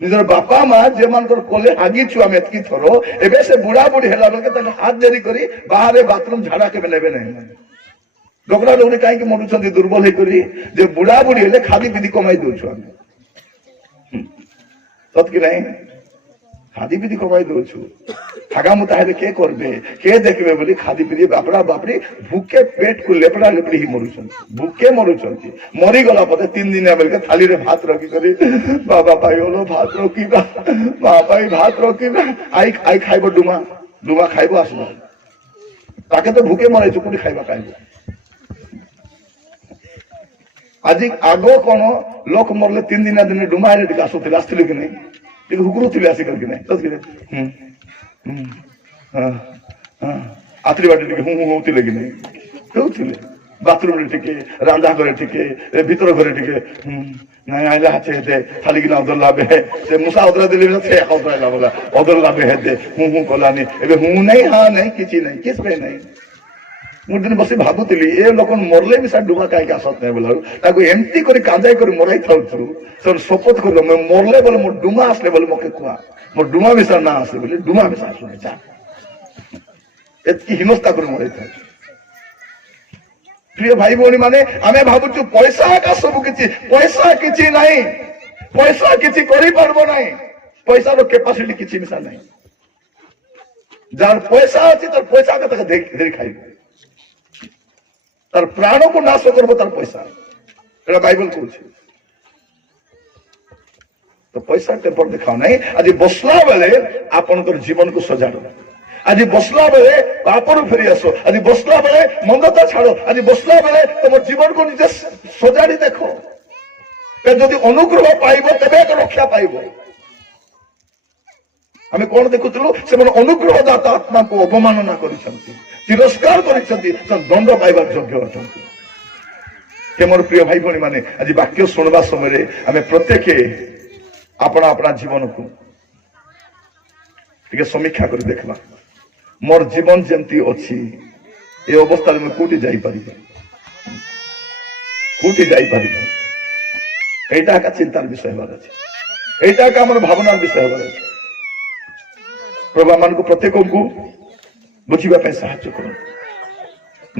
निजर बापा मां जे मान कर कोले हागी छु हम एतकी थरो एबे से बुढ़ा बुढ़ी हेला बके तने हाथ देरी करी बाहर बाथरूम झाड़ा के लेबे नहीं लोकरा लोग काहे के मनुष्य दुर्बल हे करी जे बुढ़ा बुढ़ी हेले खादी विधि कमाई दो छु हम सत कि नहीं खादी विधि कमाई दो छु হাগামুতা হলে কে করবে, কে দেখবে বলে খাদি পিদি বাপড়া বাপড়ি ভুকে পেট কু লেপড়া লেপড়ি হি মরুଛନ୍ତି, ভুকে মরুଛନ୍ତି। মরিগলা পথে 3 দিন বেলকে থালিরে ভাত রকি করে বাবা পাই হলো ভাত রকিবা, বাবা পাই ভাত রকিবা, আই খাইব ডুমা, ডুমা খাইব আসবা, তাকে তো ভুকে মরাইছো, কোটি খাইবা খাইব। আজি আগ কোন লোক মরলে 3 দিন দিনে ডুমা হেরে ଟିକେ ଆସୁଥିଲେ, ଆସିଥିଲେ କି ନାଇଁ, ଟିକେ ହୁକୁରୁଥିଲେ ଆସିକରି କି ନାଇଁ, ଆତ୍ରି ବାଟେ ଟିକେ ହୁଁ ହଉଥିଲେ କି ନାଇଁ, ହଉଥିଲେ। ବାଥରୁମରେ ଟିକେ, ରାନ୍ଧା ଘରେ ଟିକେ, ଭିତର ଘରେ ଟିକେ ନାଇଁ ଆଇଲା ହାତେ ହେତେ ଖାଲି କିନା ଅଦରଲା ବେ, ସେ ମୂଷା ଅଦରା ଦେଲେ ସେ ଅଦରାଇଲା ବୋଲା ଅଦରଲା ବେ ହେତେ ହୁଁ କଲାନି, ଏବେ ହୁଁ ନାଇଁ ହଁ ନାଇଁ କିଛି ନାଇଁ, କିଛି ପାଇଁ ନାଇଁ। ମୁଁ ଦିନ ବସି ଭାବୁଥିଲି ଏ ଲୋକ ମରଲେ ବି ସାର୍ ଡୁମା କାହିଁକି ଆସତ ନାହିଁ ବୋଲା, ତାକୁ ଏମିତି କରି କାଜାଇ କରି ମରାଇ ଥାଉଛୁ, ସେମାନେ ଶପଥ କରିଲ ମରଲେ ବୋଲେ ମୋ ଡୁମା ଆସିଲେ ବୋଲେ ମତେ କୁହା, ମୋ ଡୁମା ମିଶା ନା ଆସେ ବୋଲି, ଡୁମା ମିଶା ଆସୁନି, ଯା ଏତିକି ହିନସ୍ତା କରି ମରାଇ ଥାଉଛୁ। ପ୍ରିୟ ଭାଇ ଭଉଣୀ ମାନେ, ଆମେ ଭାବୁଛୁ ପଇସା ଏକା ସବୁ କିଛି, ପଇସା କିଛି ନାହିଁ, ପଇସା କିଛି କରିପାରିବ ନାହିଁ, ପଇସାର କେପାସିଟି କିଛି ମିଶା ନାହିଁ। ଯାହାର ପଇସା ଅଛି ତାର ପଇସା ତାকে ଧରି ଖାଇବ, তার প্রাণକୁ নাশ করবো তার পয়সা, এটা বাইবেল কହୁଛି। তো পয়সা টেম্পর দেখাও নাই। আজ বসলা বেলে আপনার জীবনକୁ সজাড়, আজ বসলা বেলে পাপରୁ ফেরি আস, আজ বসলা বেলে মন্দতা ছাড়ো, আজ বসলা বেলে তোমার জীবনକୁ নিজে সজাড়ি দেখো, যদি অনুগ্রহ পাইব তেবে এক রক্ষা পাইব। আমি কোন দেখুଥିଲୁ, ସେମାନେ ଅନୁଗ୍ରହଦାତା ଆତ୍ମାକୁ ଅବମାନନା କରିଛନ୍ତି, ତିରସ୍କାର କରିଛନ୍ତି, ଦଣ୍ଡ ପାଇବାର ଯୋଗ୍ୟ ଅଛନ୍ତି। ମୋର ପ୍ରିୟ ଭାଇ ଭଉଣୀ ମାନେ, ଆଜି ବାକ୍ୟ ଶୁଣିବା ସମୟରେ ଆମେ ପ୍ରତ୍ୟେକ ଆପଣା ଆପଣା ଜୀବନକୁ ଟିକେ ସମୀକ୍ଷା କରି ଦେଖିବା, ମୋର ଜୀବନ ଯେମିତି ଅଛି ଏ ଅବସ୍ଥାରେ ମୁଁ କୋଉଠି ଯାଇପାରିବି, କୋଉଠି ଯାଇପାରିବି। এইটা একা চিন্তার বিষয় হবার আছে, এইটা একা আমার ভাবনার বিষয় হবার আছে। প্রভু ଆମମାନଙ୍କୁ ପ୍ରତ୍ୟେକଙ୍କୁ ବୁଝିବା ପାଇଁ ସାହାଯ୍ୟ କରନ୍ତୁ।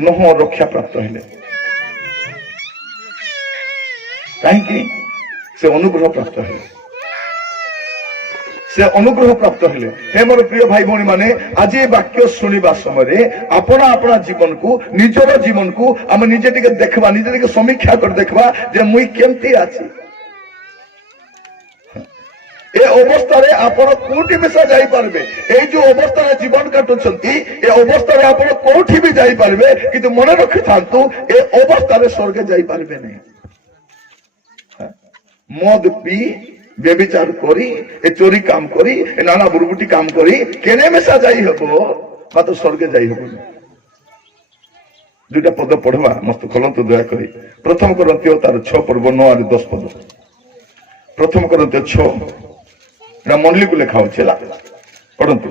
ନୋହ ରକ୍ଷା ପ୍ରାପ୍ତ ହେଲେ କାହିଁକି? ସେ ଅନୁଗ୍ରହ ପ୍ରାପ୍ତ ହେଲେ, ସେ ଅନୁଗ୍ରହ ପ୍ରାପ୍ତ ହେଲେ। ହେ ମୋର ପ୍ରିୟ ଭାଇ ଭଉଣୀ ମାନେ, ଆଜି ଏ ବାକ୍ୟ ଶୁଣିବା ସମୟରେ ଆପଣ ଆପଣା ଜୀବନକୁ, ନିଜର ଜୀବନକୁ ଆମେ ନିଜେ ଟିକେ ଦେଖିବା, ନିଜେ ଟିକେ ସମୀକ୍ଷା କରି ଦେଖିବା ଯେ ମୁଇଁ କେମିତି ଅଛି। ଏ ଅବସ୍ଥାରେ ଆପଣ କୋଉଠି ମିଶା ଯାଇପାରିବେ, ଏଇ ଯୋଉ ଅବସ୍ଥାରେ ଜୀବନ କାଟୁଛନ୍ତି ଏ ଅବସ୍ଥାରେ ଆପଣ କୋଉଠି ବି ଯାଇପାରିବେ, କିନ୍ତୁ ମନେ ରଖିଥାନ୍ତୁ ଏ ଅବସ୍ଥାରେ ସ୍ୱର୍ଗ ଯାଇପାରିବେ ନାହିଁ। ମଦ ପିଇ ବ୍ୟଭିଚାର କରି, ଏ ଚୋରି କାମ କରି, ଏ ନାନା ବୁରୁବୁଟି କାମ କରି କେନେ ମିଶା ଯାଇ ହବ, ମାତ୍ର ସ୍ୱର୍ଗ ଯାଇ ହବନି। দুইটা পদ পড়বা, মস্ত খোলন্তু দয়া করে। প্রথম করন্তীয় তার 6 পর্ব 9 আর 10 পদ। প্রথম করন্তীয় 6 মন্ডলীକୁ ଲେଖା ଅଛି ହେଲା, ପଢନ୍ତୁ।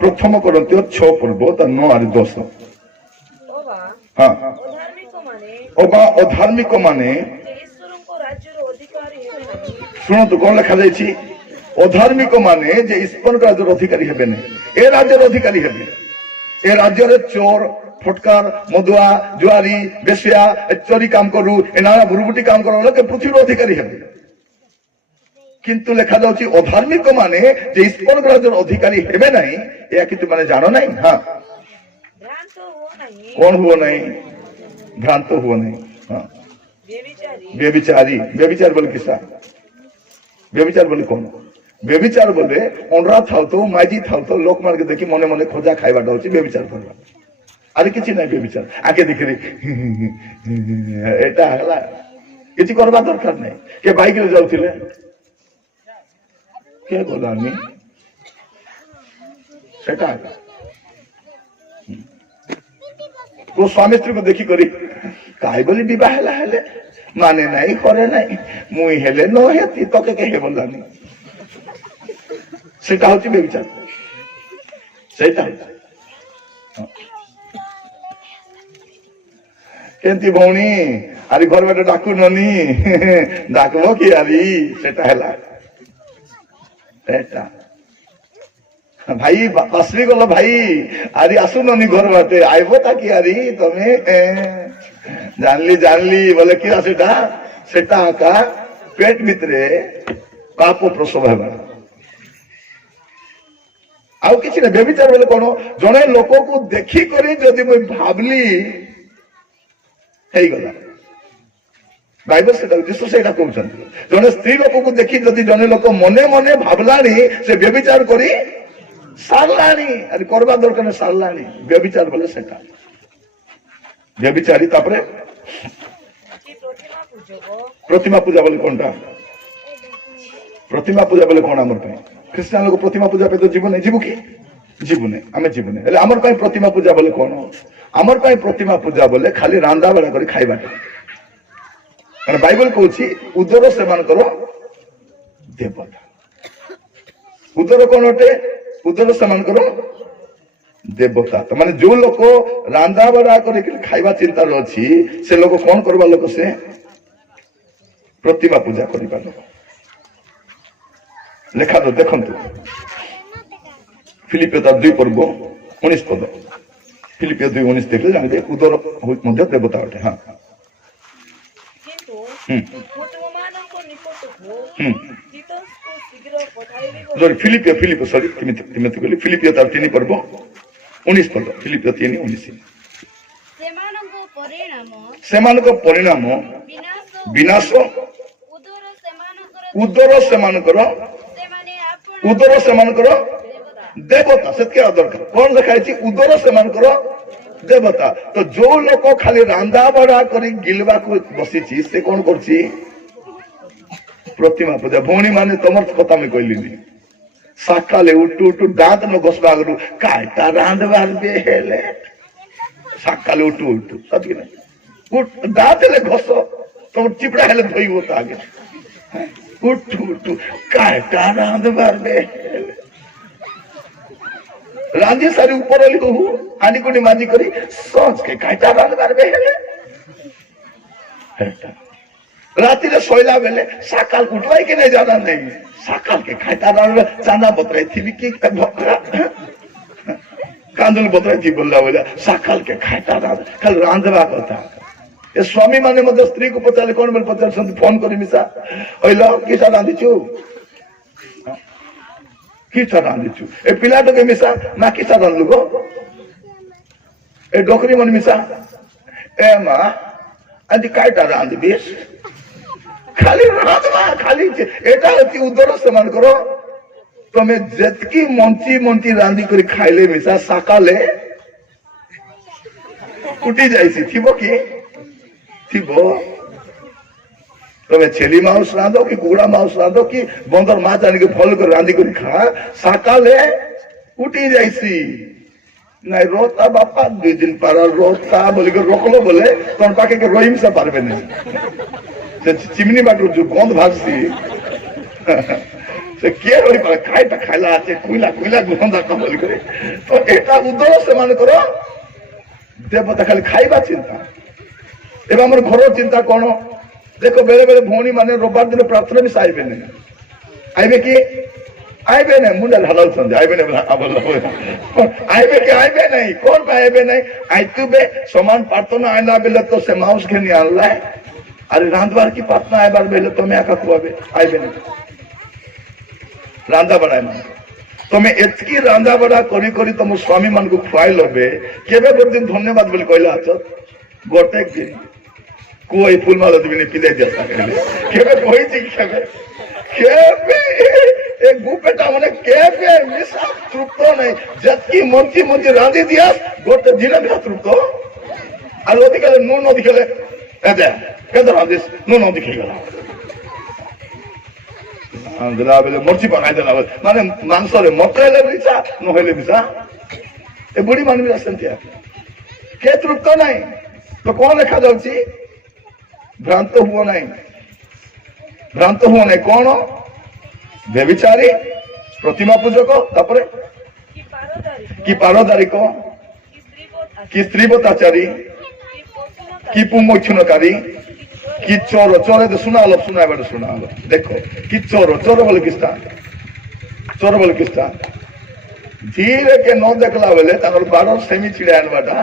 ପ୍ରଥମ କରନ୍ତୀୟ 6 ପର୍ବ ତା 9 আর 10। ଅବା ଅଧାର୍ମିକ ମାନେ, ଶୁଣନ୍ତୁ କଣ ଲେଖା ଯାଇଛି, ଅଧାର୍ମିକ ମାନେ ଯେ ଈଶ୍ୱରଙ୍କ ରାଜ୍ୟର ଅଧିକାରୀ ହେବେ ନାହିଁ, ଏ ରାଜ୍ୟର ଅଧିକାରୀ ହେବେ। ଏ ରାଜ୍ୟରେ ଚୋର ଫଟକାର, ମଦୁଆ, ଜୁଆରୀ, ବେଶ୍ୟା, ଚୋରି କାମ କରୁ, ଏ ନାନା ବୁରୁବୁଟି କାମ କରୁ ଲୋକେ ପୃଥିବୀର ଅଧିକାରୀ ହେବେ। କିନ୍ତୁ ଲେଖା ଯାଉଛି ଅଧାର୍ମିକ ମାନେ ଯେ ଈଶ୍ୱରଙ୍କ ରାଜ୍ୟର ଅଧିକାରୀ ହେବେ ନାହିଁ, ଏହା କିନ୍ତୁ ମାନେ ଜାଣ ନାହିଁ। ହଁ, କଣ ହୁଅ ନାହିଁ? ଭ୍ରାନ୍ତ ହୁଅ ନାହିଁ। ହଁ, ବ୍ୟଭିଚାରୀ। ବ୍ୟଭିଚାର ବୋଲେ କିସା? ବ୍ୟଭିଚାର ବୋଲେ କଣ? ବ୍ୟଭିଚାର ବୋଲେ ଅଣ୍ଡରା ଥାଉଥିବ, ମାଇଜି ଥାଉଥିବ, ଲୋକମାନଙ୍କୁ ଦେଖି ମନେ ମନେ ଖୋଜା ଖାଇବାଟା ହଉଛି ବ୍ୟଭିଚାର କରିବା। ଆରେ କିଛି ନାହିଁ ବ୍ୟଭିଚାର, ଆଗେ ଦେଖିରି ଏଟା ହେଲା, କିଛି କରିବା ଦରକାର ନାହିଁ। କିଏ ବାଇକରେ ଯାଉଥିଲେ, କିଏ ଗଲାନି, ସେଟା କୋଉ ସ୍ୱାମୀ ସ୍ତ୍ରୀକୁ ଦେଖିକରି କାହିଁ ବୋଲି ବିବାହ ହେଲା, ହେଲେ ମାନେ ନାହିଁ, କରେ ନାହିଁ, ମୁଇଁ ହେଲେ ନ ହେତି ତକେ କେହି ବୋଲାନି, সেটা হচ্ছে ব্যভিচার। সেইটা কেমতি ভৌণী আরে ঘর বেটা ডাকু ননি, ডাকবো কি আরি, সেটা হেলা এটা ভাই বাসরি গল, ভাই আরে আসু ননি ঘর বাটে, আইব তাকি আরি তুমি জানলি জানলি বলে কি সেটা, সেটা আঁকা পেট ভিতরে पाप प्रसव है आउ किसी ना व्यभिचार बोले कौन जड़े लोक को देखिक जदि मुझे भावली गला बाइबल से जीसु से कहते जड़े स्त्री लोक को देखी जदि जड़े लोक मने मने भावलानी से व्यभिचार करी सारलानी अरे करवा दरकार सारलानी व्यभिचार बोले सेटा व्यभिचारी तापरे प्रतिमा पूजा बोले कौनटा प्रतिमा पूजा बोले कौन आमर पे ख्रिस्टान लोग प्रतिमा पूजा पे तो जीवन नहीं जीवु कि जीवु नहीं आमे जीवु नहीं हेले आमर पे प्रतिमा पूजा बोले कौन आमर पे प्रतिमा पूजा बोले खाली रांदा बेला करी खाइबाटा माने बाइबल कहूची उदर से मान करो देवता उदर कौन होते उदर से मान करो देवता तो माने जो लोग रांदा बड़ा कर खाइबा चिंता अच्छी से लोग कौन करवा लोग से प्रतिमा पूजा करवा लोग लेखा तो देखु फिलिपियो 2 पर्व 19 पद फिलिपियो 2:19 देखले जानते उदर मध्य देवता अटे हाँ फिलिपियो फिलिपियो सॉरी तिमोथी कहली फिलिपियो 3 पर्व 19 पद फिलिपियो 3:19 सेमानक परिणाम विनाश उदर सेमानकर उदर सेमानकर देवता से दरकार कौन लिखा है उदर सेमानकर देवता तो जो लोक खाली रांदा बड़ा कर गिलवा को बसी से कौन कर प्रतिमा पूजा भौणी माने तुम कथा में कहली सकाले उठू उठू दांत न घसवा आगु काटा रांधबार बेले सकाले उठू उठू सच कि उठ दांत ले घस तुम चिपड़ा हेले धोई होता आगे उठू उठू काटा रांधबार बेले रांधी सारी ऊपर वाली कहू आनी कोनी माजी करी सोच के काटा रांधबार बेले राति रे सोइला बेले सकाल उठवाई के नहीं जाना नहीं सकाल के खाइता रांध चाना बतराई थी कि कांदुल बतराई थी बोलला बोला सकाल के खाइता रांध कल रांधवा कथा ए स्वामी माने मध्य स्त्री को पचाले कौन बोल पचाल संत फोन करी मिसा ओइला किसा रांधिछु किसा रांधिछु ए पिला तो के मिसा ना किसा रांधलु गो ए डोकरी मन मिसा ए मा आदि काइता रांध बेस खाली रांधवा खाली एटा होती उदर समान करो तमे जतकी मंची मंची रांधी करी खाइले मिसा सकाले उठी जाइसी थिबो कि थिबो तमे छेली मांस रांधो कि कुकुड़ा मांस रांधो कि बंदर माछ आनी के फल कर रांधी करी खा सकाले उठी जाइसी नहीं रोता बापा 2 दिन पारा रोता बोले के रोकलो बोले तोर पाके के रोइम से पारबे नहीं चिमनी बाटू जो गंध भागसी से के होई पर खाइता खाइला আছে কুইলা কুইলা গন্ধ কা বলি করে তো এটা উদ্দেশ্য से मान करो देवता खाली खाइबा चिंता एवं हमर घर चिंता कोन देखो बेले बेले भौणी माने रविवार दिन प्रार्थना भी आइबे नहीं आइबे कि आइबे नहीं मुंडा हलाल संजे आइबे नहीं बोल आइबे के आइबे नहीं कौन पे आइबे नहीं आइतुबे समान प्रार्थना आइला बेले तो से माउस के नहीं आनला अरे रांधवार की प्रार्थना आइबार बेले तुम्हें आका खुआबे आइबे नहीं रांधा बड़ा है तुम्हें एतकी रांधा बड़ा करी करी तुम स्वामी मान को खुआई लबे केबे गोटे दिन धन्यवाद बोली कहला आछो गोटे दिन कोई फूल माला दिबिनी पिले दिया केबे कोई छी केबे एक गुपेटा माने केबे मिसा तृप्त नहीं जतकी मंची मंची रांधी दिया गोटे दिन भी तृप्त और ओदिके नून ओदिके एदे केदर रांधिस नून ओदिके गला आंदला बेले मर्ची बनाई देला माने मांस रे मकरेले बिसा नहले बिसा ए बुढ़ी मान भी असंतिया के तृप्त नहीं तो कौन लिखा जाउची भ्रांत हुआ नहीं कौन व्यभिचारी प्रतिमा पूजक तापरे कि पारदारी को कि स्त्रीवताचारी कि पुंगक्षणकारी कि चोर चोर तो सुना बेटा सुना देखो कि चोर बोले किस्ता धीरे के न देखला बेले ताकर 12 सेमी छिड़ा आनबाटा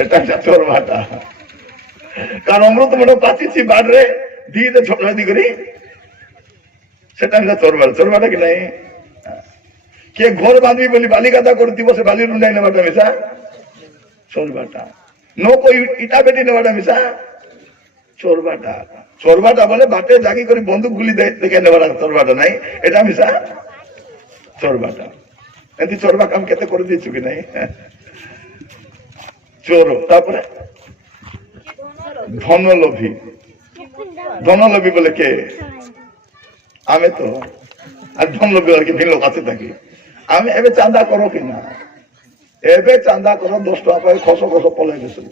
एटा चोर बाटा कारण अमृत मठ पाची छी बाडरे धीरे छोटा दी करी সেটা মিশা চোরবাটা কি নাই କିଏ ଘର ବାନ୍ଧିବି ବୋଲି ବାଲି ଗାଦା କରୁଥିବ ସେ ବାଲି ରୁଣ୍ଡାଇ ନେବାଟା ମିଶା ଚୋରବାଟା ନ କହି ଇଟା ବେଟି ନେବାଟା ମିଶା ଚୋରବାଟା ବୋଲେ ବାଟେ ଜାଗି କରି ବନ୍ଧୁକ ଗୁଲି ଦେଖାଇ ନେବାଟା ଚୋରବାଟା ନାହିଁ ଏଟା ମିଶା ଚୋରବାଟା ଏମିତି ଚୋରବା କାମ କେତେ କରିଦେଇଛୁ କି ନାହିଁ ଚୋର ତାପରେ ଧନଲୋଭୀ ବୋଲେ କେ ଆମେ ତ ଧନଲୋଭୀ ବୋଲେ କି ଭିନ୍ନ ଲୋକ ଅଛି ତାକି ଆମେ ଏବେ ଚାନ୍ଦା କର କି ନା ଏବେ ଚାନ୍ଦା କର 10 ଟଙ୍କା ପାଇ ଖସ ପଳେଇବେ ସବୁ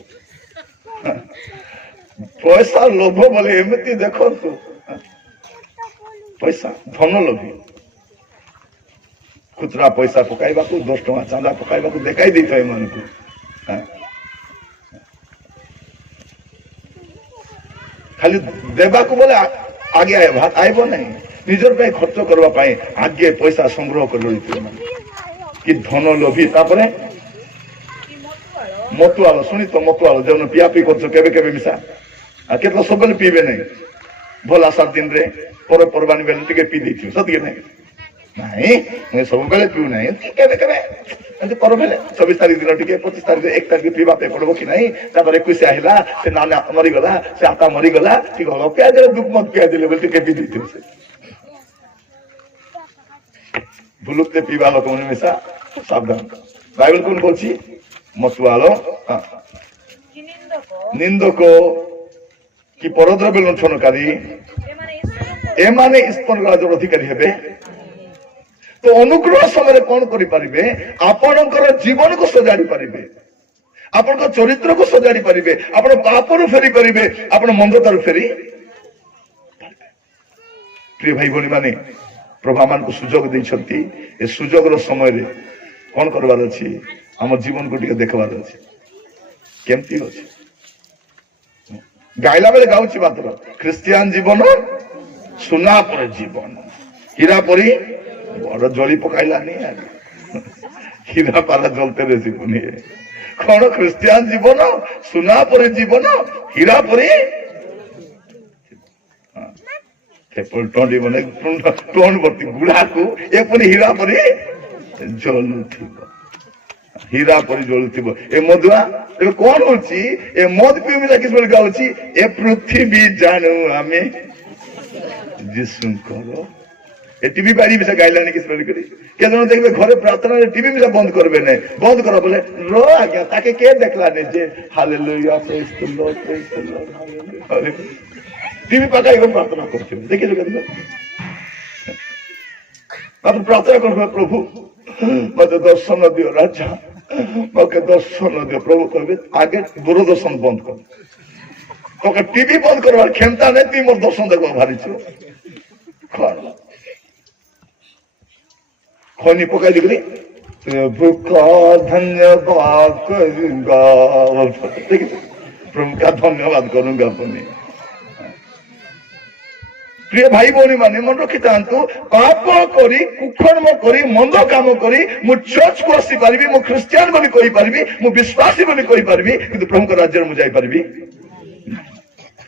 ପଇସା ଲୋଭ ବୋଲେ ଏମିତି ଦେଖନ୍ତୁ ପଇସା ଧନଲୋଭୀ ଖୁଚୁରା ପଇସା ପକାଇବାକୁ 10 ଟଙ୍କା ଚାନ୍ଦା ପକାଇବାକୁ ଦେଖାଇ ଦେଇଥାଏ ଏମାନଙ୍କୁ ଖାଲି ଦେବାକୁ ବୋଲେ ଆगे ଆଇବ ନାହିଁ ନିଜର ପାଇଁ ଖର୍ଚ୍ଚ କରିବା ପାଇଁ ଆगे ପଇସା ସଂଗ୍ରହ କରି ରହିଥିବେ କି ଧନ ଲୋଭୀ ତାପରେ ମତୁଆଳ ଶୁଣି ତ ମତୁଆଳ ଯେଉଁ ପିଆ ପିଇ କରୁଛ କେବେ କେବେ ମିଶା କେତେ ସବୁବେଳେ ପିଇବେ ନାହିଁ ଭଲ ଆସାର ଦିନରେ ପର୍ବପର୍ବାଣି ବେଳେ ଟିକେ ପିଇ ଦେଇଥିବ ସତିକି ନାହିଁ ନାଇଁ ମୁଁ ସବୁବେଳେ ପିଉ ନାହିଁ କେବେ କେବେ ଏମିତି ପର୍ବ ହେଲେ 24 ତାରିଖ ଦିନ ଟିକେ 25 ତାରିଖ 1 ତାରିଖ ପିଇବା ପାଇଁ ପଡିବ କି ନାହିଁ ତାପରେ 21 ହେଲା ସେ ନାନା ମରିଗଲା ସେ ଆତା ମରିଗଲା ଟିକେ ଅଲଗା ଦେଲେ ଦୁଃଖ ମତ ପିଆଦେଲେ ବୋଲି ଟିକେ ପିଇ ଦେଇଥିବ ସେ ଭୁଲୁକତେ ପିଇବା ଲୋକମାନେ ମିଶା ସାବଧାନ ବାଇବେଲ କଣ କହୁଛି ମତୁଆଳ ନିନ୍ଦକ କି ପରଦ୍ରବ୍ୟ ଲୁଣ୍ଠନକାରୀ ଏମାନେ ଈଶ୍ୱର ରାଜ୍ୟର ଅଧିକାରୀ ହେବେ ତ ଅନୁଗ୍ରହ ସମୟରେ କଣ କରିପାରିବେ ଆପଣଙ୍କର ଜୀବନକୁ ସଜାଡି ପାରିବେ ଆପଣଙ୍କ ଚରିତ୍ରକୁ ସଜାଡି ପାରିବେ ଆପଣ ପାପରୁ ଫେରି ପାରିବେ ଆପଣ ମନ୍ଦତାରୁ ଫେରି ପ୍ରିୟ ଭାଇ ଭଉଣୀ ମାନେ ପ୍ରଭୁ ଆମମାନଙ୍କୁ ସୁଯୋଗ ଦେଇଛନ୍ତି ଏ ସୁଯୋଗର ସମୟରେ କଣ କରିବାର ଅଛି ଆମ ଜୀବନକୁ ଟିକେ ଦେଖିବାର ଅଛି କେମିତି ଅଛି ଗାଇଲା ବେଳେ ଗାଉଛି ମାତ୍ର ଖ୍ରୀଷ୍ଟିଆନ ଜୀବନ ସୁନା ପରି ଜୀବନ ହୀରା ପରି ବଡ ଜଳି ପକାଇଲାନି ହୀରା ପାରା ଜଳତେ ଯିବନି କଣ ଖ୍ରୀଷ୍ଟିଆନ ଜୀବନ ସୁନା ପରି ଜୀବନ ହୀରା ପରି ଟଣ୍ଡି ମାନେ ଟୋନ ବର୍ତ୍ତି ଗୁଡାକୁ ଏପରି ହୀରା ପରି ଜଳୁଥିବ ହୀରା ପରି ଜଳୁଥିବ ଏ ମଧୁଆ ଏବେ କଣ ହଉଛି ଏ ମଦ ପିଉମିଲା କିଛି ଗାଉଛି ଏ ପୃଥିବୀ ଜାଣୁ ଆମେ ଯୀଶୁଙ୍କର ଏ টিভি বাড়ি মিশা গাইলানি কিছু বলি করি কেজন দেখবে ঘরে প্রার্থনারে টিভি মিশা বন্ধ করবে না বন্ধ করা বলে রো আজ্ঞা তাকে কে দেখলানি যে hallelujah praise the lord praise the lord hallelujah TV পাকাই এবং প্রার্থনা করছে দেখেছো কেন আপনি প্রার্থনা করবে প্রভু মতে দর্শন দিও রাজা মকে দর্শন দিও প্রভু কবে আগে দূরদর্শন বন্ধ কর তোকে টিভি বন্ধ করবার ক্ষমতা নেই তুই মোর দর্শন দেখবা ভারিছো খনি পকাই দিবি প্রভু ধন্যবাদ করুঙ্গা প্রভু কা ধন্যবাদ করুঙ্গা আপনি প্রিয় ভাই ভଉଣୀ ମାନେ ମନେ ରଖିଥାନ୍ତୁ ପାପ କରି କୁକର୍ମ କରି ମନ୍ଦ କାମ କରି ମୁଁ ଚର୍ଚ୍ଚକୁ ଆସିପାରିବି ମୁଁ ଖ୍ରୀଷ୍ଟିଆନ ବୋଲି କହିପାରିବି ମୁଁ ବିଶ୍ୱାସୀ ବୋଲି କହିପାରିବି କିନ୍ତୁ ପ୍ରଭୁଙ୍କ ରାଜ୍ୟରେ ମୁଁ ଯାଇପାରିବି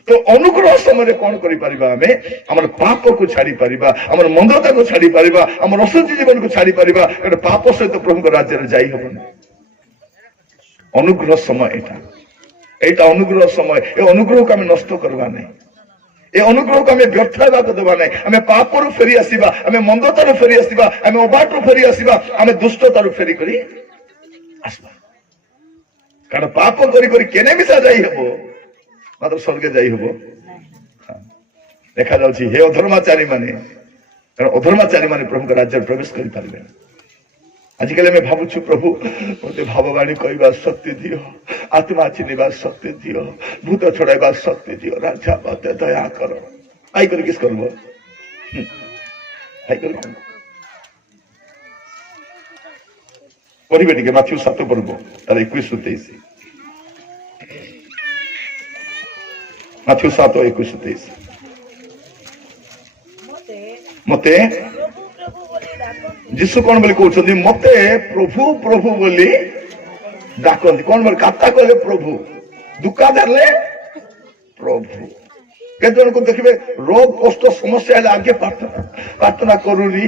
ତ ଅନୁଗ୍ରହ ସମୟରେ କଣ କରିପାରିବା ଆମେ ଆମର ପାପକୁ ଛାଡି ପାରିବା ଆମର ମନ୍ଦତାକୁ ଛାଡି ପାରିବା ଆମର ଅଶୁଦ୍ଧି ଜୀବନକୁ ଛାଡି ପାରିବା କାରଣ ପାପ ସହିତ ପ୍ରଭୁଙ୍କ ରାଜ୍ୟରେ ଯାଇ ହବନି ଅନୁଗ୍ରହ ସମୟ ଏଇଟା ଅନୁଗ୍ରହ ସମୟ ଏ ଅନୁଗ୍ରହକୁ ଆମେ ନଷ୍ଟ କରିବା ନାହିଁ ଏ ଅନୁଗ୍ରହକୁ ଆମେ ବ୍ୟର୍ଥ ହେବାକୁ ଦେବା ନାହିଁ ଆମେ ପାପରୁ ଫେରି ଆସିବା ଆମେ ମନ୍ଦତାରୁ ଫେରି ଆସିବା ଆମେ ଅବାଟରୁ ଫେରି ଆସିବା ଆମେ ଦୁଷ୍ଟତାରୁ ଫେରି କରି ଆସିବା କାରଣ ପାପ କରି କରି କେନେ ମିଶା ଯାଇ ହବ ମାତ୍ର ସ୍ୱର୍ଗ ଯାଇ ହବ ଦେଖାଯାଉଛି ହେ ଅଧର୍ମାଚାରୀ ମାନେ କାରଣ ଅଧର୍ମାଚାରୀ ମାନେ ପ୍ରଭୁଙ୍କ ରାଜ୍ୟରେ ପ୍ରବେଶ କରିପାରିବେ ଆଜିକାଲି ଆମେ ଭାବୁଛୁ ପ୍ରଭୁ ମତେ ଭାବବାଣୀ କହିବା ଶକ୍ତି ଦିଅ ଆତ୍ମା ଚିହ୍ନିବା ଶକ୍ତି ଦିଅ ଭୂତ ଛଡାଇବା ଶକ୍ତି ଦିଅ ରାଜା ମତେ ଦୟା କର ଆଇ କରି କିସ କରବ ଆଇ କରି ପଢିବେ ଟିକେ ମାଥ୍ୟୁ 7 ପର୍ବ ତାର 21-23 ମାଥ୍ୟୁ 7:21-23 ମତେ ଯୀଶୁ କଣ ବୋଲି କହୁଛନ୍ତି ମତେ ପ୍ରଭୁ ପ୍ରଭୁ ବୋଲି ଡାକନ୍ତି କଣ ବୋଲି କାତା କଲେ ପ୍ରଭୁ ଦୁଃଖା ଧରିଲେ ପ୍ରଭୁ କେତେ ଜଣକୁ ଦେଖିବେ ରୋଗ କଷ୍ଟ ସମସ୍ୟା ହେଲେ ଆଗେ ପ୍ରାର୍ଥନା କରୁନି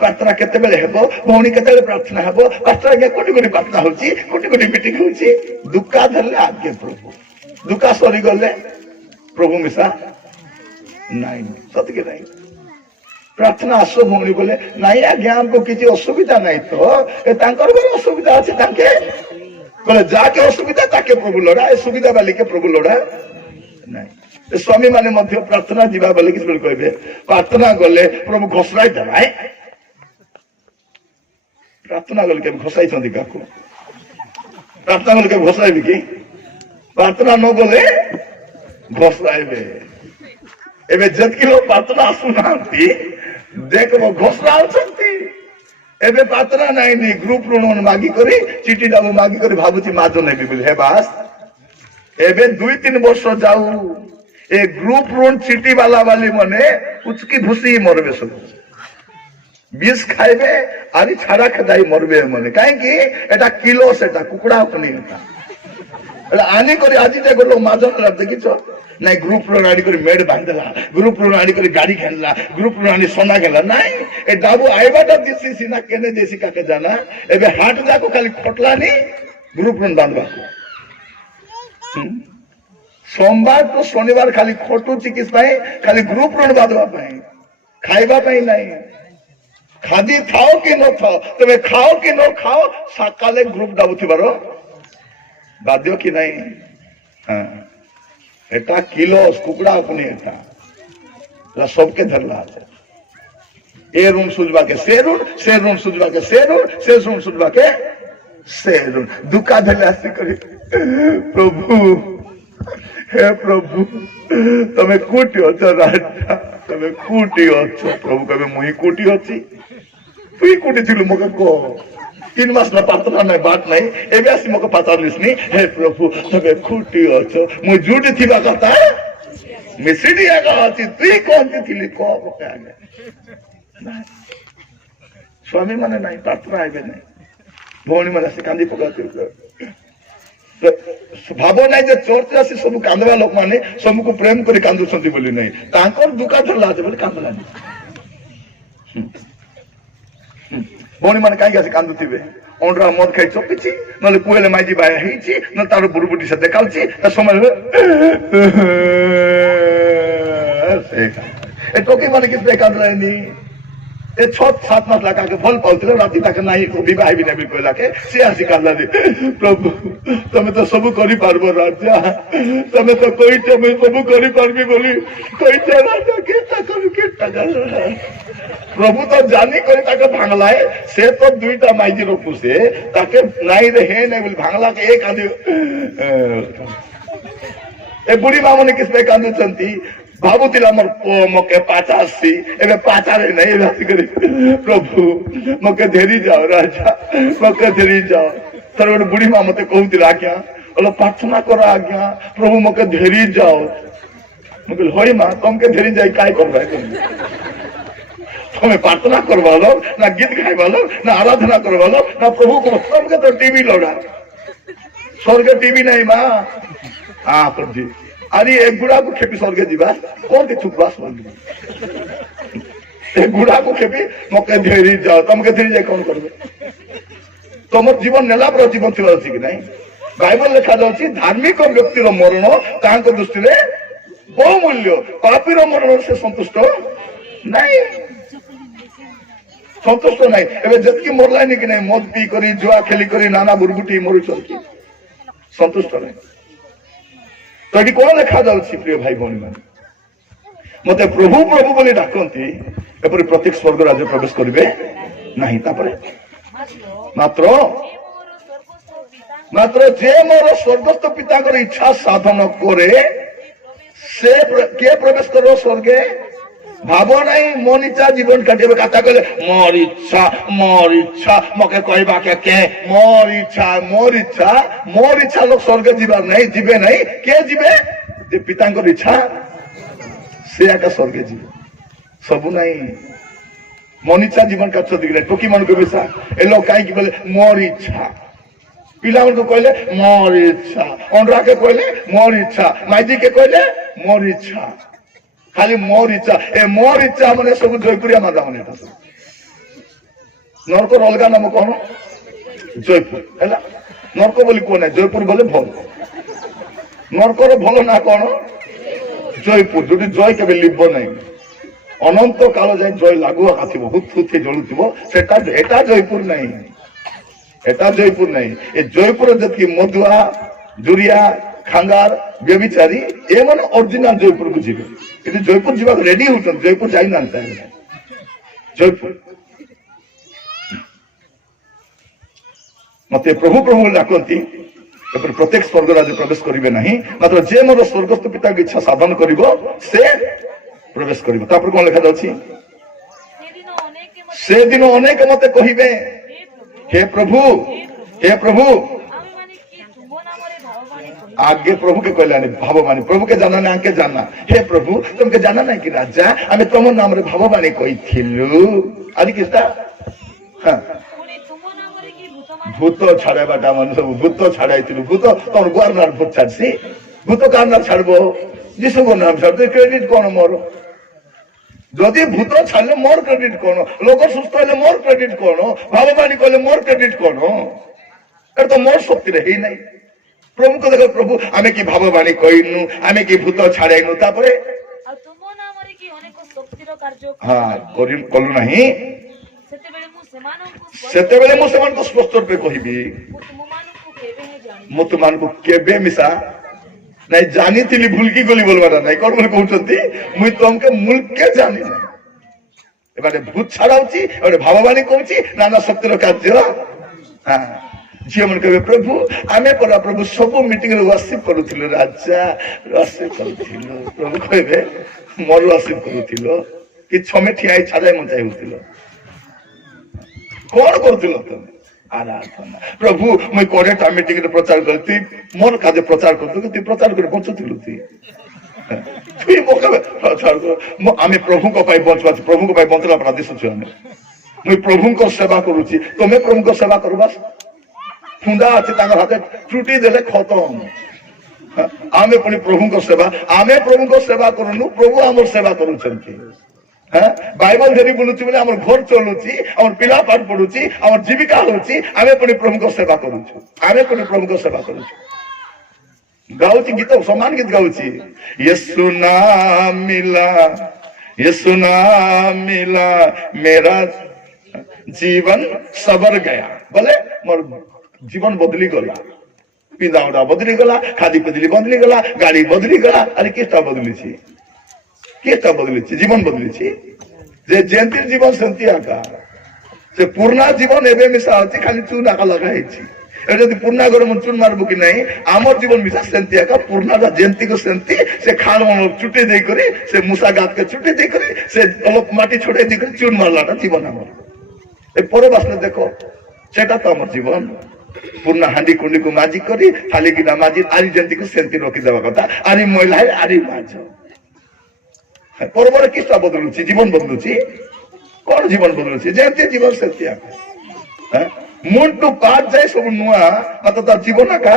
ପ୍ରାର୍ଥନା କେତେବେଳେ ହେବ ଭଉଣୀ କେତେବେଳେ ପ୍ରାର୍ଥନା ହେବ ପାଷ୍ଟର ଆଜ୍ଞା କୋଟି କୋଟି ପ୍ରାର୍ଥନା ହଉଛି କୋଟି କୋଟି ମିଟିଂ ହଉଛି ଦୁଃଖା ଧରିଲେ ଆଗେ ପ୍ରଭୁ ଦୁଃଖା ସରିଗଲେ ପ୍ରଭୁ ମିଶା ନାଇଁ ସତିକି ନାଇଁ ପ୍ରାର୍ଥନା ଆସ ଭଉଣୀ ବୋଲେ ନାଇଁ ଆଜ୍ଞା ଆମକୁ କିଛି ଅସୁବିଧା ନାହିଁ ତ ତାଙ୍କର ଘରେ ଅସୁବିଧା ଅଛି ତାଙ୍କେ କହିଲେ ଯାକେ ଅସୁବିଧା ତାକେ ପ୍ରଭୁ ଲୋଡ଼ା ଏ ସୁବିଧା ବାଲିକେ ପ୍ରଭୁ ଲୋଡ଼ା ନାଇଁ ସ୍ୱାମୀ ମାନେ ମଧ୍ୟ ପ୍ରାର୍ଥନା ଯିବା ବୋଲି କିଛି କହିବେ ପ୍ରାର୍ଥନା ଗଲେ ପ୍ରଭୁ ଘୋଷରାଇ ଦେବା ପ୍ରାର୍ଥନା ଗଲେ କେବେ ଘୋଷାଇଛନ୍ତି କାହାକୁ ପ୍ରାର୍ଥନା ଗଲେ କେବେ ଘୋଷାଇବି କି ପ୍ରାର୍ଥନା ନ ଗଲେ ଘୋଷରାଇବେ ଏବେ ଯେତିକି ଲୋକ ପ୍ରାର୍ଥନା ଆସୁନାହାନ୍ତି ଦେଖିବ ଘୋଷରା ଅଛନ୍ତି ଏବେ ପ୍ରାର୍ଥନା ନାଇଁନି ଗ୍ରୁପ ଋଣ ମାଗିକରି ଚିଠି ଡାବୁ ମାଗିକରି ଭାବୁଛି ମାଜ ନେବି ବୋଲି ହେ ବାସ୍ ଏବେ 2-3 ବର୍ଷ ଯାଉ ଏ ଗ୍ରୁପ ଋଣ ଚିଠି ବାଲା ବାଲି ମାନେ ଉଚକି ଭୁସି ମରବେ ସବୁ ବିଷ ଖାଇବେ ଆରି ଛାଡା ଖେଦାଇ ମରବେ ମାନେ କାହିଁକି ଏଟା କିଲୋ ସେଟା କୁକୁଡ଼ା ଉପନି ଏଟା ଆନିକରି ଆଜି ଯେ ଲୋକ ମାଜ ନେଲା ଦେଖିଛ ନାଇଁ ଗ୍ରୁପ ଋଣ ଆଣିକରି ମେଡ ବାନ୍ଧିଦେଲା ଗ୍ରୁପ ଋଣ ଆଣିକରି ଗାଡି ଖେଳିଲା ଗ୍ରୁପ ଋଣ ଆଣି সোনা ଖେଳିଲା ନାଇଁ ଏ ଡାବୁ ଆଇବାଟା ଦିଶି ସିନା କେନେ ଦେଶି କାକେ ଜାନା ଏବେ ହାଟ ଯାକ ଖାଲି ଖଟଲାନି ଗ୍ରୁପ ଋଣ ବାନ୍ଧବାକୁ सोमवार तो शनिवार खाली खटुची किस खाली ग्रुप ऋण बांधवा खाइबा नहीं खादी थाओ कि न थाओ तबे खाओ कि न खाओ सकाले ग्रुप डाबुथिबार बाध्य कि नहीं हाँ एटा किलो कुकुड़ा अपनी एटा सबके धरला ए ऋण सुझवा के से ऋण सुझवा के से ऋण सुझवा के से ऋण दुका धरले आसी करी प्रभु हे प्रभु तमे कोटी अछ राजा तमे कोटी अछ प्रभु कबे मुही कोटी अछि तुई कोटी थिलु मके को 3 मास ना प्रार्थना नहीं बात नहीं एबे आसी मके पचारलिसनी हे प्रभु तमे कोटी अछ मु जुडी थिबा कथा मिसिडी आगा अछि तुई कोन थिली को पकाने स्वामी माने नहीं प्रार्थना आइबे नहीं भौणी माने से कांदी पकाती भाव ना चर्च आसी सब कांदवा लोक मैंने सबको प्रेम कर कांदुंट बोली नहीं दुका धरला कांदलानी भौणी मैंने कहीं कांदुवे अंडरा मद खाई चपिची ना पुएले माइजी बाया ना तार बुरुबुटी से देखा समय टोकी मैंने किस कांदलानी 6-7 मास लगा के भल पाउथिले राति तक नाही विवाह भी नहीं कहला के से आसी काला दे प्रभु तमे तो सब करि पारबो राजा तमे तो कोई मैं सब करि पारबी बोली कोई राजा के प्रभु तो जानी करी ताके भांगला है से तो दुईटा माइजी रोपु से ताके नाही रे हे नहीं बोली भांगला के एक आंधी ए बुढ़ी मां माने किस पे कांदु चंती भावुला मोर मके पाचासी एबे पाचारे नहीं राति करी प्रभु मके धेरी जाओ राजा मके धेरी जाओ तर गोटे बुढ़ी मां मते कहूतिला आज्ञा बोलो प्रार्थना करो आज्ञा प्रभु मके धेरी जाओ मके होई मां तुमके धेरी जाई काय करबा तुम्हें प्रार्थना करवालो ना गीत गाइबालो ना आराधना करवालो ना प्रभु को तुमके तो टीवी लोड़ा स्वर्ग टीवी नहीं मां हां प्रभु अरे एक गुड़ा को खेपी स्वर्गे जीवा कौन के चुपवास एक गुड़ा को खेपी मके धेरी जाओ तुमके धेरी जाए कौन करबे तुम जीवन नेला पर जीवन थिबा अछि कि नहीं बाइबल लिखा जाउछि धार्मिक व्यक्तिर मरण तांको दृष्टि रे बहुमूल्य पापीर मरण से संतुष्ट नहीं एबे जतकी मरलानी कि नहीं मद पी करी जुआ खेली करी नाना बुरबुटी मरुछंती संतुष्ट नहीं तो ये कौन लिखा जाउछि प्रिय भाई भौणी मान मते प्रभु प्रभु बोली डाकंती एपरि प्रत्येक स्वर्ग राज्य प्रवेश करिवे नहीं तापरे मात्र जे मोर स्वर्गस्थ पिता इच्छा साधन करे से के प्रवेश करो स्वर्गे भाव नहीं मन इच्छा जीवन काटे कथा कहले मोर इच्छा मके कहबा के मोर इच्छा लोग स्वर्ग जीवार नहीं जीवे नहीं के जीवे जे पिता इच्छा से आका स्वर्गे जीवे सब नहीं मन इच्छा जीवन का टोकी मन को बेसा ए लोग कहीं बोले मोर इच्छा पिला को कहले मोर इच्छा, अंडरा के कहले मोर इच्छा, माइजी के कहले मोर इच्छा, खाली मोर इच्छा। ए मोर इच्छा मैंने सब जयपुरिया मादा मैंने नरकर अलग नाम कौन जयपुर है नरक बोली कौन है जयपुर बोले भल नरकर भल ना कौन जयपुर जो जय के लिभ नहीं अनंत काल जाए जय लागू आसब हुत हुथी जलुव एटा जयपुर नहीं एटा जयपुर नहीं ए जयपुर जी मधुआ जुरिया खांगार व्यभिचारी ए मान ओरिजिनल जयपुर को जी जयपुर जावा रेडी होते जयपुर जाई ना जयपुर मत प्रभु प्रभु डाकती प्रत्येक स्वर्गराज प्रवेश करेंगे ना मात्र जे मोर स्वर्गस्थ पिता की इच्छा साधन कर प्रवेश कर कौन लिखा जाए से दिन अनेक मत कहे हे प्रभु आगे प्रभु के कहलानी भाववाणी प्रभु के जाना ना आगे जाना हे प्रभु तुमके जाना ना कि राजा आम तुम नाम रे भाववाणी कही आज किसटा हाँ भूत छाड़ाटा मान सब भूत छाड़ाई भूत तुम गुआर नार भूत छाड़सी भूत कार नार छाड़ब जीशु को नाम छाड़ क्रेडिट कौन मोर जदि भूत छाड़ले मोर क्रेडिट कौन लोक सुस्थ हेले मोर क्रेडिट कौन भाववाणी कहले मोर क्रेडिट कौन एटा तो मोर शक्ति रे ही नहीं प्रभु को देखो प्रभु आमे की भाववाणी कहनु आमे की भूत छाड़ाइनु तापरे आ तुम नाम रे की अनेक शक्तिर कार्य हां कलु नहीं सेतेबेले मु स्पष्ट रूपे कहबी मु तुमको केबे मिसा नहीं जानी थी भूल की गली बोलवाटा नहीं कौन बोले कहते मुई तुमके मूल के जानी ना एबारे भूत छाड़ाउची एबारे भाववाणी कहूची नाना शक्तिर कार्य हां झील मन कहे प्रभु आमे परा प्रभु सब मीटिंग रे वर्शिप करूथिलो राजा वर्शिप करूथिलो प्रभु कहे मोर वर्शिप करूथिलो कि छमे ठियाई छाड़ाई मचाई होथिलो कौन करूथिलो तुम आराधना प्रभु मुई कोरेटा मीटिंग रे प्रचार करती मोर काजे प्रचार करतो कि तू प्रचार करे बचुथिलो तू तुई मोका प्रचार कर आमे प्रभु को पाई बचवा प्रभु को पाई बंतला प्रदेश छु आमे मुई प्रभु को सेवा करूची तुमे प्रभु को सेवा करबास खुंदा अच्छे हाथे त्रुटि देले खत्म आमे पुणी प्रभु को सेवा आमे प्रभु को सेवा करूनु प्रभु आमर सेवा करूछंती बाइबल धरी बुलुची बोले आमर घर चलुची आमर पिला पाठ पढुची आमर जीविका होची आमे पुणी प्रभु को सेवा करूछु आमे पुणी प्रभु को सेवा करूछु गाउची गीत समान गीत गाउची यीशु नाम मिला मेरा जीवन सबर गया बोले मोर जीवन बदली गला पिंदाउडा बदली गला खादी पदली बदली गला गाड़ी बदली गला अरे केटा बदली जीवन बदली जे जेंतिर जीवन सेंती आका से पूर्णा जीवन एबे मिसा होची खाली चून आका लगा हेची ए जदी पूर्णा घर मन चून मारबो कि नहीं आमर जीवन मिसा सेंती आका पूर्णा दा जेंती को सेंती से खाल मन छुटे देई करी से मुसा गात के छुटे देई करी से अलप माटी छोड़े देई करी चून मारलाटा जीवन आमर ए परबासने देखो सेटा तो आमर जीवन पूर्णा हांडी कुंडी को माजी करी थाली गिना माजी आरी जेंती को सेंती रखी देवा कथा आरी महिला है आरी माज परबर किसटा बदलुची जीवन बदलुची कौन जीवन बदलुची जेंती जीवन सेंती आका मन टू पाप जाए सब नुआ मतलब जीवन का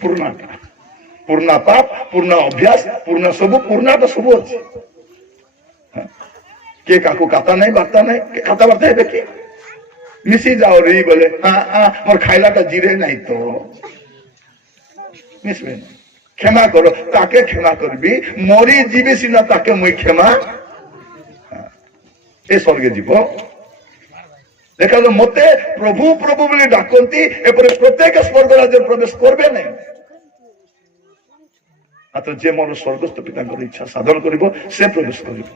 पूर्णा पाप पूर्णा अभ्यास पूर्णा सब पूर्णाटा सब अच्छे के काकू काता नहीं बार्ता नहीं खाता बार्ता है देखिए मिसी जाओ रे बोले मोर खाइलाटा जीरे नहीं तो मिसबे क्षमा करो ताके क्षमा करबी मरी जीवी सिना ताके मुई क्षमा ए स्वर्गे जीव देखा मते प्रभु प्रभु बोली डाकती एपरे प्रत्येक स्वर्ग राज्य प्रवेश करबे नहीं मात्र जे मोर स्वर्गस्थ पिता इच्छा साधन करिवो से प्रवेश करिवो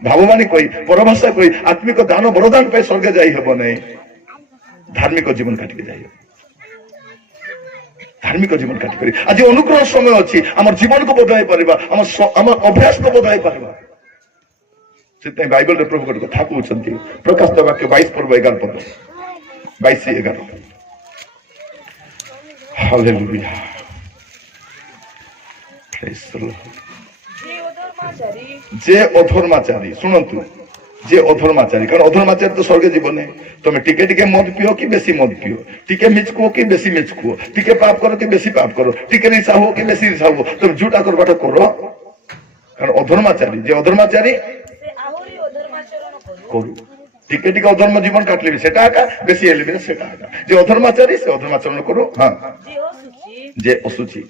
भाववाणी कही परभाषा कही आत्मिक दान बरदान पे स्वर्ग जाई हबो नहीं धार्मिक जीवन काटिक जाई धार्मिक जीवन काटिक आज अनुग्रह समय अच्छी आम जीवन को बदलाई पारिबा आम अभ्यास को बदलाई पारिबा से बाइबल रे प्रभु गोटे कथा कहउछंती प्रकाश वाक्य 22 पर्व 11 पद 22:11 हालेलुया प्रेज द लॉर्ड जे अधर्माचारी शुणंतु যে অধর্মাচারী, কারণ অধর্মাচারী তো স্বর্গে জীবনে তুমি টিকে টিকে মদ পিও কি বেশি মদ পিও, টিকে মিচ কুও কি বেশি মিচ কুও, টিকে পাপ করো কি বেশি পাপ করো, টিকে রিসা হো কি বেশি রিসা হো, তুমি জুটা করবাটা করো। কারণ অধর্মাচারী, যে অধর্মাচারী ସେ ଆହୁରି ଅଧର୍ମାଚରଣ କରୁ করু, টিকে টিকে অধর্ম জীবন কাটলিবি সেটা একা, বেশি এলিবি না সেটা একা। যে অধর্মাচারী সে অধর্মাচরণ করো। হ্যাঁ, ଯିଏ ଅଶୁଚି যে ଅଶୁଚି,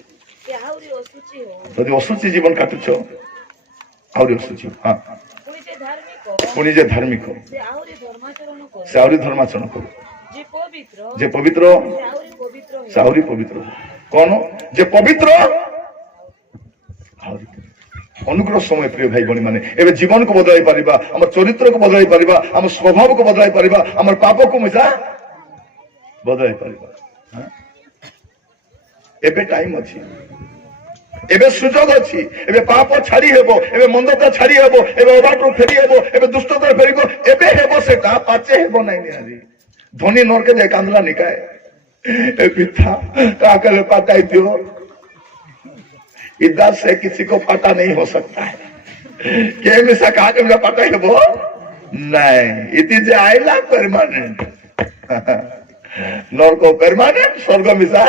ସେ ଆହୁରି ଅଶୁଚି ହଉ, ଯଦି ଅଶୁଚି ଜୀବନ କାଟୁଛ ଆହୁରି ଅଶୁଚି। ହଁ, ପୁଣି ଯେ ଧାର୍ମିକ ପୁଣି ଯେ ଧାର୍ମିକ ସେ ଆହୁରି ଧର୍ମାଚରଣ କରୁ, ସେ ଆହୁରି ଧର୍ମାଚରଣ କରୁ, ଯେ ପବିତ୍ର ଯେ ପବିତ୍ର ସେ ଆହୁରି ପବିତ୍ର ସେ ହେଉ। ଆହୁରି ପବିତ୍ର। କଣ ଯେ ପବିତ୍ର ଆହୁରି ଅନୁଗ୍ରହ ସମୟ ପ୍ରିୟ ଭାଇ ଭଉଣୀ ମାନେ ଏବେ ଜୀବନକୁ ବଦଳାଇ ପାରିବା, ଆମର ଚରିତ୍ରକୁ ବଦଳାଇ ପାରିବା, ଆମ ସ୍ୱଭାବକୁ ବଦଳାଇ ପାରିବା, ଆମର ପାପକୁ ମିଶା ବଦଳାଇ ପାରିବା। ହଁ? ଏବେ ଟାଇମ ଅଛି, ଏବେ ସୁଯୋଗ ଅଛି, ଏବେ ପାପ ଛାଡି ହେବ, ଏବେ ମନ୍ଦତା ଛାଡି ହେବ, ଏବେ ଅବାଟରୁ ଫେରି ହେବ, ଏବେ ଦୁଷ୍ଟତାରେ ଫେରିବ, ଏବେ ହେବ ସେଟା, ପାଚେ ହେବ ନାହିଁ ନିହାତି। ଧନୀ ନରକେ ଯାଇ କାନ୍ଦଲା ନିକାଏ ए पिता काकल पटाई दो, इधर से किसी को पता नहीं हो सकता है के मिसा काके में पटाई है वो नहीं, इट इज आइला परमानेंट नर को परमानेंट, स्वर्ग मिसा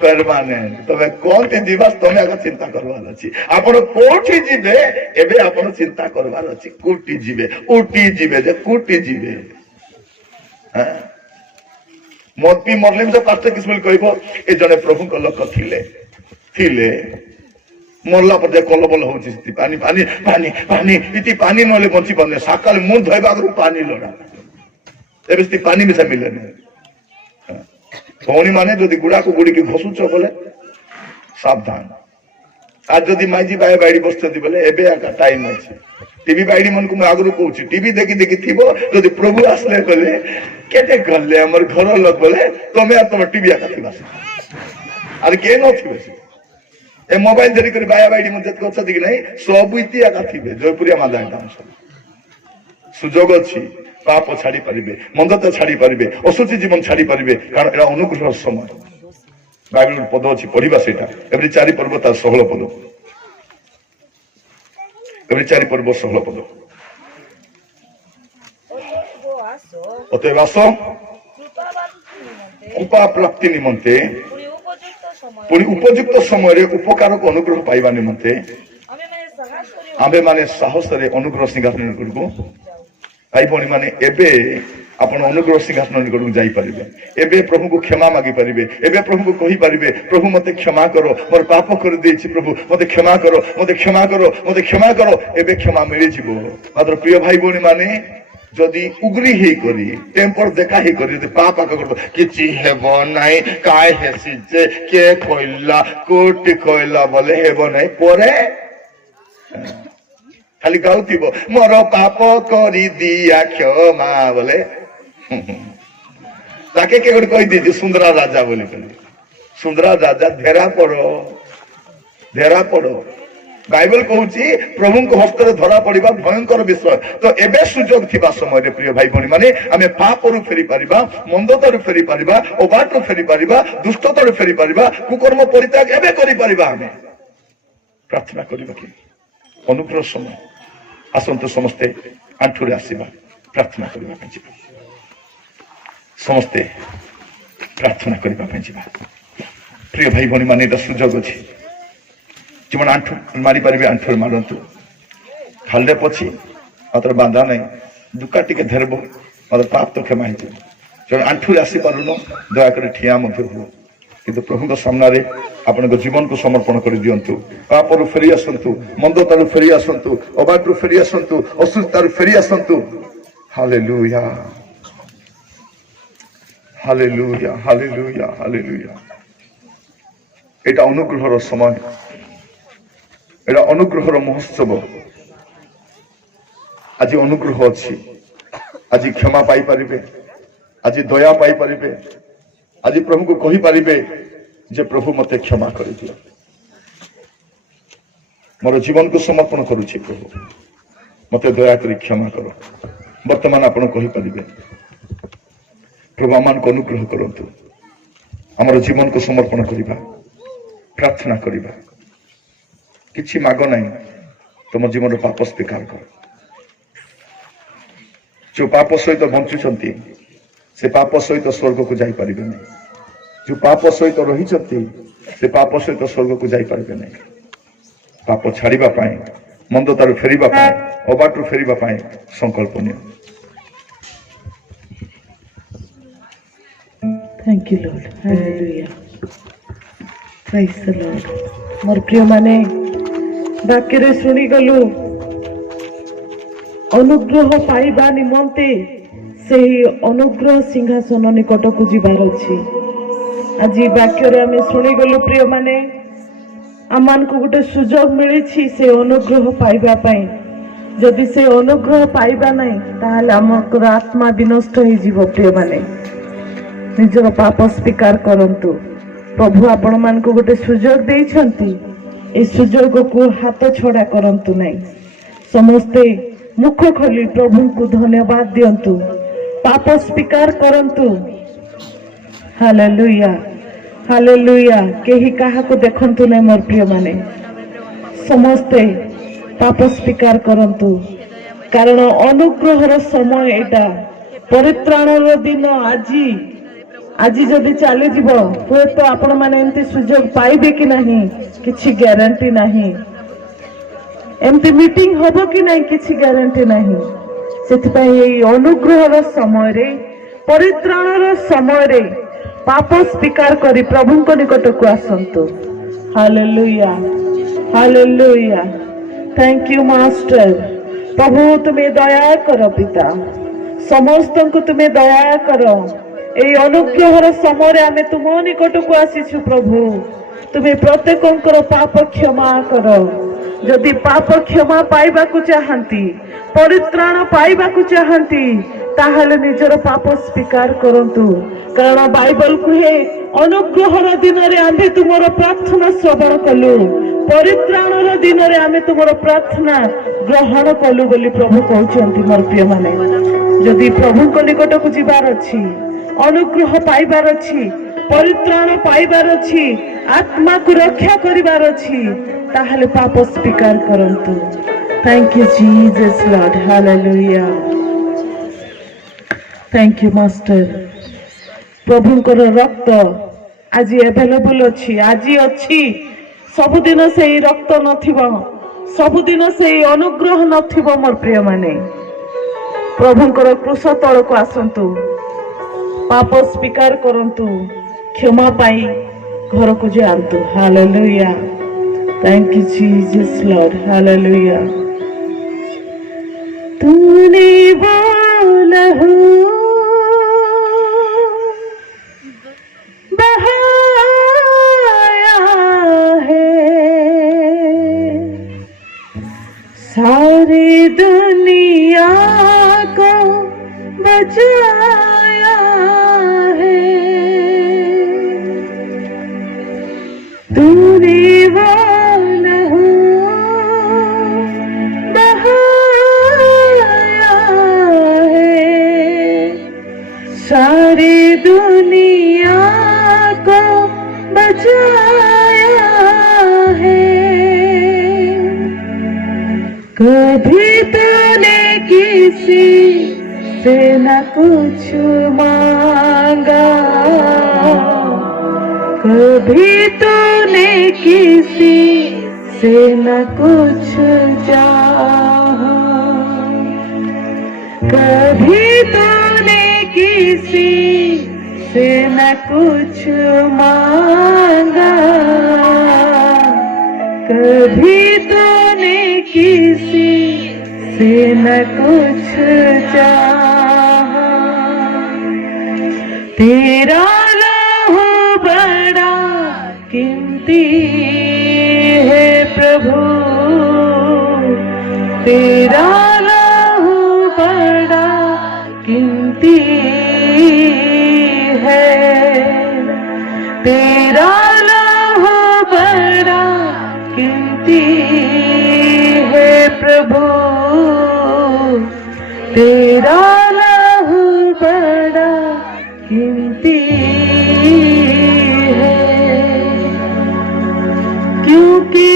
परमानेंट। तबे कौन ती दिवस तमे आगे चिंता करवार अछि, आपण कोठी जिबे एबे आपण चिंता करवार अछि, कोठी जिबे उठी जिबे जे कोठी जिबे। हां, मत पी मरले में तो पास्टर किस मिल कहबो ए जने प्रभु को लोक थिले थिले मरला पर जे कलबल होछि स्थिति पानी पानी पानी पानी इति पानी नले बंची बने सकाल मुंह धोइबा गरु पानी लोडा एबे स्थिति पानी में से मिले नहीं। भौणी माने जदि गुड़ा को गुड़ी के घसुच बोले सावधान, आज जदि माइजी बाय बाइडी बसती बोले एबे आका टाइम अछि, टीवी बाइडी मन को मैं आगु कहूँ टीवी देखी देखी थी जदि प्रभु आसले बोले केटे गले हमर घर लोग बोले तमे आ तुम टीवी आका थी अरे के न थी ए मोबाइल धरी कर बाया बाइडी मन जत अच्छा दिख नहीं सब इति आका थी जयपुरिया मादा एकदम सब सुजोग अछि, पाप छाड़ी पारिबे, मंदता छाड़ी पारिबे, असुचि जीवन छाड़ी पारिबे, कारण एरा अनुग्रह समय। बाइबल पद अछि पढ़िबा सेटा एवरी 4 पर्व तार 16 पद, एवरी 4 पर्व 16 पद। অতএব আসো কৃপা প্রাপ্তি নিমন্তে পুଣି ଉପଯୁକ୍ତ ସମୟରେ ଉପକାରକୁ ଅନୁଗ୍ରହ ପାଇବା ନିମନ୍ତେ ଆମେ ମାନେ ସାହସରେ ଅନୁଗ୍ରହ ସିଂହାସନ ନିକଟକୁ ଭାଇ ଭଉଣୀ ମାନେ ଏବେ ଆପଣ ଅନୁଗ୍ରହ ସିଂହାସନ ନିକଟକୁ ଯାଇପାରିବେ, ଏବେ ପ୍ରଭୁଙ୍କୁ କ୍ଷମା ମାଗି ପାରିବେ, ଏବେ ପ୍ରଭୁଙ୍କୁ କହିପାରିବେ ପ୍ରଭୁ ମତେ କ୍ଷମା କର, ମୋର ପାପ କରିଦେଇଛି ପ୍ରଭୁ ମତେ କ୍ଷମା କର, ମତେ କ୍ଷମା କର, ମତେ କ୍ଷମା କର, ଏବେ କ୍ଷମା ମିଳିଯିବ। ମାତ୍ର ପ୍ରିୟ ଭାଇ ଭଉଣୀ ମାନେ जदि उग्री ही करी टेम्पर देखा ही करी पाप किछि हेबो नाही काय हेसी जे के कहला कोटी कहला बोले हेबो नाही परे खाली गाउतिबो मोर पाप करी दिया क्षमा बोले ताके के कहि दी सुंदरा राजा बोली सुंदरा राजा धेरा पड़ो बाइबल कहूची प्रभु हस्त धरा पड़ा भयंकर विषय। तो एबे सुजोग थिबा समय रे प्रिय भाई भौणी माने आमे पाप रु फेरी परिबा, मंदता रु फेरी परिबा, अबाट रु फेरी परिबा, दुष्टता रु फेरी परिबा, कुकर्म परित्याग एबे करि परिबा। आमे प्रार्थना करिबा कि अनुग्रह समय आसंत समस्ते आंठुरे आसीबा प्रार्थना करिबा पछी समस्ते प्रार्थना करिबा पछी प्रिय भाई भौणी माने एटा सुजोग अछि जीवन आंठू मारी पारे आंठू मारतु खाले पछी मात्र बांधा नहीं दुका टिके धरब मात्र पाप तो क्षमा हो जो आंठू आसी पारुन दयाक ठिया हो कि प्रभु सामने आपण जीवन को समर्पण कर दिंतु, पापरू फेरी आसतु, मंदतारू फेरी आसतु, अबाटरू फेरी आसतु, असुस्थतारू फेरी आसतु। Hallelujah hallelujah hallelujah hallelujah. एटा अनुग्रहर समय, एटा अनुग्रहर महोत्सव। आज अनुग्रह अच्छी, आज क्षमा पाई पारिबे, आज दया पाई पारिबे, आज प्रभु को कहि पारिबे जे प्रभु मते क्षमा कर दियो, मोर जीवन को समर्पण करूछि, प्रभु मते दया करी क्षमा करो। वर्तमान आपण कहि पारिबे प्रभु आमान को अनुग्रह करंतु, हमर जीवन को समर्पण करिबा, प्रार्थना करिबा, किछि माग नहीं, तुम जीवन पाप स्वीकार कर, जो पाप सहित बंचुंट से पाप सहित स्वर्ग को जापारे नहीं, जो पाप सहित रही से पाप सहित स्वर्ग को जापारे नहीं। पाप छाड़ा मंदतार फेरवा अबाटू फेरवा संकल्प नि। Thank you lord, hallelujah, praise the lord. मोर प्रिय माने वाक्य शुणी गलु अनुग्रह पाइबा निमंते से अनुग्रह सिंहासन निकट को जीवार अच्छी। आज वाक्य आम शुणी गलु प्रिय माने आमान को गोटे सुजोग मिली से अनुग्रह पाइबा पाई। जदि से अनुग्रह पाइबा नहीं ताहले आमर आत्मा विनष्ट हो जीव। प्रिय माने निजर पाप स्वीकार करंतु। प्रभु आपण मान को गोटे सुजोग देइछंती, ए सुजोग को हाथ छड़ा करंतु नहीं। समस्ते मुख खोली प्रभु को धन्यवाद दियंतु, पाप स्वीकार करंतु। Hallelujah, hallelujah. केही काहा को देखंतु नहीं मोर प्रिय माने, समस्ते पाप स्वीकार करंतु। कारण अनुग्रहर समय एटा, परित्राणर दिन आजी आज जदि चली जीव हुए तो आपण मैंने एमती सुजोग पाइबे कि नहीं किछि ग्यारंटी नहीं। एमती मीटिंग होबो कि नहीं किछि ग्यारंटी नहीं। सेथिपाई अनुग्रहर समय रे, परित्राणर समय रे पाप स्वीकार करी प्रभु को निकट को आसंतु। Hallelujah, hallelujah. Thank you master. प्रभु तुम्हें दया करो पिता, समस्त को तुम्हें दया करो। ए अनुग्रहर समय आम तुम निकट को आसीछु प्रभु। तुम्हें प्रत्येक पाप क्षमा करो। जदि पाप क्षमा पाइबा को चाहती, परित्राण पाइबा को चाहती, ताहले निजर पाप स्वीकार करंतु। कारण बाइबल कहे अनुग्रहर दिन रे आम्भे तुमर प्रार्थना श्रवण कलु, परित्राणर दिन रे आमे तुमर प्रार्थना ग्रहण कलु बोली प्रभु कहउछंती। मोर प्रिय माने जदि प्रभु को निकट को जीवार अछि, अनुग्रह पाइबार अछि, परित्राण पाइबार अछि, आत्मा को रक्षा करिबार अछि, ताहले पाप स्वीकार करंतु। Thank you Jesus lord, hallelujah. Thank you master. प्रभुंकर रक्त आज अवेलेबल अछि, आज अछि। सबुदिन से रक्त नथिबो, सबुदिन से अनुग्रह नथिबो। मोर प्रिय माने प्रभुंकर क्रूस तल को आसंतु, पाप स्वीकार करंतु, क्षमा पाई घर को जातु। Hallelujah, thank you Jesus lord, hallelujah. तूने बोला हो बहाया है सारी दुनिया को बचाया है। तूने वाला हो बहाया है सारी दुनिया को बचाया है। कभी तूने किसी से न कुछ मांगा, कभी तूने किसी से न कुछ चाहा, कभी तूने किसी से न कुछ मांगा, कभी तूने किसी से न कुछ चाहा। तेरा लहू बड़ा कीमती है प्रभु, तेरा लहू बड़ा कीमती है, तेरा लहू बड़ा कीमती है प्रभु, तेरा लहू बड़ा कीमती है। क्योंकि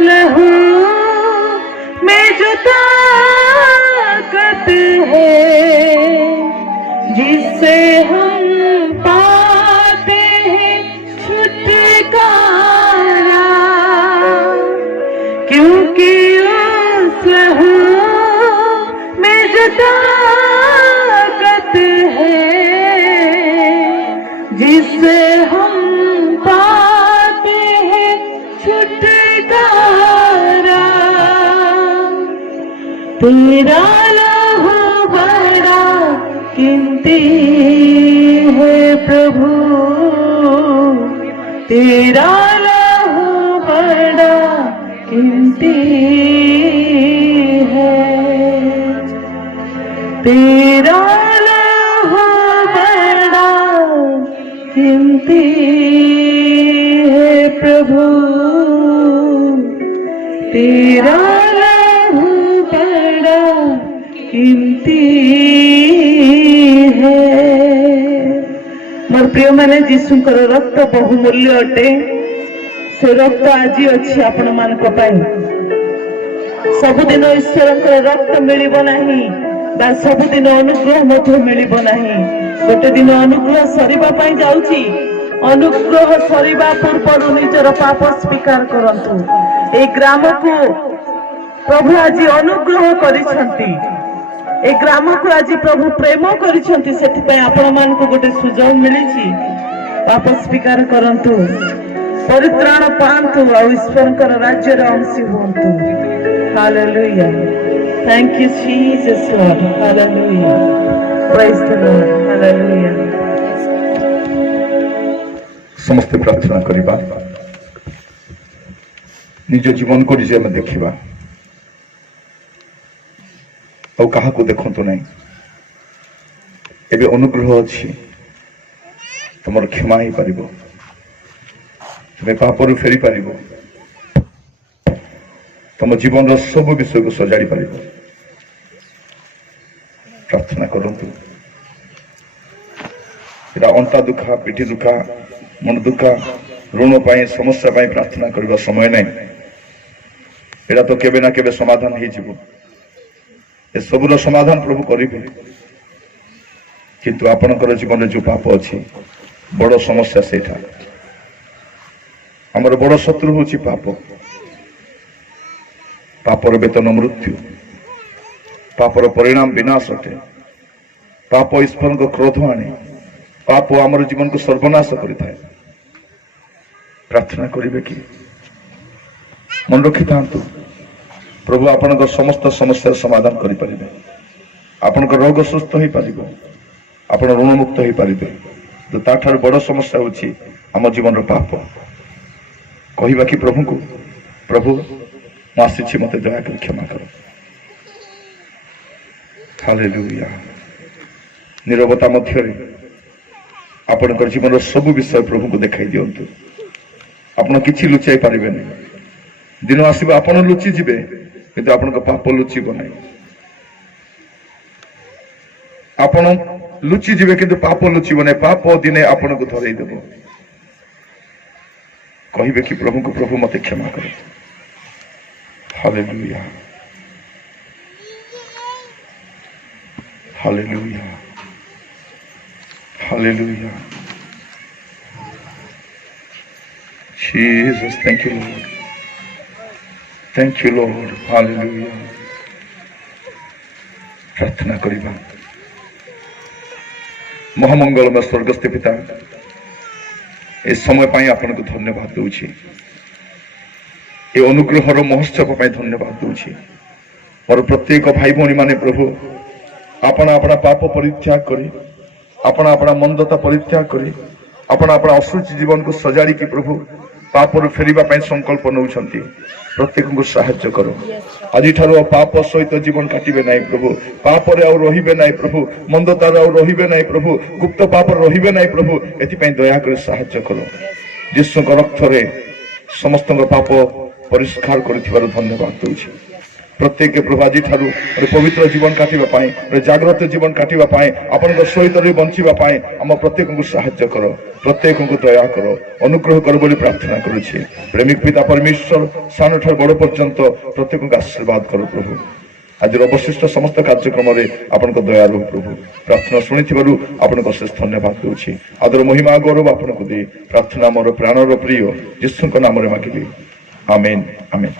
लहू में जो ताकत है की उस लहू में जो ताकत है जिससे हम पाते हैं छुटकारा, तेरा लहू बड़ा कीमती है प्रभु, तेरा लहू बड़ा कीमती है, तेरा लहू बड़ा कीमती है प्रभु, तेरा लहू बड़ा कीमती है। मोर प्रिय माने जीशुंकर रक्त बहुमूल्य अटे, से रक्त आज अच्छी आपण मानक पाई। सबुदिन ईश्वरंकर रक्त मिलिब नाही बा सबुदिन अनुग्रह मध्य मिलिब नाही। गोटे दिन अनुग्रह सरिबा पाई जाउची, अनुग्रह सरिबा पूर्व निजर पाप स्वीकार करंतु। ए ग्राम को प्रभु आज अनुग्रह करिसंती, ए ग्राम को आज प्रभु प्रेम करिसंती, सेति पय आपण मान को गोटे सुजोग मिलिछि। पाप स्वीकार करंतु, परित्राण पांतु और ईश्वरंकर राज्य रे अंशी होंतु। Hallelujah, thank you Jesus lord, hallelujah, praise the lord, hallelujah. समस्त प्रार्थना करिबा, निज जीवन को निजे में देखिबा, और कहा को देखंतु नहीं। एबे अनुग्रह अछि, तुमर क्षमा ही पारिबो, तुम्हें पापरु फेरी पारिबो, तुम जीवन सब विषय को सजाड़ी पारिबो। प्रार्थना करंतु। एटा अंता दुखा, पिठी दुखा, मन दुखा, ऋण पाई, समस्या पाई प्रार्थना करबा समय नहीं। एटा तो केबे ना केबे समाधान ही जीवो। ए सबुर समाधान प्रभु करिबे, किंतु आपनकर जीवन में जो पाप अछि बड़ समस्या सेठा। हमर बड़ शत्रु होछि पाप। पापर वेतन मृत्यु, पापर परिणाम विनाश अटे। पाप ईश्वर को क्रोध आने, पाप आमर जीवन को सर्वनाश करिଥାଏ। प्रार्थना करिबे कि मन रखि थांतु, प्रभु आपनक समस्त समस्या समाधान करि परिबे। आपनक रोग सुस्थ होई परिबो, आपण ऋण मुक्त होई परिबे। तो ताठार बड़ समस्या होछि हम जीवन रो पाप। कहिबा कि प्रभु को, प्रभु ମୁଁ ଆସିଛି, ମତେ ଦୟାକରି କ୍ଷମା କର। ହାଲେଲୁୟା। ନିରବତା ମଧ୍ୟରେ ଆପଣଙ୍କର ଜୀବନର ସବୁ ବିଷୟ ପ୍ରଭୁଙ୍କୁ ଦେଖାଇ ଦିଅନ୍ତୁ। ଆପଣ କିଛି ଲୁଚାଇ ପାରିବେନି। ଦିନ ଆସିବ ଆପଣ ଲୁଚି ଯିବେ, କିନ୍ତୁ ଆପଣଙ୍କ ପାପ ଲୁଚିବ ନାହିଁ। ଆପଣ ଲୁଚି ଯିବେ କିନ୍ତୁ ପାପ ଲୁଚିବ ନାହିଁ। ପାପ ଦିନେ ଆପଣଙ୍କୁ ଧରେଇ ଦେବ। କହିବେ କି ପ୍ରଭୁଙ୍କୁ, ପ୍ରଭୁ ମତେ କ୍ଷମା କର। Hallelujah. Hallelujah. Hallelujah. Jesus, thank you, Lord. Thank you, Lord. Hallelujah. प्रार्थना करिबा। महामंगलमय स्वर्गस्थ पिता, ए समय पाई आपन को धन्यवाद दूची। ए अनुग्रहर महोत्सव पाई धन्यवाद दूची। और प्रत्येक भाई भौणी माने प्रभु अपना अपना पाप परित्याग करी, अपना अपना मंदता परित्याग करी, अपना अपना अशुचि जीवन को सजाड़ी की प्रभु पापर फेरिबा पाई संकल्प नौछंती। प्रत्येक को साहाय्य करो। आज ठारो पाप सहित जीवन काटिबे नाही प्रभु, पाप रे और रहिबे नाही प्रभु, मंदता रे और रहिबे नाही प्रभु, गुप्त पाप रहिबे नाही प्रभु। एथि पाई दया कर साहाय्य करो। यीशु को रक्त रे समस्त पाप परिष्कार करिथिबार धन्यवाद दूची। प्रत्येक प्रभु आज ठारू पवित्र जीवन काटिबा पाई, जागृत जीवन काटिबा पाई, आपन सहित बंचिबा पाई हम प्रत्येक को साहाय्य करो। प्रत्येक को दया करो, अनुग्रह करो बोली प्रार्थना करुछि। प्रेमिक पिता परमेश्वर सान ठार बड़ पर्यंत प्रत्येक को आशीर्वाद करो प्रभु। आज अवशिष्ट समस्त कार्यक्रम रे आपन को दया रहो प्रभु। प्रार्थना सुनिथिबारु आपन को अशेष धन्यवाद दूछि। आदर महिमा गौरव आपन को दे प्रार्थना मोर प्राणर प्रिय यीशु को नाम रे मागिली। आमेन आमेन।